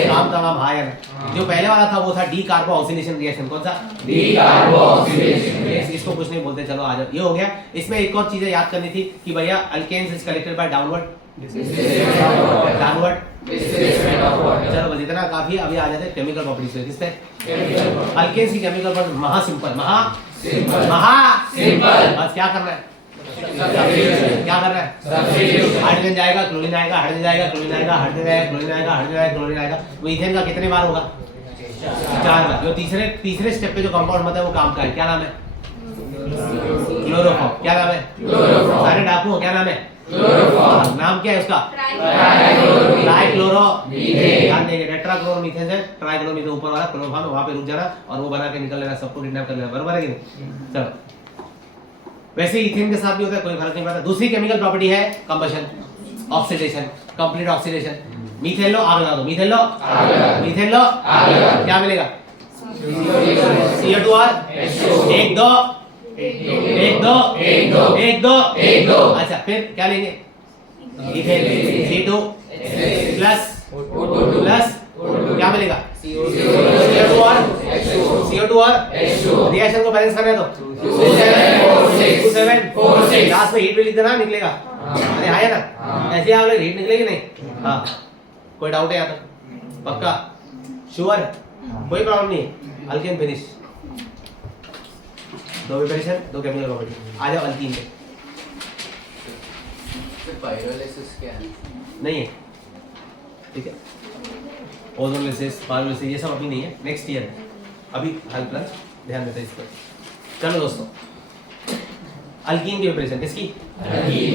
काम का काम हाँ या ना। जो पहले वाला था वो था डी कार्बो ऑक्सीडेशन रिएक्शन, कौन सा? D कार्बो oxidation. इसको कुछ नहीं बोलते, चलो आ जाओ, ये हो गया। इसमें एक और चीजें याद करनी थी कि भैया alkanes is collected by downward चलो बस इतना काफी है। अभी आ जाते हैं केमिकल प्रॉपर्टीज पे। किस पे? अल्केन्स की केमिकल प्रॉपर्टी महा सिंपल, महा सिंपल। बस क्या करना है? क्या कर रहा है? हाइड्रोजन जाएगा, क्लोरीन आएगा, हाइड्रोजन जाएगा, क्लोरीन आएगा, हाइड्रोजन आएगा, क्लोरीन आएगा, हाइड्रोजन आएगा, क्लोरीन आएगा। वो ईथेन का कितने बार होगा? 4 बार। जो तीसरे स्टेप पे जो कंपाउंड बनता है वो काम का है, क्या नाम है? क्लोरोफॉर्म। क्या नाम है? क्लोरोफॉर्म। सारे डाकू क्या नाम है? क्लोरोफॉर्म। नाम क्या है उसका? ट्राइक्लोरोमीथेन। ध्यान देंगे, टेट्राक्लोरोमीथेन से ट्राइक्लोरोमीथेन ऊपर वाला क्लोरोफॉर्म, वहां पे रुक जाना और वो बना के निकल लेना, सबको किडनैप कर लेना, बराबर है कि नहीं? चलो, वैसे इथेन के साथ भी होता है, कोई फर्क नहीं पड़ता। दूसरी केमिकल प्रॉपर्टी है combustion, oxidation, complete oxidation. Methane लो, आग लगा दो, मीथेन लो, मीथेन लो, क्या मिलेगा? CO2 और 1 2 1 2 1 2। अच्छा, फिर क्या लेंगे? इथेन C2 प्लस क्या मिलेगा? CO2 और रिएक्शन को बैलेंस करना है तो 2 7 4 6 लास्ट में हीट भी लिख देना, निकलेगा। अरे आया ना, ऐसे आप लोग हीट निकलेगी नहीं? हाँ, कोई डाउट है या तो? पक्का श्योर? कोई प्रॉब्लम नहीं है। Alkane finish, 2 preparation 2 chemical property. आ जाओ अल्कीन पे। पाइरोलिसिस क्या है? नहीं है, ठीक है। ओजोनलिसिस, पायरोलिसिस ये सब अभी नहीं है, नेक्स्ट ईयर है। अभी हाई प्लस ध्यान देते हैं इस पर। चलो दोस्तों, अल्कीन की प्रिपरेशन किसकी?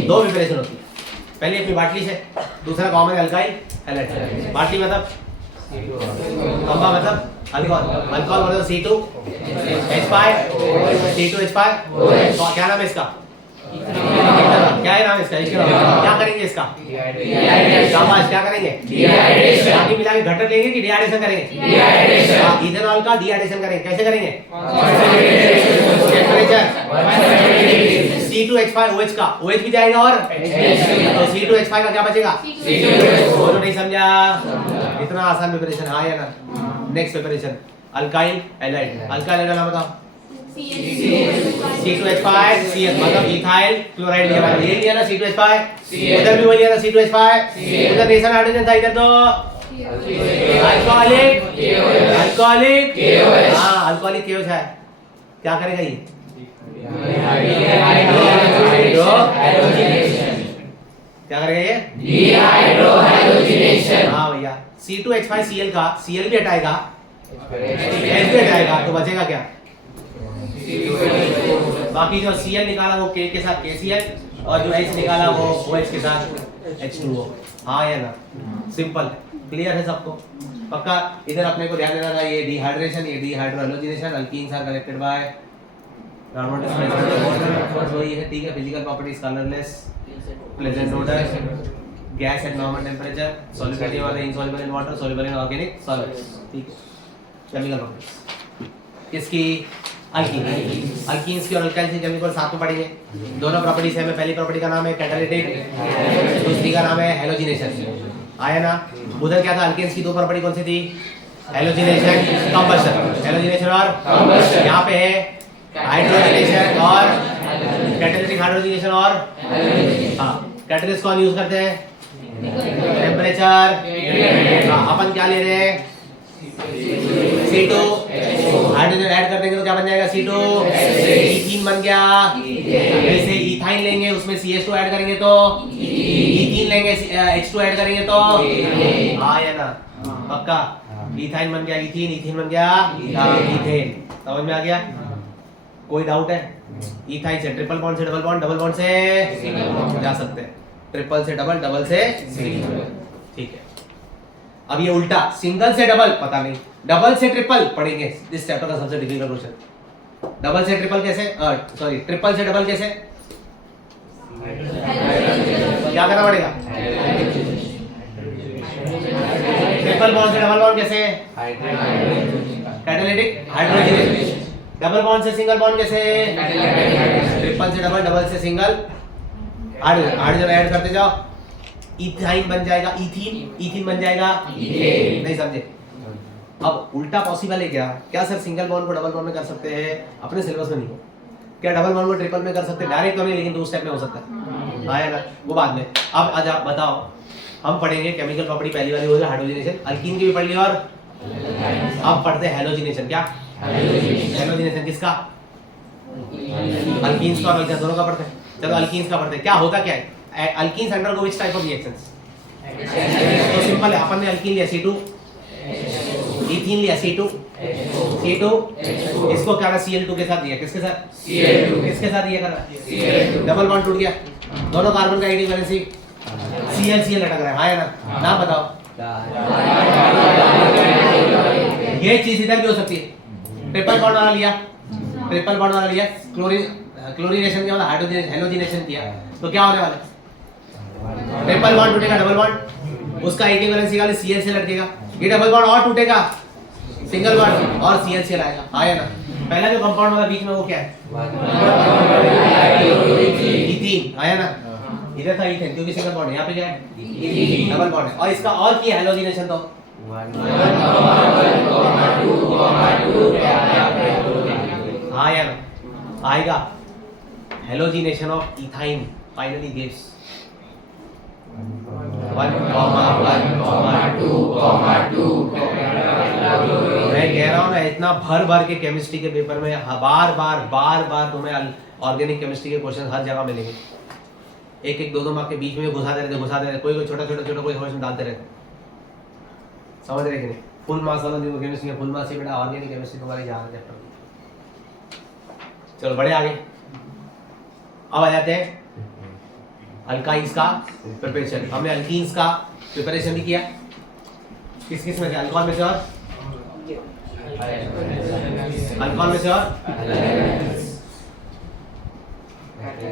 2 प्रिपरेशन होती है। पहली अपनी बाटली से, दूसरा कॉमन अल्काइल हैलाइड। बाटली मतलब खंबा मतलब अल्कोहल, अल्कोहल मतलब C2H5 C2H5। क्या नाम है इसका? क्या है नाम इसका? क्या करेंगे इसका? शाबाश, क्या करेंगे? पानी मिला के घटक लेंगे कि डिहाइड्रेशन करेंगे? इथेनॉल का डिहाइड्रेशन करेंगे। कैसे करेंगे? टेम्परेचर C2H5 OH का OH भी जाएगा और तो C2H5 का क्या बचेगा? वो तो नहीं समझा, इतना आसान प्रिपरेशन। हाँ या ना? Next preparation alkyl halide. Alkyl halide नाम बताओ। C2H5 CH मतलब इथाइल क्लोराइड लिया, ये लिया ना C2H5, उधर भी वही लिया ना C2H5, उधर नेशन हाइड्रोजन था, इधर तो अल्कोहलिक हाँ अल्कोहलिक KOH है। क्या करेगा ये? क्या करेगा ये? डिहाइड्रोहाइड्रोजनेशन। हाँ भैया, C2H5Cl का Cl भी हटाएगा, H भी हटाएगा, तो बचेगा क्या? बाकी जो Cl निकाला वो K के साथ KCl और जो H निकाला वो OH के साथ H2O। हाँ या ना? सिंपल, क्लियर है सबको? पक्का? इधर अपने को ध्यान देना था, ये डिहाइड्रेशन, ये dehydrohydrogenation, alkenes are collected by carbon dioxide, वही है, ठीक है। Physical properties colourless, pleasant odour, gas at normal temperature, solubility वाला insoluble in water, soluble in organic solvents, ठीक है। केमिकल प्रॉपर्टीज किसकी? अल्कीन। अल्कीन्स की और अल्काइल्स की केमिकल साथ में पढ़ेंगे। दोनों प्रॉपर्टीज है। मैं पहली प्रॉपर्टी का नाम है कैटालिटिक, दूसरी का नाम है हैलोजिनेशन। आया ना? उधर क्या था? अल्कीन्स की 2 प्रॉपर्टी कौन सी थी? Halogenation, combustion. हैलोजिनेशन और कंबशन। यहाँ पे है हाइड्रोजनेशन और कैटालिटिक हाइड्रोजनेशन और हाँ, कैटलिस्ट कौन यूज करते हैं? टेम्परेचर। हाँ, अपन क्या ले रहे हैं? C2, हाइड्रोजन ऐड कर देंगे तो क्या बन जाएगा? C2, इथीन बन गया। जैसे इथाइन लेंगे उसमें CH2 ऐड करेंगे तो इथीन लेंगे, H2 ऐड करेंगे तो हाँ या ना? पक्का? इथाइन बन गया इथीन, इथीन बन गया इथेन। समझ में आ गया? कोई डाउट है? इथाइन से ट्रिपल बॉन्ड से डबल बॉन्ड, डबल बॉन्ड से जा सकते हैं, ट्रिपल से डबल, डबल से सिंगल, ठीक है। अब ये उल्टा, सिंगल से डबल पता नहीं, डबल से ट्रिपल पढ़ेंगे। इस चैप्टर का सबसे डिफिकल्ट क्वेश्चन। डबल से ट्रिपल कैसे? सॉरी, ट्रिपल से डबल कैसे? क्या करना पड़ेगा? ट्रिपल बॉन्ड से डबल बॉन्ड कैसे? Catalytic hydrogenation. डबल बॉन्ड से सिंगल बॉन्ड कैसे? ट्रिपल से डबल, डबल से सिंगल, हाइड्रोजन ऐड करते जाओ, इथाइन बन जाएगा, इथीन, इथीन बन जाएगा इथेन। नहीं समझे? अब उल्टा पॉसिबल है क्या? क्या सर सिंगल बॉन्ड को डबल बॉन्ड में कर सकते हैं? अपने सिलेबस में नहीं हो क्या? डबल बॉन्ड को ट्रिपल में कर सकते हैं? डायरेक्ट तो नहीं, लेकिन 2 स्टेप में हो सकता है। आएगा वो बाद में। अब आज आप बताओ, हम पढ़ेंगे केमिकल प्रॉपर्टी, पहली वाली हो गई हाइड्रोजनेशन, अल्कीन की भी पढ़ ली, और अब पढ़ते हैं हेलोजिनेशन। क्या हेलोजिनेशन? किसका? अल्कीन्स का और अल्केन्स दोनों का पढ़ते हैं। चलो अल्कीन्स का पढ़ते हैं। क्या होता क्या है? Alkenes undergo which type of reactions? तो सिंपल है, अपन ने अल्कीन लिया C2, इथीन लिया C2, इसको क्या रहा? Cl2 के साथ दिया। किसके साथ? Cl2। किसके साथ ये कर रहा है? Cl2। डबल बॉन्ड टूट गया, दोनों कार्बन का एडिटिव वैलेंसी Cl लटक रहा है। हाँ या ना? नाम बताओ। ये चीज इधर भी हो सकती है। ट्रिपल बॉन्ड वाला लिया, ट्रिपल बॉन्ड वाला लिया, क्लोरीनेशन किया, मतलब हाइड्रोजन हेलोजिनेशन किया, तो क्या होने वाला है? ट्रिपल बॉन्ड टूटेगा, डबल बॉन्ड, उसका एडिटिव वैलेंसी वाले Cl से लटकेगा, ये डबल बॉन्ड और टूटेगा, सिंगल बॉन्ड और Cl आएगा। हाँ या ना? पहला जो कंपाउंड वाला बीच में वो क्या है? इथीन। आया ना? इधर था इथेन, क्योंकि सिंगल बॉन्ड है। यहाँ पे क्या है? डबल बॉन्ड है। और इसका और किया हेलोजिनेशन, तो हाँ या ना? आएगा halogenation of ethyne finally gives 1,1,2,2। मैं कह रहा हूँ ना, इतना भर भर के केमिस्ट्री के पेपर में बार बार तुम्हें ऑर्गेनिक केमिस्ट्री के क्वेश्चन हर जगह मिलेंगे। एक एक 2-2 मार्क के बीच में घुसाते रहते, कोई छोटा कोई क्वेश्चन डालते रहते। समझ रहे कि नहीं? फुल मार्क्स वाला देखो केमिस्ट्री में, फुल मार्क्स से बेटा ऑर्गेनिक केमिस्ट्री तुम्हारे याद है। चलो बढ़े आगे। अब आ जाते हैं अल्काइंस का प्रिपरेशन। हमने अल्कीन्स का प्रिपरेशन भी किया। किस किस में से? अल्कोहल में से और अल्कोहल में से और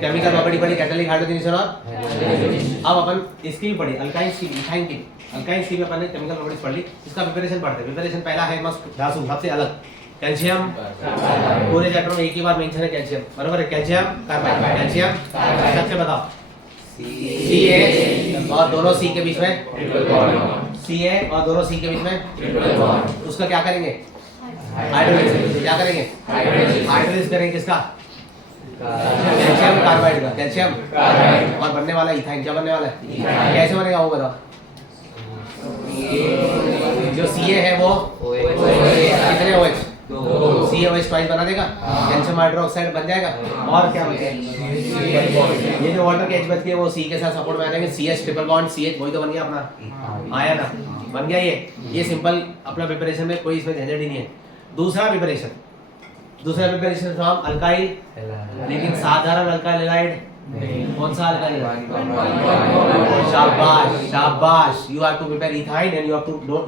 केमिकल प्रॉपर्टी पढ़ी, कैटालिटिक हाइड्रोजनेशन, और अब अपन इसकी भी पढ़ी, अल्काइंस की, इथाइन की। अल्काइंस की भी अपन ने केमिकल प्रॉपर्टीज पढ़ ली। इसका प्रिपरेशन पढ़ते हैं। प्रिपरेशन पहला है मस्त ध्यान, सबसे अलग कैल्शियम। पूरे चैप्टर में एक ही बार मेंशन है कैल्शियम, बराबर है? कैल्शियम कार्बाइड, कैल्शियम सबसे बताओ Ca और दोनों C के बीच में Ca और दोनों C के बीच में उसका क्या करेंगे? हाइड्रोलाइज। क्या करेंगे? हाइड्रोलाइज करेंगे। किसका? कैल्शियम कार्बाइड का, कैल्शियम और बनने वाला इथाइन। क्या बनने वाला है? कैसे बनेगा वो बताओ। जो Ca है वो कितने OH? CaOH ट्वाइस बना देगा, कैल्शियम हाइड्रोक्साइड बन जाएगा, और क्या बचेगा? ये जो वाटर के H बच गया वो C के साथ सपोर्ट में आ जाएंगे, CH ट्रिपल बॉन्ड, CH वही तो बन गया अपना। आया ना? बन गया ये सिंपल अपना प्रिपरेशन में, कोई इसमें झंझट ही नहीं है। दूसरा प्रिपरेशन फ्रॉम अल्काइल, लेकिन साधारण अल्काइल हैलाइड। कौन सा अल्काइल? शाबाश, you have to prepare ethyne and you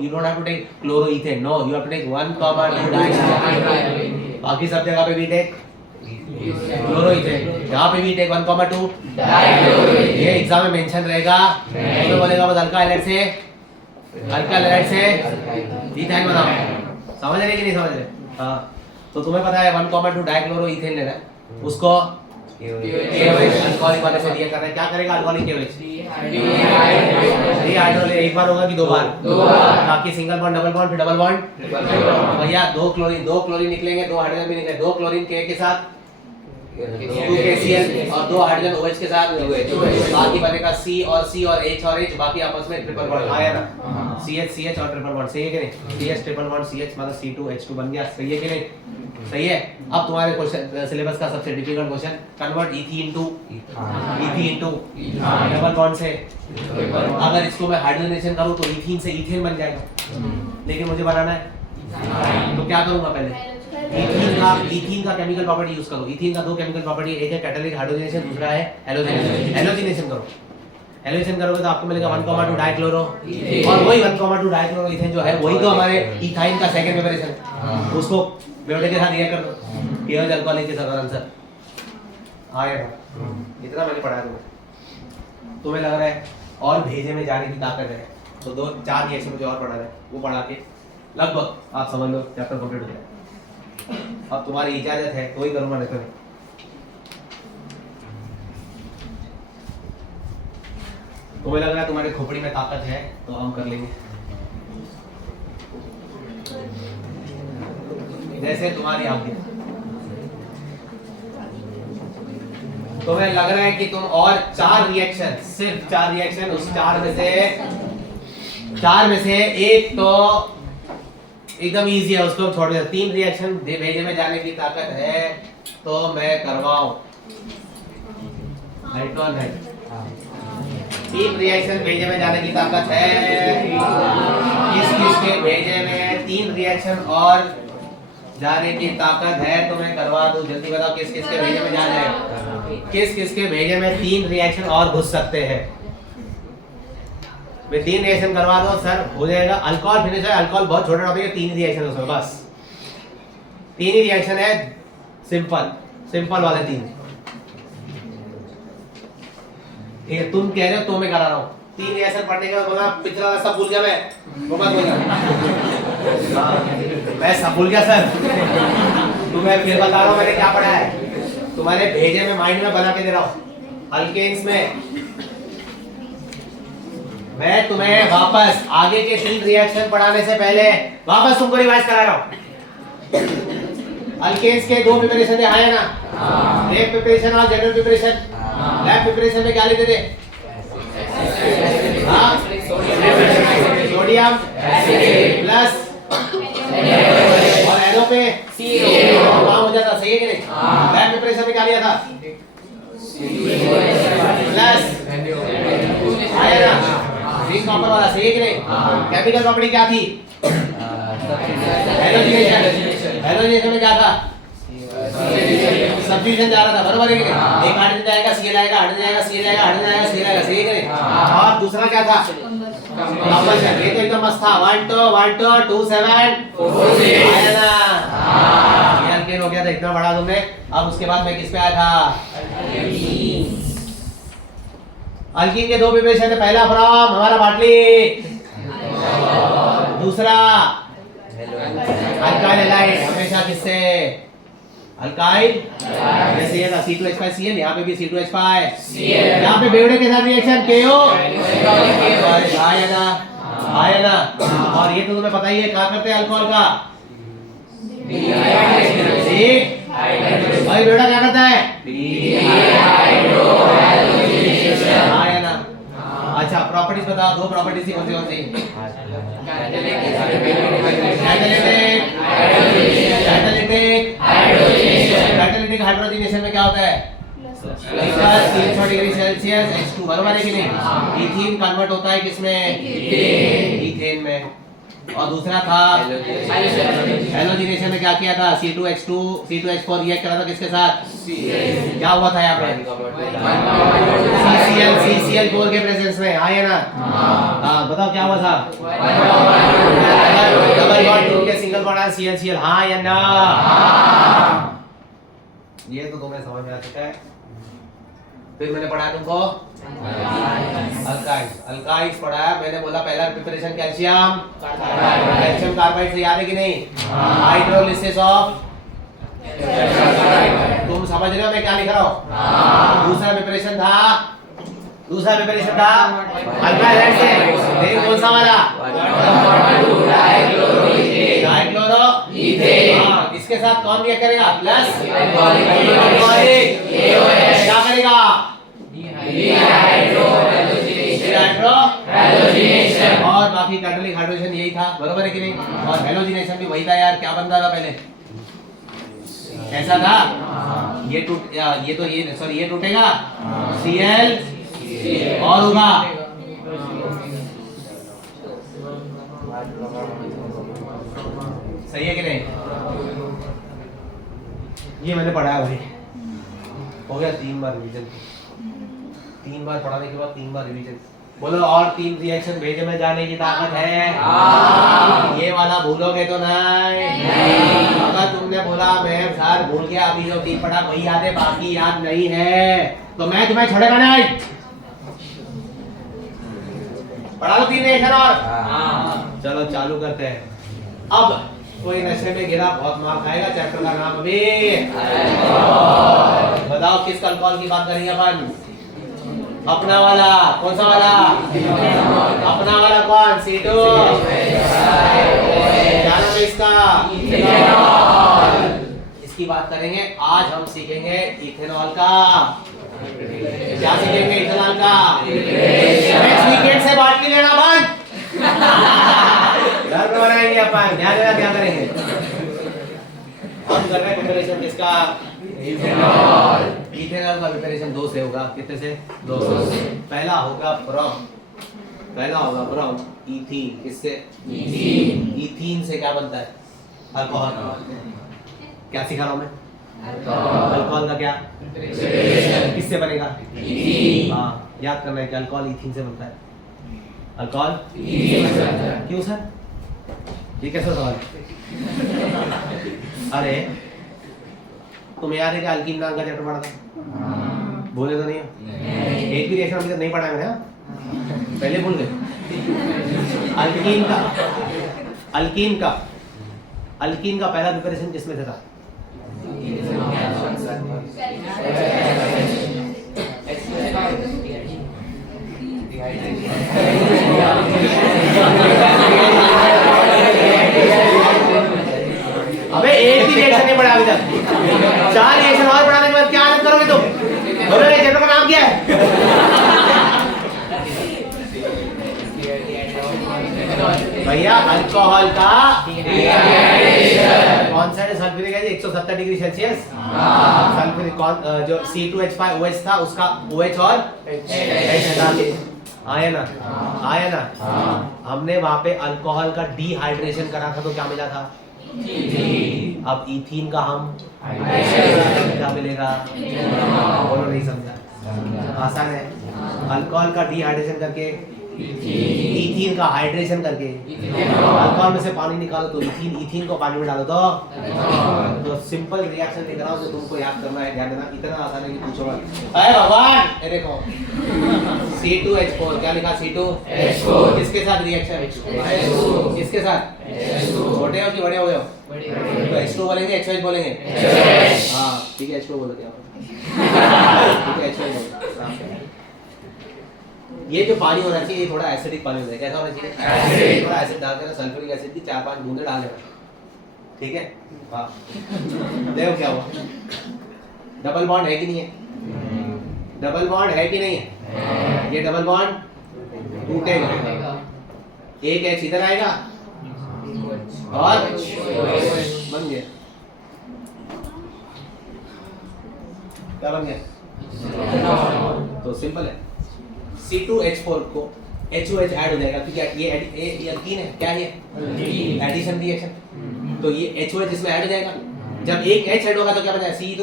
don't have to take chloroethane, no, you have to take 1,2 dichloro. बाकी सब जगह पे भी टेक क्लोरोइथेन, यहाँ पे भी टेक 1,2 डाइक्लोरो। ये एग्जाम में मेंशन रहेगा, तो बोलेगा बस अल्काइल हैलाइड से इथाइन बनाओ। समझ रहे कि नहीं समझ रहे? हाँ, तो तुम्हें पता है 1,2 डाइक्लोरो इथेन लेना है, उसको KOH अल्कोहलिक वाले से रिएक्ट करना है। क्या करेगा अल्कोहलिक KOH? हाइड्रोल एक बार होगा कि 2 बार? बाकी सिंगल बॉन्ड, डबल बॉन्ड, फिर डबल बॉन्ड। भैया 2 क्लोरीन निकलेंगे, 2 हाइड्रोजन भी निकलेंगे। 2 क्लोरीन K के साथ 2 KCl और 2 हाइड्रोजन OH के साथ, बाकी बनेगा C और H और H, बाकी आपस में ट्रिपल बॉन्ड। आया ना? CH और ट्रिपल बॉन्ड। सही है कि नहीं? CH ट्रिपल बॉन्ड CH मतलब C2H2 बन गया। सही है कि नहीं? सही है। अब तुम्हारे क्वेश्चन सिलेबस का सबसे difficult question, convert ethene to double bond से। अगर इसको मैं हाइड्रोजनेशन करूं तो इथीन से इथेन बन जाएगा, लेकिन मुझे बनाना है तो क्या करूंगा? पहले इथीन का केमिकल प्रॉपर्टी यूज करो। इथीन का 2 केमिकल प्रॉपर्टी, एक है कैटालिटिक हाइड्रोजनेशन, दूसरा है हेलोजिनेशन। हेलोजिनेशन करोगे तो आपको मिलेगा 1,2 डाइक्लोरो, और वही 1,2 डाइक्लोरो इथेन जो है वही तो हमारे इथाइन का सेकंड प्रिपरेशन है। उसको ब्यूटे के साथ ये कर दो, केवल अल्कोहल के साथ आंसर आएगा। इतना मैंने पढ़ाया तुम्हें लग रहा है और भेजे में जाने की ताकत है, तो 2-4 रिएक्शन मुझे और पढ़ा है, वो पढ़ा के लगभग आप समझ लो चैप्टर कंप्लीट हो जाए। अब तुम्हारी इजाजत है तो ही करूँगा, नहीं तो नहीं। तुम्हें लग रहा है तुम्हारी खोपड़ी में ताकत है, तो हम कर लेंगे। जैसे तुम्हारी आपकी, तुम्हें लग रहा है कि तुम और 4 रिएक्शन, सिर्फ 4 रिएक्शन, उस 4 में से एक तो एकदम इजी है, उसको छोड़ दे। 3 रिएक्शन भेजे में जाने की ताकत है तो मैं करवाऊं। हाइड्रोजन है, 3 रिएक्शन भेजे में जाने की ताकत है। किसके भेजे में 3 रिएक्शन और जाने की ताकत है तो मैं करवा दूं। जल्दी बताओ किसके भेजे में जाना है? किसके भेजे में 3 रिएक्शन और घुस सकते हैं? मैं 3 रिएक्शन करवा दो सर, हो जाएगा। अल्कोहल फिनिश है, अल्कोहल बहुत छोटा टॉपिक है, 3 रिएक्शन है उसमें, बस 3 ही रिएक्शन है, सिंपल वाले 3। ठीक है, तुम कह रहे हो तो मैं करा रहा हूँ। 3 रिएक्शन पढ़ने के बाद बोला पिछला वाला सब भूल गया, मैं सब भूल गया सर। तुम्हें फिर बता रहा हूँ मैंने क्या पढ़ा है, तुम्हारे भेजे में माइंड में बना के दे रहा हूँ। अल्केन्स में मैं तुम्हें वापस आगे के 3 रिएक्शन पढ़ाने से पहले वापस तुमको रिवाइज करा रहा हूँ। अल्केन्स के 2 प्रिपरेशन आए ना, लैब प्रिपरेशन और जनरल प्रिपरेशन। लैब प्रिपरेशन में क्या लेते थे? सोडियम प्लस और एरो पे काम हो जाता, सही है कि नहीं? लैब प्रिपरेशन में क्या लिया था? प्लस आया ना, जिंक कॉपर वाला, सही है कि नहीं? केमिकल प्रॉपर्टी क्या थी? हेलोजिनेशन में क्या था? सब्स्टिट्यूशन जा रहा था, बरोबर है कि नहीं? एक हाइड्रोजन जाएगा, Cl आएगा, हाइड्रोजन जाएगा, Cl आएगा, हाइड्रोजन आएगा, Cl आएगा, सही है कि नहीं? और दूसरा क्या था? कंबशन। ये तो एकदम मस्त था। 1 2 2 7 आया ना, ये अल्केन हो गया था, इतना बड़ा तुमने। अब उसके बाद मैं किस पे आया था? अल्कीन के 2 प्रिपरेशन है, पहला फ्रॉम हमारा बाटली, दूसरा अल्काइल हैलाइड, हमेशा किससे? अल्काइल, जैसे ये ना C2H5Cl, यहाँ पे भी C2H5, यहाँ पे बेवड़े के साथ रिएक्शन KO, आया ना। और ये तो तुम्हें पता ही है, क्या करते हैं अल्कोहल का? भाई बेवड़ा क्या करता है? आया ना। अच्छा, प्रॉपर्टीज बताओ, 2 प्रॉपर्टीज कौन सी? कैटालिटिक हाइड्रोजनेशन में क्या होता है? +300 डिग्री सेल्सियस H2, बराबर है कि नहीं? इथीन कन्वर्ट होता है किसमें? ईथेन में। और दूसरा था हेलोजिनेशन में क्या किया था? C2H2 C2H4 रिएक्ट करा था किसके साथ? क्या हुआ था यहाँ पे? CCl4 के प्रेजेंस में, आए ना? हाँ, बताओ क्या हुआ था? डबल बॉन्ड टूट के सिंगल बॉन्ड आया ClCl, हाँ या ना? ये तो तुम्हें समझ में आ चुका है। फिर मैंने पढ़ाया तुमको अल्काइड्स पढ़ाया मैंने। बोला पहला प्रिपरेशन कैल्शियम कार्बाइड से, याद है कि नहीं? हाइड्रोलिसिस ऑफ, तुम समझ रहे हो मैं क्या लिख रहा हूँ? दूसरा प्रिपरेशन था अल्काइल हैलाइड से, देख कौन सा वाला? Dichloro ethane. हाँ, इसके साथ कौन रिएक्ट करेगा? प्लस क्या करेगा? और बाकी कैटालिटिक हाइड्रोजन यही था, बरोबर है कि नहीं? और हेलोजिनेशन भी वही था यार। क्या बनता था पहले? ऐसा था, ये टूटेगा Cl और होगा सही है कि नहीं? ये मैंने पढ़ाया भाई, हो गया 3 बार रिवीजन। 3 बार पढ़ाने के बाद 3 बार रिवीजन। बोलो और 3 रिएक्शन भेजे में जाने की ताकत है? ये वाला भूलोगे तो नहीं। अगर तुमने बोला मैं सर भूल गया, अभी जो 3 पढ़ा वही याद है, बाकी याद नहीं है, तो मैं तुम्हें छोड़ेगा नहीं। पढ़ा लो 3 रिएक्शन और चलो चालू करते हैं। अब कोई नशे में गिरा बहुत मार खाएगा। चैप्टर का नाम अभी बताओ, किस अल्कोहल की बात करेंगे अपन? अपना वाला कौन सा वाला? अपना वाला कौन? C2। क्या नाम है इसका? इसकी बात करेंगे। आज हम सीखेंगे इथेनॉल का। क्या सीखेंगे? इथेनॉल का। नेक्स्ट वीकेंड से बाटली लेना बंद। घर में बनाएंगे अपन। ध्यान देना क्या करेंगे। हम कर रहे हैं प्रिपरेशन किसका? इथेनॉल। इथेनॉल का प्रिपरेशन 2 से होगा। कितने से? 2 से। पहला होगा फ्रॉम इथीन। किससे? इथीन से क्या बनता है? अल्कोहल। क्या सिखा रहा हूं मैं? अल्कोहल का क्या? किससे बनेगा? हाँ, याद करना है कि अल्कोहल इथीन से बनता है। अल्कोहल क्यों सर? ये कैसा सवाल? अरे तुम्हें याद है कि अल्कीन नाम का चैप्टर पढ़ा था? बोले तो नहीं हो? एक भी रिएक्शन अभी तक नहीं पढ़ा है मैंने। हाँ? पहले भूल गए। अल्कीन का पहला प्रिपरेशन किसमें से था? अबे एक भी रिएक्शन नहीं पढ़ा अभी तक। 4 रिएक्शन और पढ़ाने के बाद क्या आनंद करोगे तुम? बोलो ये चैप्टर का नाम क्या है? भैया अल्कोहल का कौन सा है? Sulphuric acid 170 degree Celsius. Sulphuric जो C2H5OH था उसका OH और H हटा के आया ना। हमने वहां पे अल्कोहल का डिहाइड्रेशन करा था तो क्या मिला था? अब इथीन का हम क्या मिलेगा? बोलो नहीं समझा? आसान है। अल्कोहल का डिहाइड्रेशन करके इथीन का हाइड्रेशन करके अल्कोहल में से पानी निकालो तो इथीन को पानी में डालो तो सिंपल रिएक्शन लिख रहा हूं जो तुमको याद करना है। ध्यान देना, इतना आसान है कि पूछो मत। अरे भगवान, ये देखो C2H4 क्या लिखा? C2H4 किसके साथ रिएक्शन? किसके साथ? छोटे हो कि बड़े हो गए हो? तो H2 बोलेंगे H2 बोलेंगे? हाँ ठीक है, H2 बोलोगे। ठीक है, H2 बोलो। ये जो पानी होना चाहिए ये थोड़ा एसिडिक पानी होना चाहिए। कैसा होना चाहिए? थोड़ा एसिड डाल के सल्फ्यूरिक एसिड की 4-5 बूंदे डाल देना। ठीक है? हाँ, देखो क्या हुआ। डबल बॉन्ड है कि नहीं है? डबल बॉन्ड है कि नहीं है? ये डबल बॉन्ड टूटेगा। एक H इधर आएगा और बन गया। क्या बन गया? तो सिंपल है। C2H4 को HOH ऐड हो जाएगा क्योंकि ये अल्कीन है। क्या है? Addition reaction. तो ये HOH इसमें ऐड हो जाएगा। जब एक H ऐड होगा तो क्या बनेगा? C2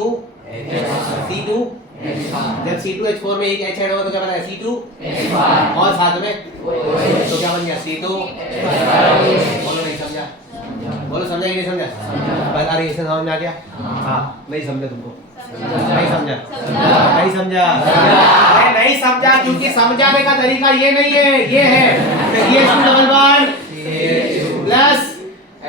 जब C2H4 में एक H ऐड होगा तो क्या बनेगा? C2 और साथ में तो क्या बन गया? C2। बोलो नहीं समझा? बोलो समझा कि नहीं समझा? पहला रिएक्शन समझ में आ गया? हाँ, नहीं समझा तुमको? नहीं समझा? नहीं समझा? नहीं समझा क्योंकि समझाने का तरीका ये नहीं है, ये है CH2 double bond plus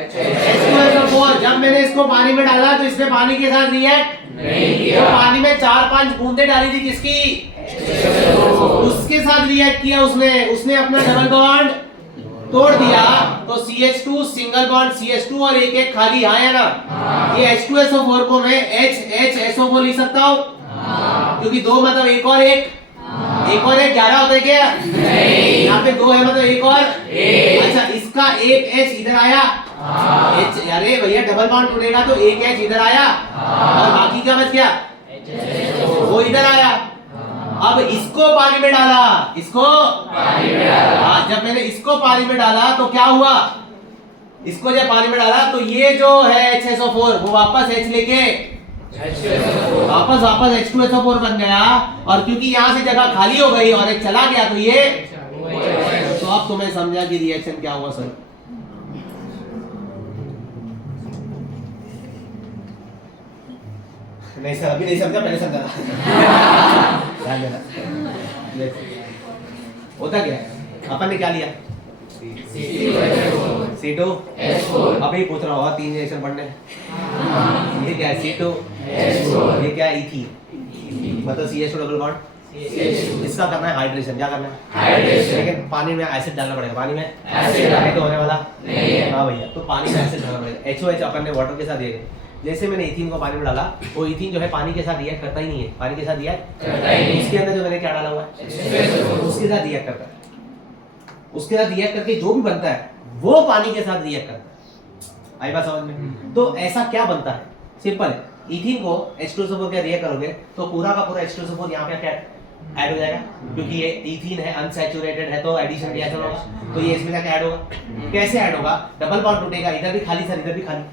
H2SO4। जब मैंने इसको पानी में डाला तो इसने पानी के साथ रिएक्ट नहीं किया। तो पानी में 4-5 बूंदे डाली थी किसकी? उसके साथ रिएक्ट किया उसने अपना डबल बॉन्ड तोड़ दिया। तो CH2 सिंगल बॉन्ड CH2 और एक खाली आया ना। ये H2SO4 को मैं HHSO4 लिख सकता हूँ क्योंकि 2 मतलब एक और एक 11 होता है क्या? नहीं, यहाँ पे 2 है मतलब एक और अच्छा, इसका एक H इधर आया। अरे भैया डबल बॉन्ड टूटेगा तो एक H इधर आया और बाकी क्या बच गया? वो इधर आया। अब इसको पानी में डाला, जब मैंने इसको पानी में डाला तो क्या हुआ? इसको जब पानी में डाला तो ये जो है HSO4 वो वापस H लेके वापस H2SO4 बन गया। और क्योंकि यहाँ से जगह खाली हो गई और एक चला गया तो ये तो अब तुम्हें समझा कि रिएक्शन क्या हुआ सर? नहीं सर, अभी नहीं समझा, पहले समझा। ध्यान देना। होता क्या है? अपन ने क्या लिया? C2 अभी पूछ रहा हूँ 3 रिएक्शन पढ़ने। ये क्या है? C2 ये क्या है? इथीन मतलब CH2 डबल बॉन्ड इसका करना है हाइड्रेशन। क्या करना है? हाइड्रेशन। लेकिन पानी में एसिड डालना पड़ेगा। पानी में एसिड नहीं तो होने वाला नहीं है। हाँ भैया, तो पानी में एसिड डालना पड़ेगा। HOH अपन ने वाटर के साथ दिया है। जैसे मैंने इथीन को पानी में डाला, वो इथीन जो है पानी के साथ रिएक्ट करता ही नहीं है। पानी के साथ रिएक्ट करता ही नहीं। उसके अंदर जो मैंने क्या डाला हुआ है, उसके साथ रिएक्ट करता है। उसके साथ रिएक्ट करके जो भी बनता है वो पानी के साथ रिएक्ट करता है। आई बात समझ में? तो ऐसा क्या बनता है? सिंपल है। इथीन को H2SO4 क्या रिएक्ट करोगे तो पूरा का पूरा H2SO4 यहाँ पे क्या ऐड हो जाएगा, क्योंकि ये इथीन है, अनसैचुरेटेड है, तो एडिशन रिएक्शन होगा। तो ये इसमें क्या ऐड होगा? कैसे ऐड होगा? डबल बॉन्ड टूटेगा, इधर भी खाली सर, इधर भी खाली।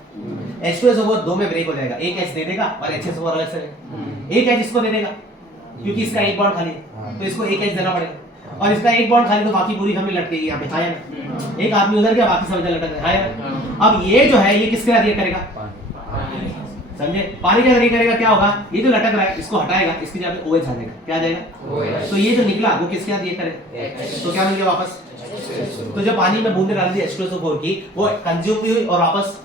H2SO4 दो में ब्रेक हो जाएगा, एक H दे देगा और HSO4 अलग से देगा। एक H इसको दे देगा क्योंकि इसका एक बॉन्ड खाली है, तो इसको एक H देना पड़ेगा। और इसका एक बॉन्ड खाली तो बाकी पूरी फैमिली लटकेगी यहाँ पे, हाँ या ना? एक आदमी उधर गया, बाकी सब इधर लटक गए, हाँ या ना? अब ये जो है ये किसके साथ रिएक्ट करेगा? समझे? पानी का रिएक्ट करेगा, क्या होगा? ये जो लटक रहा है इसको हटाएगा, इसकी जगह पे OH आ जाएगा। क्या आ जाएगा? तो ये जो निकला वो किसके साथ रिएक्ट करेगा? तो क्या मिल गया वापस? तो जो पानी में बूंदे डाल दी H2SO4 की, वो कंज्यूम भी हुई और वापस,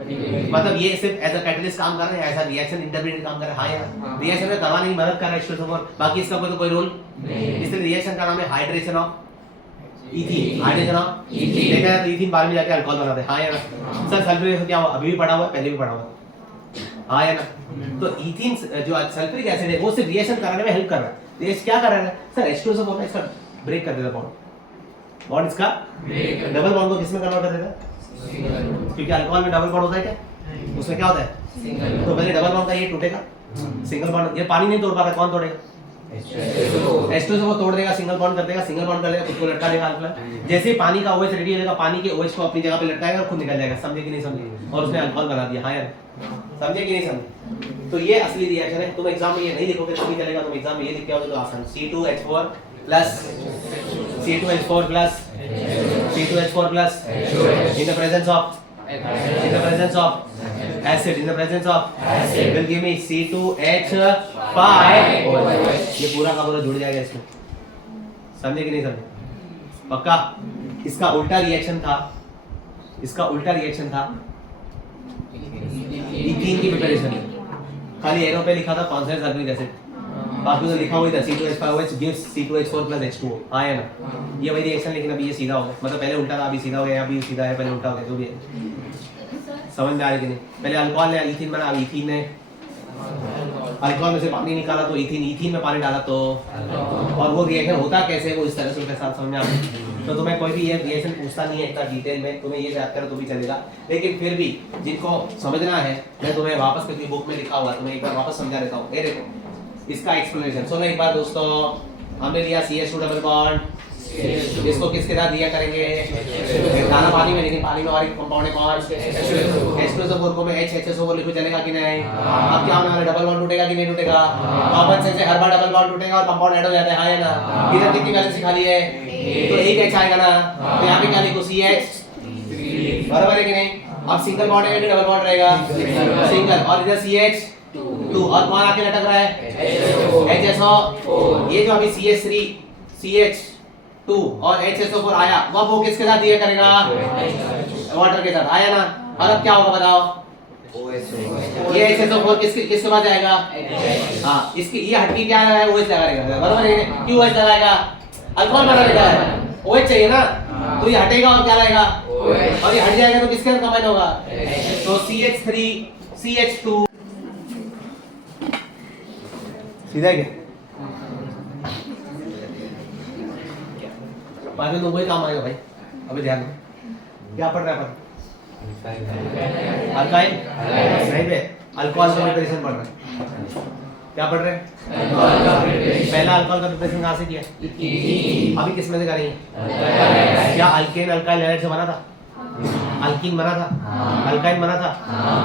मतलब ये सिर्फ एज अ कैटलिस्ट काम कर रहे हैं, ऐसा रिएक्शन इंटरमीडिएट काम कर रहा है। हाँ यार, रिएक्शन में करवाने की मदद कर रहा है H2SO4, बाकी इसका कोई रोल नहीं। इसलिए रिएक्शन का नाम है hydration of ethene. Hydration of ethene. देखा है तो इथीन बाद में जाके अल्कोहल बनाते हैं। हाँ यार सर, सल्फ्यूरिक क्या हुआ? अभी भी पढ़ा हुआ है, पहले भी पढ़ा हुआ है। हाँ या ना? तो इथीन जो सल्फ्यूरिक एसिड है वो सिर्फ रिएक्शन कराने में हेल्प कर रहा है। रिएक्शन क्या कर रहा है सर? H2SO4 में इसका ब्रेक कर देता बॉन्ड इसका डबल बॉन्ड को किसमें कन्वर्ट कर देता? क्योंकि अल्कोहल में डबल बॉन्ड होता है क्या? उसमें क्या होता है? तो पहले डबल बॉन्ड का ये टूटेगा, सिंगल बॉन्ड ये पानी नहीं तोड़ पाता, कौन तोड़ेगा? H2SO4 तोड़ देगा, सिंगल बॉन्ड कर देगा, सिंगल बॉन्ड कर देगा, खुद को लटका देगा अल्कोहल। जैसे ही पानी का OH रेडी हो जाएगा, पानी के OH को अपनी जगह पे लटकाएगा और खुद निकल जाएगा। समझे कि नहीं समझे? और उसने अल्कोहल बना दिया। हाँ यार, समझे कि नहीं समझे? तो ये असली रिएक्शन है। तुम एग्जाम में ये नहीं लिखोगे तो भी चलेगा, तुम एग्जाम में ये लिख के आओगे तो आसान। C2H4 plus C2H4 plus C2H4 plus in the presence of acid, in the presence of acid will give me C2H5। ये पूरा का पूरा जुड़ जाएगा इसमें। समझे कि नहीं समझे? पक्का? इसका उल्टा रिएक्शन था, इसका उल्टा रिएक्शन था इथीन की प्रिपरेशन में। खाली एरो पे लिखा था कॉन्सर्ट सल्फ्यूरिक एसिड, बाकी तो लिखा हुआ था C2H5OH gives C2H4 plus H2O। हाँ या ना? ये वही रिएक्शन, लेकिन अभी ये सीधा हो गया, मतलब पहले उल्टा था, अभी सीधा हो गया, अभी सीधा है, पहले उल्टा हो गया, जो भी है। समझ में आ रही कि नहीं? पहले अल्कोहल ने इथीन बना, अब इथीन ने अल्कोहल में से पानी निकाला तो इथीन में पानी डाला तो, और वो रिएक्शन होता कैसे वो इस तरह से उनके साथ समझ में आ रहा। तो तुम्हें कोई भी ये रिएक्शन पूछता नहीं है इतना डिटेल में, तुम्हें ये याद करो तो भी चलेगा, लेकिन फिर भी जिनको समझना है मैं तुम्हें वापस क्योंकि बुक में लिखा हुआ, तुम्हें एक बार वापस समझा देता हूँ। ये देखो इसका एक्सप्लेनेशन सुनो एक बार दोस्तों। हमने लिया CH2 डबल बॉन्ड, इसको किसके साथ दिया करेंगे? दाना पानी में, लेकिन पानी में और एक कंपाउंड है कौन? H2SO4 को मैं HSO4 लिखूं, चलेगा कि नहीं? अब क्या होने वाला? डबल बॉन्ड टूटेगा कि नहीं टूटेगा? कॉमन सेंस से हर बार डबल बॉन्ड टूटेगा और कंपाउंड ऐड हो जाता है। हाँ या ना? इधर कितनी वैलेंसी खाली है? तो एक H आएगा ना, तो यहाँ पे क्या लिखो? CH, बराबर है कि नहीं? अब सिंगल बॉन्ड है कि डबल बॉन्ड रहेगा? सिंगल, और इधर CH2 और कौन आके लटक रहा है? HSO। ये जो अभी CH3 CH2 और HSO4 आया, वो किसके साथ दिया करेगा? वाटर के साथ। आया ना? और अब क्या होगा बताओ? ये HSO4 किसके पास जाएगा? हाँ, इसकी ये हटके क्या है? OH लगाएगा, बराबर है? क्यों OH लगाएगा? अल्कोहल बना देगा, OH चाहिए ना, तो ये हटेगा और क्या लाएगा? और ये हट जाएगा तो किसके साथ कंबाइन होगा? तो CH3 CH2 सीधा क्या? बाद में वही काम आएगा भाई। अभी ध्यान दो, क्या पढ़ रहा है अपन? अल्काइल नहीं बे, अल्कोहल का प्रिपरेशन पढ़ रहा है। क्या पढ़ रहे हैं? पहला अल्कोहल का प्रिपरेशन कहाँ से किया? अभी किस में से करेंगे? क्या अल्केन अल्काइल हैलाइड से बना था? अल्कीन बना था, अल्काइन बना था,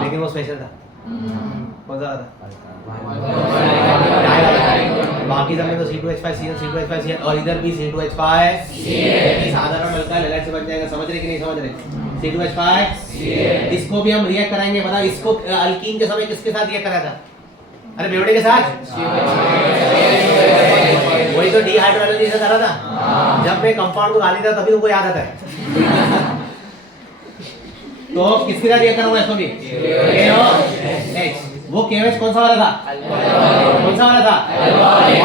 लेकिन वो स्पेशल था। कौन सा था? बाकी सब में तो C2H5Cl C2H5Cl और इधर भी C2H5Cl साधारण अल्काइल हैलाइड से बन जाएगा। समझ रहे कि नहीं समझ रहे? C2H5Cl इसको भी हम रिएक्ट कराएंगे। बता, इसको अल्कीन के समय किसके साथ रिएक्ट करा था? अरे बेवड़े के साथ, वही तो डिहाइड्रोलाइसिस से करा था। जब मैं कंपाउंड को गाली था तभी तुमको याद आता है। तो किसके साथ रिएक्ट करूंगा इसको भी? KOH वो KOH कौन सा वाला था? कौन सा वाला था?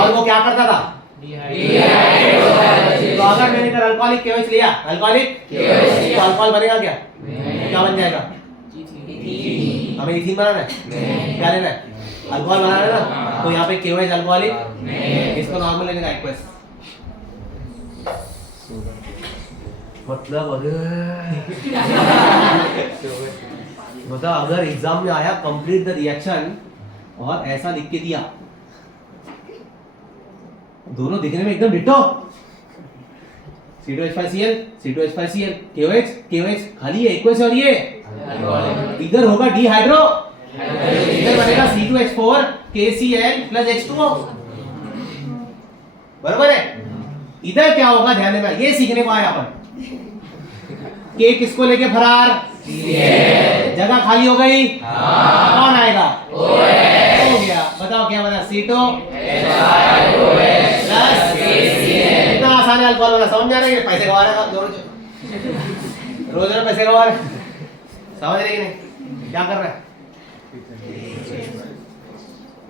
और वो क्या करता था? तो अगर मैंने इधर अल्कोहलिक KOH लिया, अल्कोहलिक तो अल्कोहल बनेगा क्या? क्या बन जाएगा? हमें इथीन बनाना है, क्या लेना है? अल्कोहल बनाना है ना, तो यहाँ पे KOH अल्कोहलिक, इसको नॉर्मल लेने का एक्वस। मतलब अगर एग्जाम में आया कंप्लीट द रिएक्शन और ऐसा लिख के दिया, दोनों दिखने में एकदम डिट्टो, C2H5Cl C2H5Cl KOH खाली है एक्वस, और ये इधर होगा डिहाइड्रो, इधर बनेगा C2H4 KCl प्लस H2O, बरोबर है? इधर क्या होगा ध्यान देना, ये सीखने को आया अपन। K किसको लेके फरार? जगह खाली हो गई, कौन आएगा? हो गया, बताओ क्या बना? C2H5OH इतना आसान है अल्कोहल वाला, समझ आ रहा है? पैसे कमा रहे हैं रोज रोज पैसे कमा रहे, समझ रहे कि नहीं? क्या कर रहा है?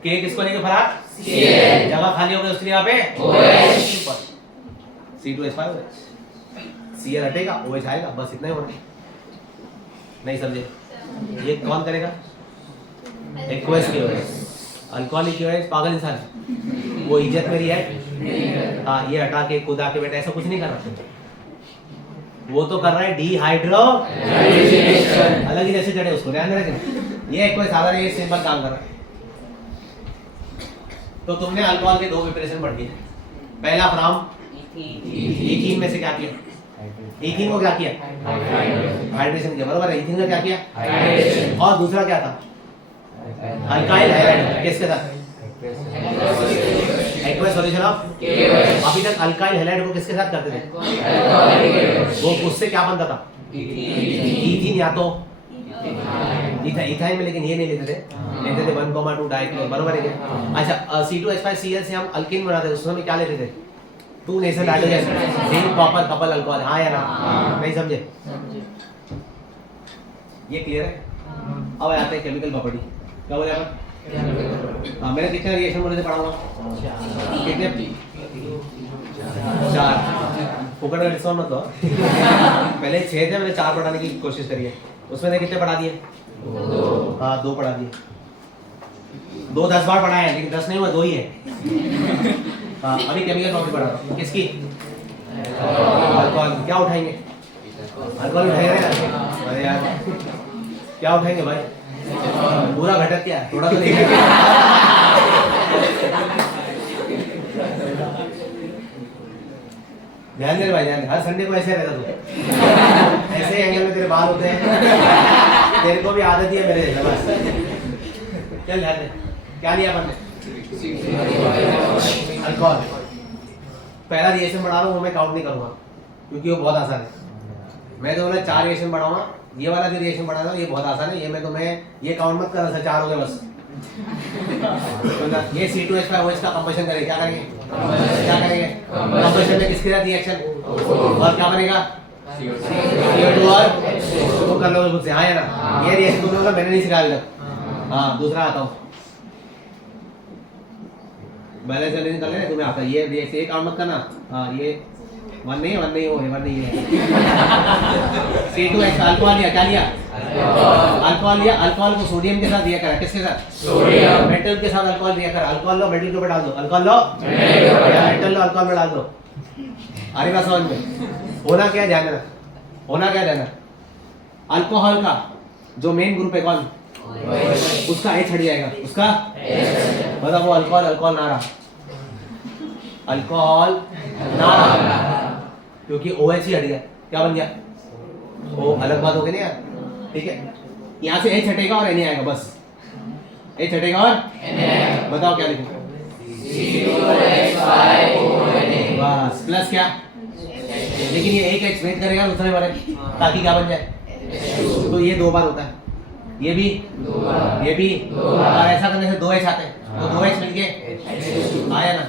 K किसको लेके फरार? जगह खाली हो गई उसके यहाँ पे C2H5OH, Cl हटेगा, OH आएगा, बस इतना ही होना। नहीं समझे? ये कौन करेगा? एक्वस KOH, अल्कोहलिक KOH पागल इंसान है, वो इज्जत मेरी है। हाँ, ये हटा के खुदा के बेटा ऐसा कुछ नहीं कर रहा, वो तो कर रहा है डिहाइड्रो, अलग ही जैसे चढ़े उसको, ध्यान रखें। ये कोई साधारण ये सिंपल काम कर रहा है। तो तुमने अल्कोहल के दो प्रिपरेशन पढ़ दिए। पहला फ्रॉम इथीन में से क्या किया? इथीन को क्या किया? हाइड्रेशन किया, बराबर है? इथीन का क्या किया? और दूसरा क्या था? अल्काइल हैलाइड, किसके साथ? Aqueous solution of KOH। अभी तक अल्काइल हैलाइड को किसके साथ करते थे? वो उससे क्या बनता था? इथीन या तो इथाइन में, लेकिन ये नहीं लेते थे, लेते थे 1,2 डाइक्लोर, बराबर है क्या? अच्छा, C2H5Cl से हम अल्कीन बनाते थे, उसमें क्या लेते थे? 2 nation hydrogen, ring copper couple alcohol, हाँ या ना? नहीं समझे? ये क्लियर है? अब आते हैं केमिकल प्रॉपर्टी। क्या बोले अपन? हाँ, मैंने कितने रिएक्शन बोले थे पढ़ाऊंगा? कितने? 4। फुकट का डिस्काउंट मत दो। पहले 6 थे, मैंने 4 पढ़ाने की कोशिश करी है। उसमें कितने पढ़ा दिए? 2। हाँ, 2 पढ़ा दिए। 2 10 बार पढ़ाए हैं, लेकिन 10 नहीं हुआ, 2 ही है। हाँ, अभी केमिकल प्रॉपर्टी पढ़ा रहा हूँ। किसकी? अल्कोहल। क्या उठाएंगे? अल्कोहल उठाएंगे ना? अरे यार, क्या उठाएंगे भाई? पूरा घटक क्या है? थोड़ा तो नहीं। ध्यान दे भाई, ध्यान दे। हर संडे को ऐसे रहता तू, ऐसे एंगल में तेरे बाल होते हैं, तेरे को भी आदत ही है मेरे जैसा, बस चल ध्यान दे। क्या लिया अपन ने? अल्कोहल। पहला रिएक्शन बढ़ा रहा हूँ, वो मैं काउंट नहीं करूंगा क्योंकि वो बहुत आसान है। मैं तो बोला 4 रिएक्शन बढ़ाऊंगा, ये वाला जो रिएक्शन बढ़ा रहा हूँ ये बहुत आसान है, ये मैं तुम्हें ये काउंट मत करना, 4 हो गए बस। ये C2H5OH का कंबशन करेंगे, क्या करेंगे? क्या करेंगे? कंबशन में किसके साथ रिएक्शन, और क्या बनेगा? CO2 और तो कर लो खुद से, हाँ या ना? ये रिएक्शन तुम लोगों का मैंने नहीं सिखाया अभी तक। हाँ, दूसरा आता हूँ, बैलेंस कर लेना, तुम्हें आता है ये रिएक्शन, ये काउंट मत करना। हाँ, ये 1 नहीं है, 1 नहीं हो, 1 नहीं है। C2H अल्कोहल लिया, क्या लिया? अल्कोहल लिया, अल्कोहल को सोडियम के साथ दिया करा, किसके साथ? सोडियम। मेटल के साथ अल्कोहल दिया करा, अल्कोहल लो मेटल के ऊपर डाल दो, अल्कोहल लो मेटल लो अल्कोहल में डाल दो। अरे बात समझ में? होना क्या, ध्यान देना, होना क्या देना? अल्कोहल का जो मेन ग्रुप है कौन, उसका H हट जाएगा, उसका मतलब वो अल्कोहल अल्कोहल ना रहा, अल्कोहल ना रहा क्योंकि OH ही हट गया, क्या बन गया? वो अलग बात हो गई ना यार, ठीक है? यहाँ से H हटेगा और Na आएगा, बस H हटेगा और बताओ क्या लिखूं? बस प्लस क्या, लेकिन ये एक H वेट करेगा दूसरे बारे ताकि क्या बन जाए, तो ये 2 बार होता है, ये भी और ऐसा करने से 2H आते हैं, तो 2H मिलके आया ना,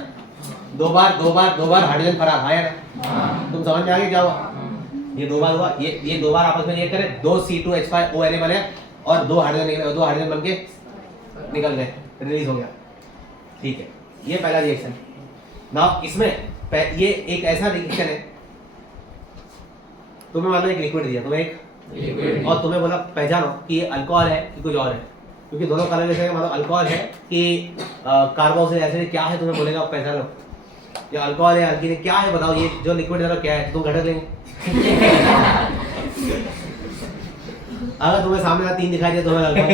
2 बार हाइड्रोजन फरार आया ना, तुम समझ में आ गए क्या हुआ? ये 2 बार हुआ, ये 2 बार आपस में रिएक्ट करे, 2 C2H5ONA बने और 2 हाइड्रोजन निकले, 2 हाइड्रोजन बनके निकल गए, रिलीज हो गया। ठीक है, ये पहला रिएक्शन। नाउ इसमें ये एक ऐसा रिएक्शन है, तुम्हें मानो एक लिक्विड दिया, तुम्हें एक लिक्विड और तुम्हें बोला पहचानो कि ये अल्कोहल है कि कुछ और है, क्योंकि दोनों कलर जैसे मतलब अल्कोहल है कि कार्बोक्सिलिक एसिड क्या है, तुम्हें बोलेगा पहचानो ये अल्कोहल है अल्कीन है, क्या है बताओ, ये जो लिक्विड है क्या है, तुम घटक लेंगे। अगर तुम्हें सामने 3 दिखाई दे तो अल्कोहल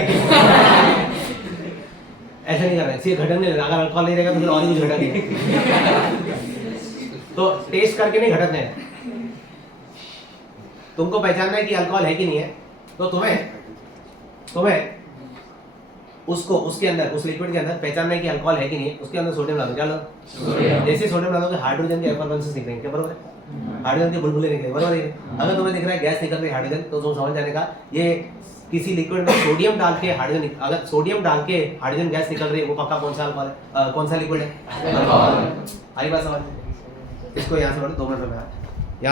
ऐसा नहीं कर रहा है, सिर्फ घटक नहीं, अगर अल्कोहल नहीं रहेगा तो फिर और ही कुछ घटक नहीं। तो टेस्ट करके नहीं घटक है, तुमको पहचानना है कि अल्कोहल है कि नहीं है, तो तुम्हें उसको उसके अंदर उस लिक्विड के अंदर पहचानना है कि अल्कोहल है कि नहीं है, उसके अंदर सोडियम डालो, क्या लो सोडियम जैसे सोडियम डालोगे हाइड्रोजन के एफरवेंसेस निकलेंगे, क्या बरोबर है, हाइड्रोजन के बुलबुले निकलेंगे, बरोबर है। अगर तुम्हें दिख रहा है गैस निकल रही है हाइड्रोजन, तो तुम समझ जाने का ये किसी लिक्विड में सोडियम डाल के हाइड्रोजन, अगर सोडियम डाल के हाइड्रोजन गैस निकल रही है वो पक्का कौन सा अल्कोहल है, कौन सा लिक्विड है, अल्कोहल। आई बात समझ। इसको यहाँ से 2 मिनट में